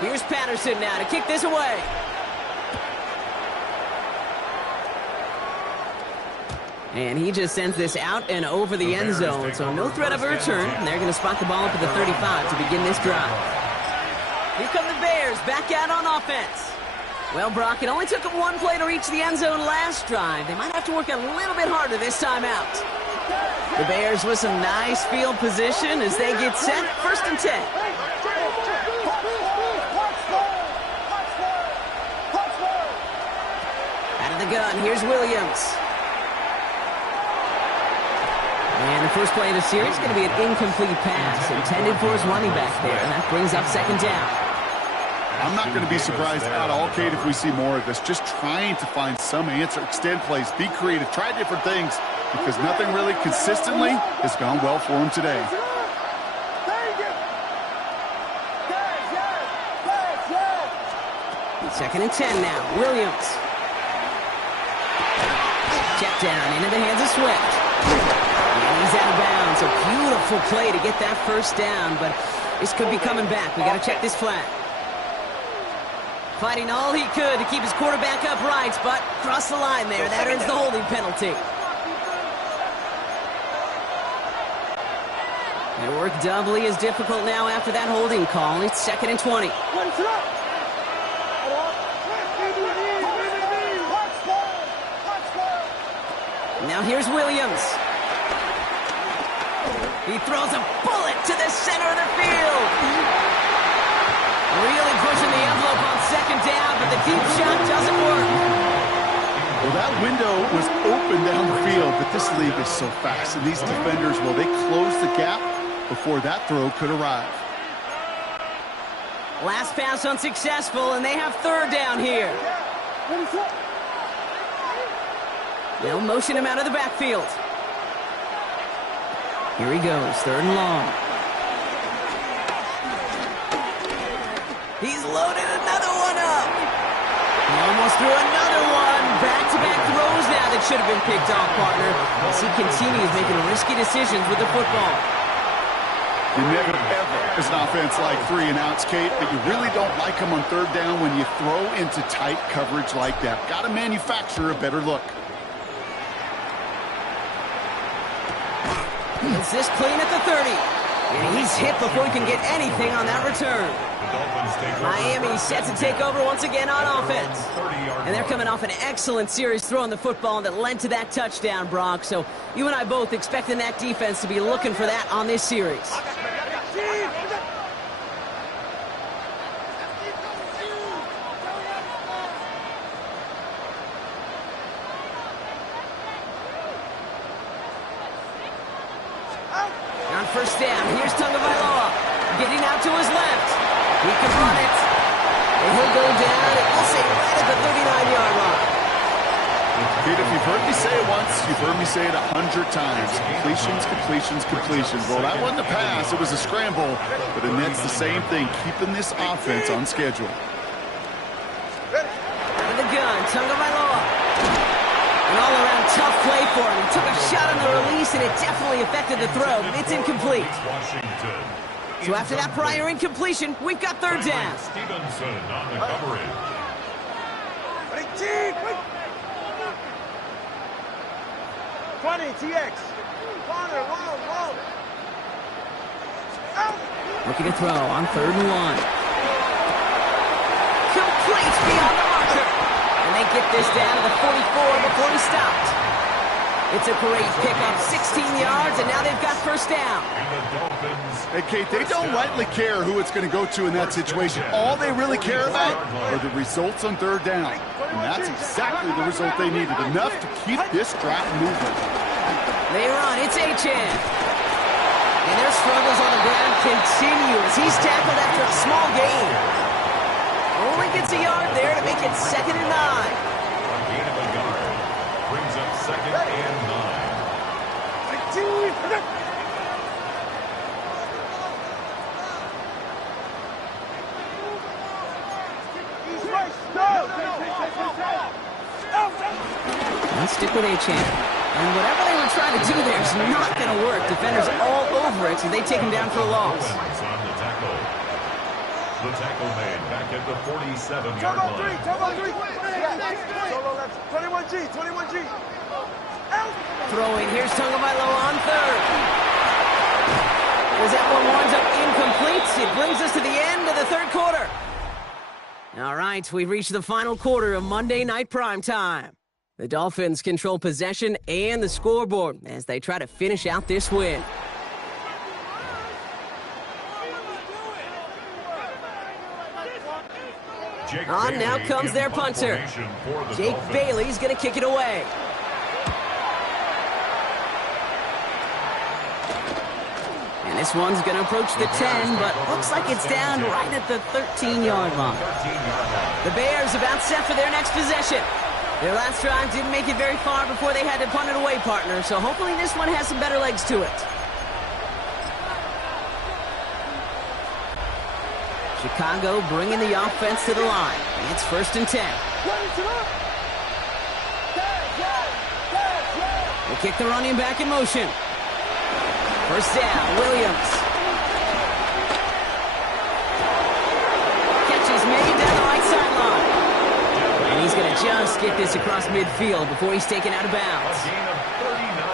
Here's Patterson now to kick this away. And he just sends this out and over the end zone, so no threat of a return. And they're going to spot the ball up at the 35 to begin this drive. Here come the Bears back out on offense. Well, Brock, it only took them one play to reach the end zone last drive. They might have to work a little bit harder this time out. The Bears with some nice field position as they get set. First and 10. The gun. Here's Williams. And the first play of the series is going to be an incomplete pass intended for his running back there, and that brings up second down. I'm not going to be surprised at all, Kate, if we see more of this. Just trying to find some answer, extend plays, be creative, try different things, because nothing really consistently has gone well for him today. Second and 10 now. Williams. Check down into the hands of Swift. And he's out of bounds. A beautiful play to get that first down, but this could be coming back. We got to check this flag. Fighting all he could to keep his quarterback upright, but crossed the line there. That earns the holding penalty. Their work doubly as difficult now after that holding call. It's second and 20. Now here's Williams. He throws a bullet to the center of the field. Really pushing the envelope on second down, but the deep shot doesn't work. Well, that window was open down the field, but this league is so fast. And these defenders, well, they closed the gap before that throw could arrive. Last pass unsuccessful, and they have third down here. They'll motion him out of the backfield. Here he goes, third and long. He's loaded another one up. He almost threw another one. Back-to-back throws now that should have been picked off, partner, as he continues making risky decisions with the football. You never, ever, as an offense, like 3 and outs, Kate, but you really don't like them on third down when you throw into tight coverage like that. Got to manufacture a better look. Is this clean at the 30? And he's hit before he can get anything on that return. Miami set to take over once again on offense. And they're coming off an excellent series throwing the football that led to that touchdown, Brock. So you and I both expecting that defense to be looking for that on this series. On first down, here's Tagovailoa. Getting out to his left. He can run it. And he'll go down, and we'll say right at the 39-yard line. Kid, if you've heard me say it once, you've heard me say it 100 times. Completions, completions, completions. Well, that wasn't a pass. It was a scramble. But the Nets, the same thing, keeping this offense on schedule. Out of the gun, Tagovailoa. An all-around tough play for him. He took a shot on the release, and it definitely affected the throw. It's incomplete. So after that prior incompletion, we've got third down. Stevenson on the coverage. 20, TX. Corner, long. Out. Looking to throw on 3rd and 1. Complete beyond the marker. And they get this down to the 44 before he stopped. It's a great pickup, 16 yards, and now they've got first down. Hey, Kate, they don't rightly care who it's going to go to in that situation. All they really care about are the results on 3rd down. And that's exactly the result they needed. Enough to keep this drive moving. They run. It's H.N. And their struggles on the ground continue as he's tackled after a small gain. Only gets a yard there to make it 2nd and 9. A gain of a yard brings up 2nd and 9. Let's stick with H.N. And whatever they were trying to do there is not going to work. Defenders all over it, so they take him down for a loss. On the tackle. The tackle made back at the 47-yard line. Solo left. 21G. Throwing. Here's Tagovailoa on 3rd. As that one winds up incomplete, it brings us to the end of the 3rd quarter. All right, we've reached the final quarter of Monday Night Primetime. The Dolphins control possession and the scoreboard as they try to finish out this win. On now comes their punter. Jake Bailey's going to kick it away. And this one's going to approach the 10, but looks like it's down right at the 13-yard line. The Bears about set for their next possession. Their last drive didn't make it very far before they had to punt it away, partner, so hopefully this one has some better legs to it. Chicago bringing the offense to the line. It's 1st and 10. They kick the running back in motion. First down, Williams. Catch is made down the right sideline. And he's going to just get this across midfield before he's taken out of bounds.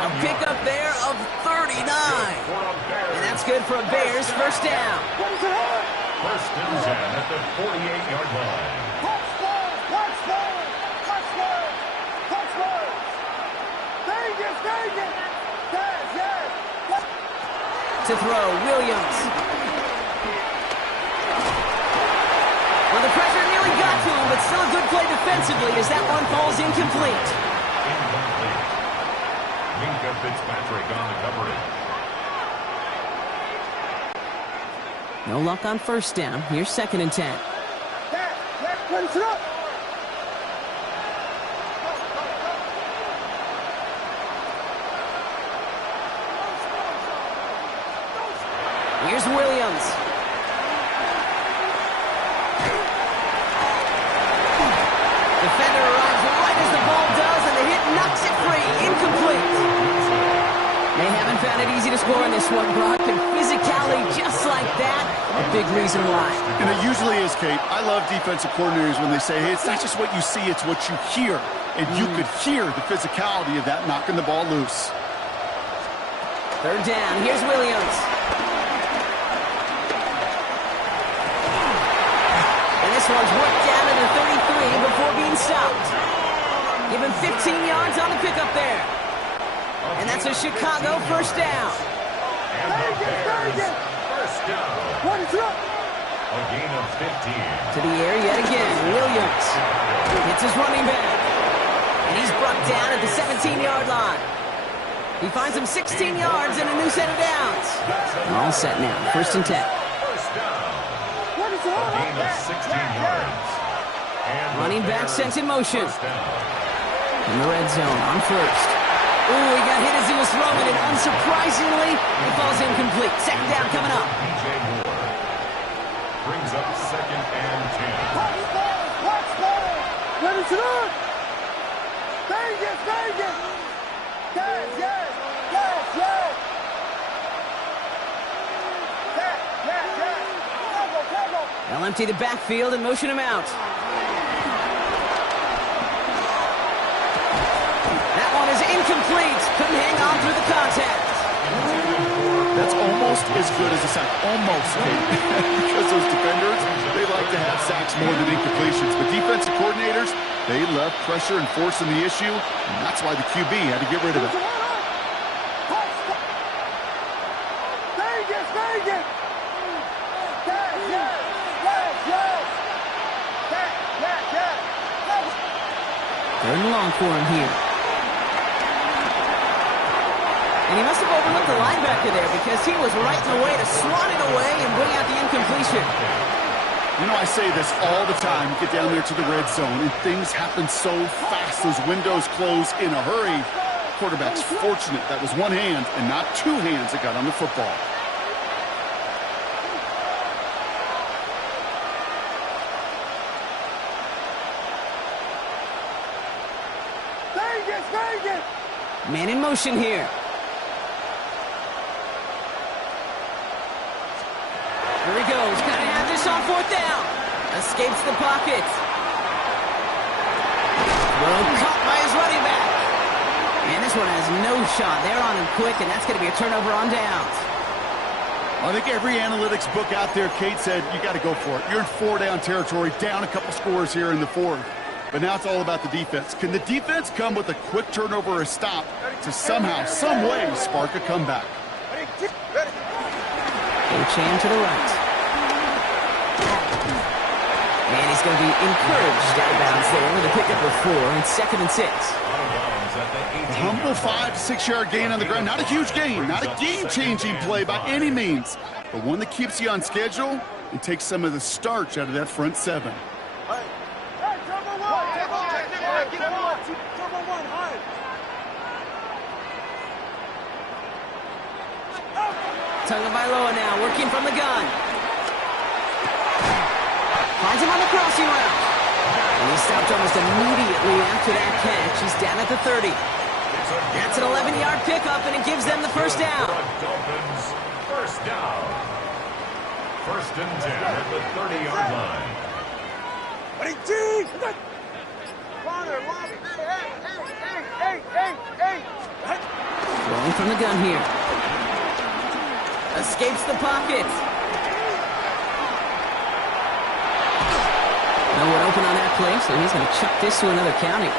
A pickup there of 39. And that's good for a Bears first down. 1st and 10 at the 48-yard line. To throw, Williams. Well, the pressure nearly got to him, but still a good play defensively as that one falls incomplete. Minka Fitzpatrick on the coverage. No luck on first down. Here's 2nd and 10. Here's Williams. Defender arrives right as the ball does, and the hit knocks it free. Incomplete. They haven't found it easy to score in this one, Brock, and physicality just like that, a big reason why. And it usually is, Kate. I love defensive coordinators when they say, hey, it's not just what you see, it's what you hear. And you could hear the physicality of that knocking the ball loose. 3rd down. Here's Williams. And this one's worked down to the 33 before being stopped. Give him 15 yards on the pickup there. And that's a Chicago first down. And the Bears first down. A gain of 15. To the air yet again. Williams hits his running back. And he's brought down at the 17-yard line. He finds him 16 yards and a new set of downs. All set now, 1st and 10. First down. A gain of 16 yards. And Running back sent in motion. first down. In the red zone on 1st. Ooh, he got hit as he was throwing it. Unsurprisingly, it falls incomplete. 2nd down coming up. DJ Moore brings up 2nd and 10. Ready to run! Vegas! Vegas! Yes, yes! Yes, yes! Yes, yes, yes! Cargo, cargo! They'll empty the backfield and motion him out. That one is incomplete. Couldn't hang on through the contact. That's almost as good as a sack. Almost, Kate. Because those defenders, they like to have sacks more than incompletions. But defensive coordinators, they love pressure and forcing the issue, and that's why the QB had to get rid of it. Vegas! Vegas! Yes, yes! Yes, yes! Yes, yes, yes! 3rd and long for him here. And he must have overlooked the linebacker there because he was right in the way to swat it away and bring out the incompletion. You know, I say this all the time. You get down there to the red zone, and things happen so fast. Those windows close in a hurry. Quarterback's fortunate that was one hand and not two hands that got on the football. Vegas! Vegas! Man in motion here. Here he goes. Gonna have this on 4th down. Escapes the pocket. Well, caught by his running back. And this one has no shot. They're on him quick, and that's going to be a turnover on downs. I think every analytics book out there, Kate said, you got to go for it. You're in 4-down territory, down a couple scores here in the 4th. But now it's all about the defense. Can the defense come with a quick turnover or a stop to somehow, some way, spark a comeback? Chan to the right. And he's going to be encouraged out of bounds there with a pickup of 4 and 2nd and 6. A humble 5 to 6 yard gain on the ground. Not a huge gain, not a game-changing play by any means, but one that keeps you on schedule and takes some of the starch out of that front 7. Hey, turbo one! Turbo one, high! Tagovailoa now working from the gun. Finds him on the crossing route. And he stopped almost immediately after that catch. He's down at the 30. That's an 11-yard pickup, and it gives them the 1st down. Dolphins, 1st down. 1st and 10 at the 30-yard line. Ready, G! Corner, long, hey! Rolling from the gun here. Escapes the pocket. No one open on that play, so he's going to chuck this to another county.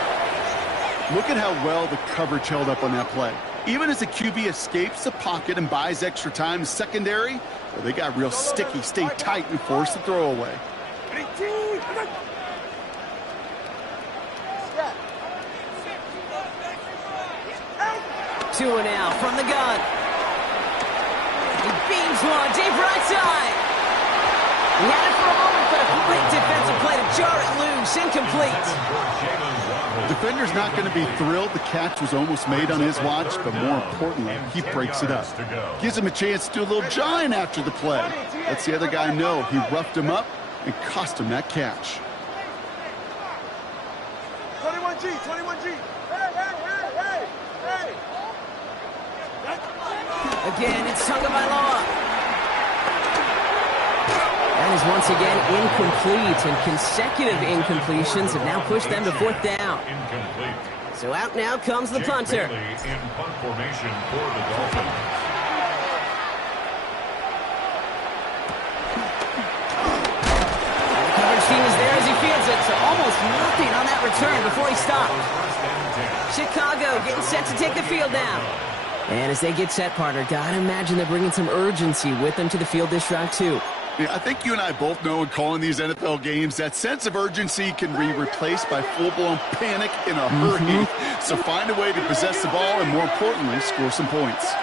Look at how well the coverage held up on that play. Even as the QB escapes the pocket and buys extra time, secondary, well, they got real sticky, stay tight, and force the throw away. Ready, G! Tua now from the gun. He beams one deep right side. He had it for a moment, but a great defensive play to jar it loose. Incomplete. Defender's not going to be thrilled the catch was almost made on his watch, but more importantly, he breaks it up. Gives him a chance to do a little jawing after the play. Lets the other guy know he roughed him up and cost him that catch. 21G! Hey! Again, it's Tagovailoa. That is once again incomplete, and consecutive incompletions have now pushed them to 4th down. Incomplete. So out now comes the punter. Bailey in punt formation for the Dolphins. The coverage team is there as he fields it, so almost nothing on that return before he stopped. Chicago getting set to take the field now. And as they get set, partner, gotta imagine they're bringing some urgency with them to the field this drive, too. Yeah, I think you and I both know in calling these NFL games that sense of urgency can be replaced by full-blown panic in a hurry. So find a way to possess the ball and, more importantly, score some points.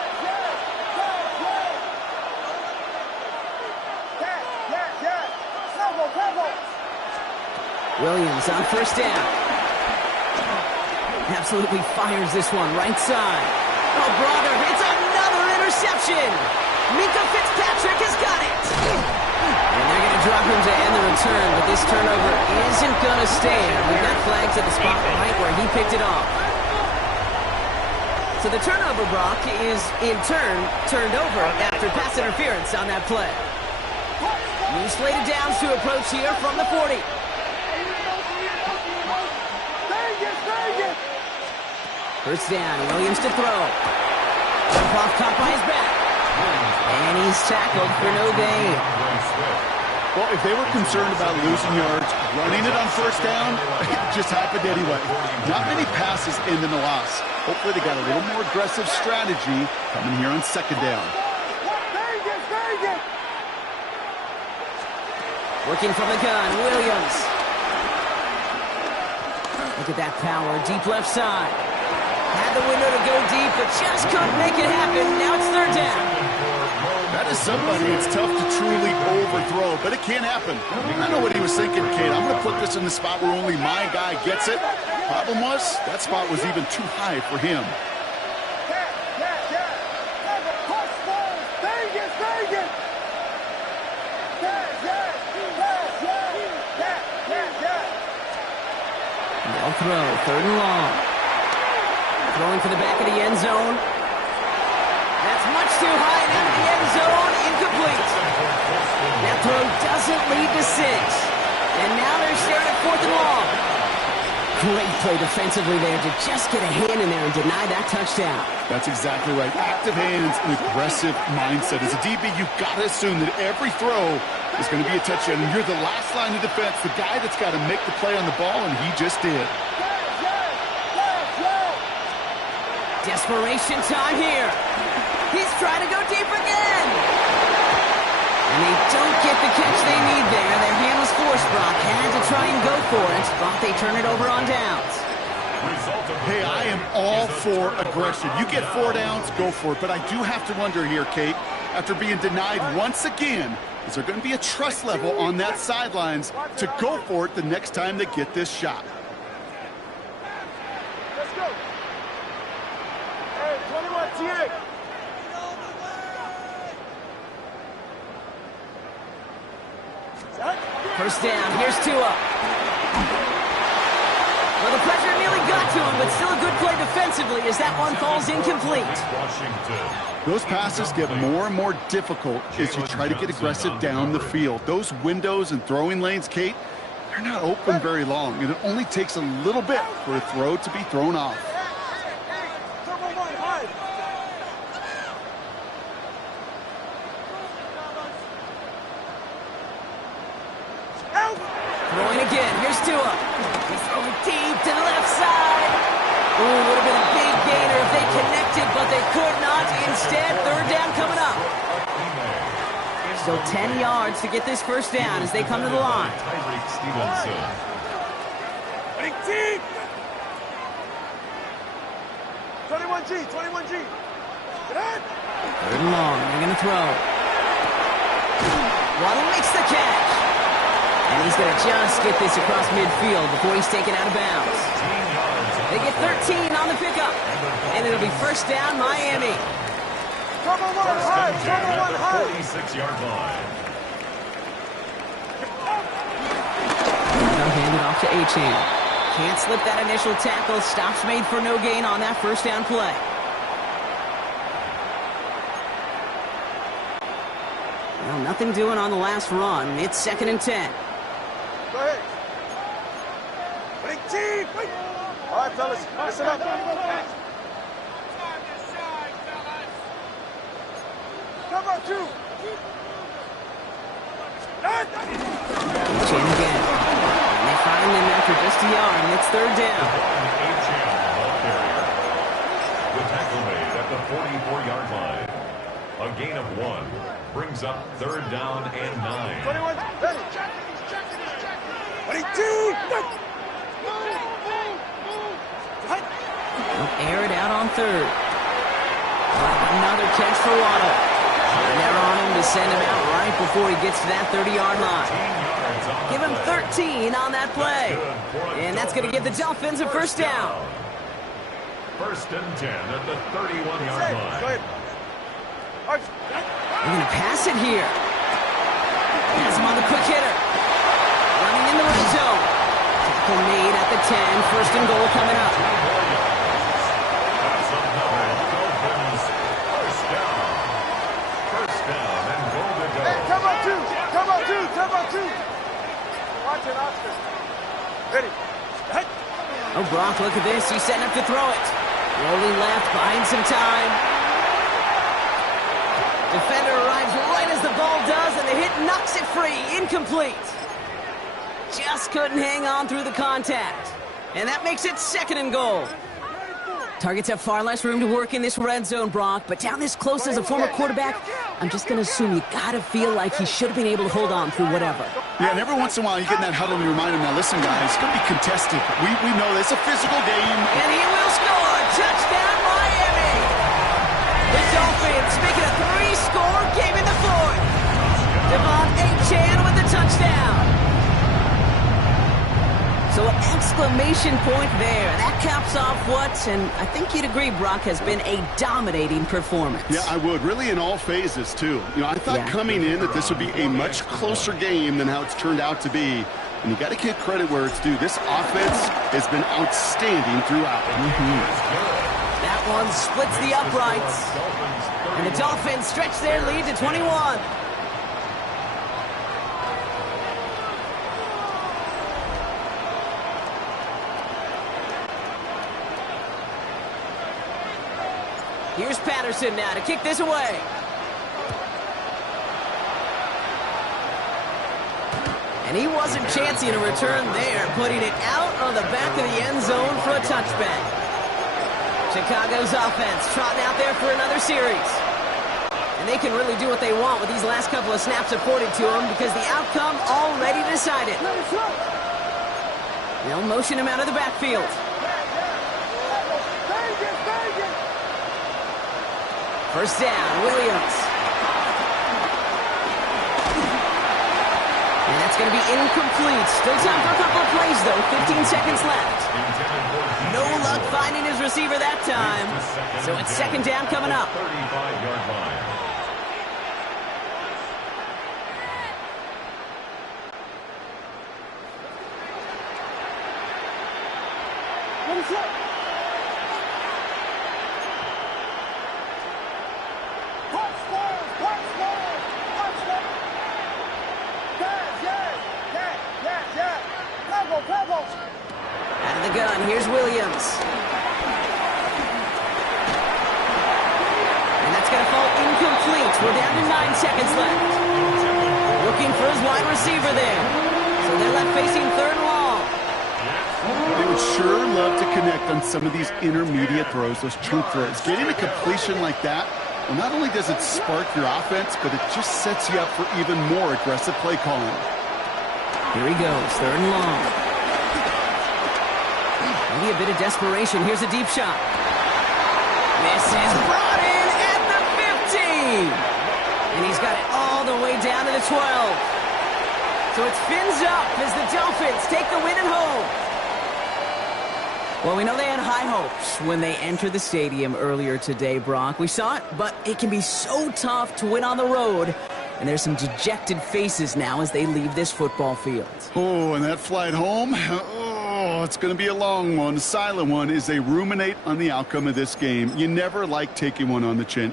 Williams on first down. Absolutely fires this one right side. Oh, brother, it's another interception. Minka Fitzpatrick has got it. And they're going to drop him to end the return, but this turnover isn't going to stand. We've got flags at the spot right where he picked it off. So the turnover, Brock, is in turn turned over after pass interference on that play. New slated downs to approach here from the 40. First down, Williams to throw. Off caught by his back. And he's tackled for no gain. Well, if they were concerned about losing yards, running it on first down, it just happened anyway. Not many passes end in a loss. Hopefully they got a little more aggressive strategy coming here on second down. Working from the gun, Williams. Look at that power, deep left side. Had the window to go deep, but just couldn't make it happen. Now it's third down. That is somebody it's tough to truly overthrow, but it can happen. I know what he was thinking, Kate. I'm going to put this in the spot where only my guy gets it. Problem was, that spot was even too high for him. They'll throw, third and long. Throwing for the back of the end zone. That's much too high and into the end zone. Incomplete. That throw doesn't lead to 6. And now they're staring at fourth and long. Great play defensively there to just get a hand in there and deny that touchdown. That's exactly right. Active hands and aggressive mindset. As a DB, you've got to assume that every throw is going to be a touchdown. And you're the last line of defense, the guy that's got to make the play on the ball, and he just did. Desperation time here. He's trying to go deep again. And they don't get the catch they need there. Their hand was forced, Brock. Had to try and go for it, but they turn it over on downs. Hey, I am all for aggression. You get 4 downs, go for it. But I do have to wonder here, Kate, after being denied once again, is there going to be a trust level on that sidelines to go for it the next time they get this shot? Let's go. Hey, 21 TA. First down, here's Tua. Well, the pressure nearly got to him, but still a good play defensively as that one falls incomplete. Those passes get more and more difficult as you try to get aggressive down the field. Those windows and throwing lanes, Kate, they're not open very long, and it only takes a little bit for a throw to be thrown off. Throwing again. Here's Tua. He's throwing deep to the left side. Ooh, would have been a big gainer if they connected, but they could not. Instead, third down coming up. Still 10 yards to get this first down as they come to the line. 21G, 21G. Third and long. They're going to throw. Waddle makes the catch. And he's going to just get this across midfield before he's taken out of bounds. They get 13 on the pickup. And it'll be first down, Miami. Cover one high, cover one high. 46-yard line. Now hand it off to Achane. Can't slip that initial tackle. Stops made for no gain on that first down play. Well, nothing doing on the last run. It's second and 10. Go ahead. Big team. Wait. All right, fellas. Listen up. Cover two. Achane again. And they find him after just a yard, and it's third down. The tackle made at the 44-yard line. A gain of 1 brings up 3rd down and 9. 21, ready. 22, Air it out on 3rd. Another catch for Waddle. And they're on him to send him out right before he gets to that 30-yard line. Give him 13 on that play. And that's going to give the Dolphins a 1st down. 1st and 10 at the 31-yard line. Go ahead. They're going to pass it here. Pass him on the quick hitter. Running in the red zone. Tackle made at the 10. 1st and goal coming up. That's another Dolphins 1st down. 1st down and goal to go. Hey, come on, 2. Come on, 2. Come on, 2. Watch it, Oscar. Ready. Hey. Oh, Brock, look at this. He's setting up to throw it. Rolling left, buying some time. Defender arrives right as the ball does, and the hit knocks it free. Incomplete. Just couldn't hang on through the contact. And that makes it 2nd and goal. Targets have far less room to work in this red zone, Brock, but down this close as a former quarterback, I'm just going to assume you got to feel like he should have been able to hold on through whatever. Yeah, and every once in a while you get in that huddle and you remind him, now listen, guys, it's going to be contested. We know it's a physical game. And he will score. Touchdown, Miami. The Dolphins make it a 3-score game in the 4th. Devon Achane with the touchdown. So an exclamation point there. That caps off what, and I think you'd agree, Brock, has been a dominating performance. Yeah, I would. Really in all phases, too. You know, I thought coming in that this would be a much closer game than how it's turned out to be. And you got to give credit where it's due. This offense has been outstanding throughout. That one splits the uprights. And the Dolphins stretch their lead to 21. Here's Patterson now to kick this away. And he wasn't chancing a return there, putting it out on the back of the end zone for a touchback. Chicago's offense trotting out there for another series. And they can really do what they want with these last couple of snaps afforded to them because the outcome already decided. They'll motion him out of the backfield. First down, Williams. And that's going to be incomplete. Still time for a couple of plays, though. 15 seconds left. No luck finding his receiver that time. So it's 2nd down coming up. 35-yard line. Out of the gun, here's Williams. And that's going to fall incomplete. We're down to 9 seconds left. Looking for his wide receiver there. So they're left facing 3rd and long. They would sure love to connect on some of these intermediate throws, those chunk throws. Getting a completion like that, well, not only does it spark your offense, but it just sets you up for even more aggressive play calling. Here he goes, 3rd and long. Maybe a bit of desperation. Here's a deep shot. This is brought in at the 15. And he's got it all the way down to the 12. So it's fins up as the Dolphins take the win at home. Well, we know they had high hopes when they entered the stadium earlier today, Brock. We saw it, but it can be so tough to win on the road. And there's some dejected faces now as they leave this football field. Oh, and that flight home, oh, it's going to be a long one, a silent one, as they ruminate on the outcome of this game. You never like taking one on the chin.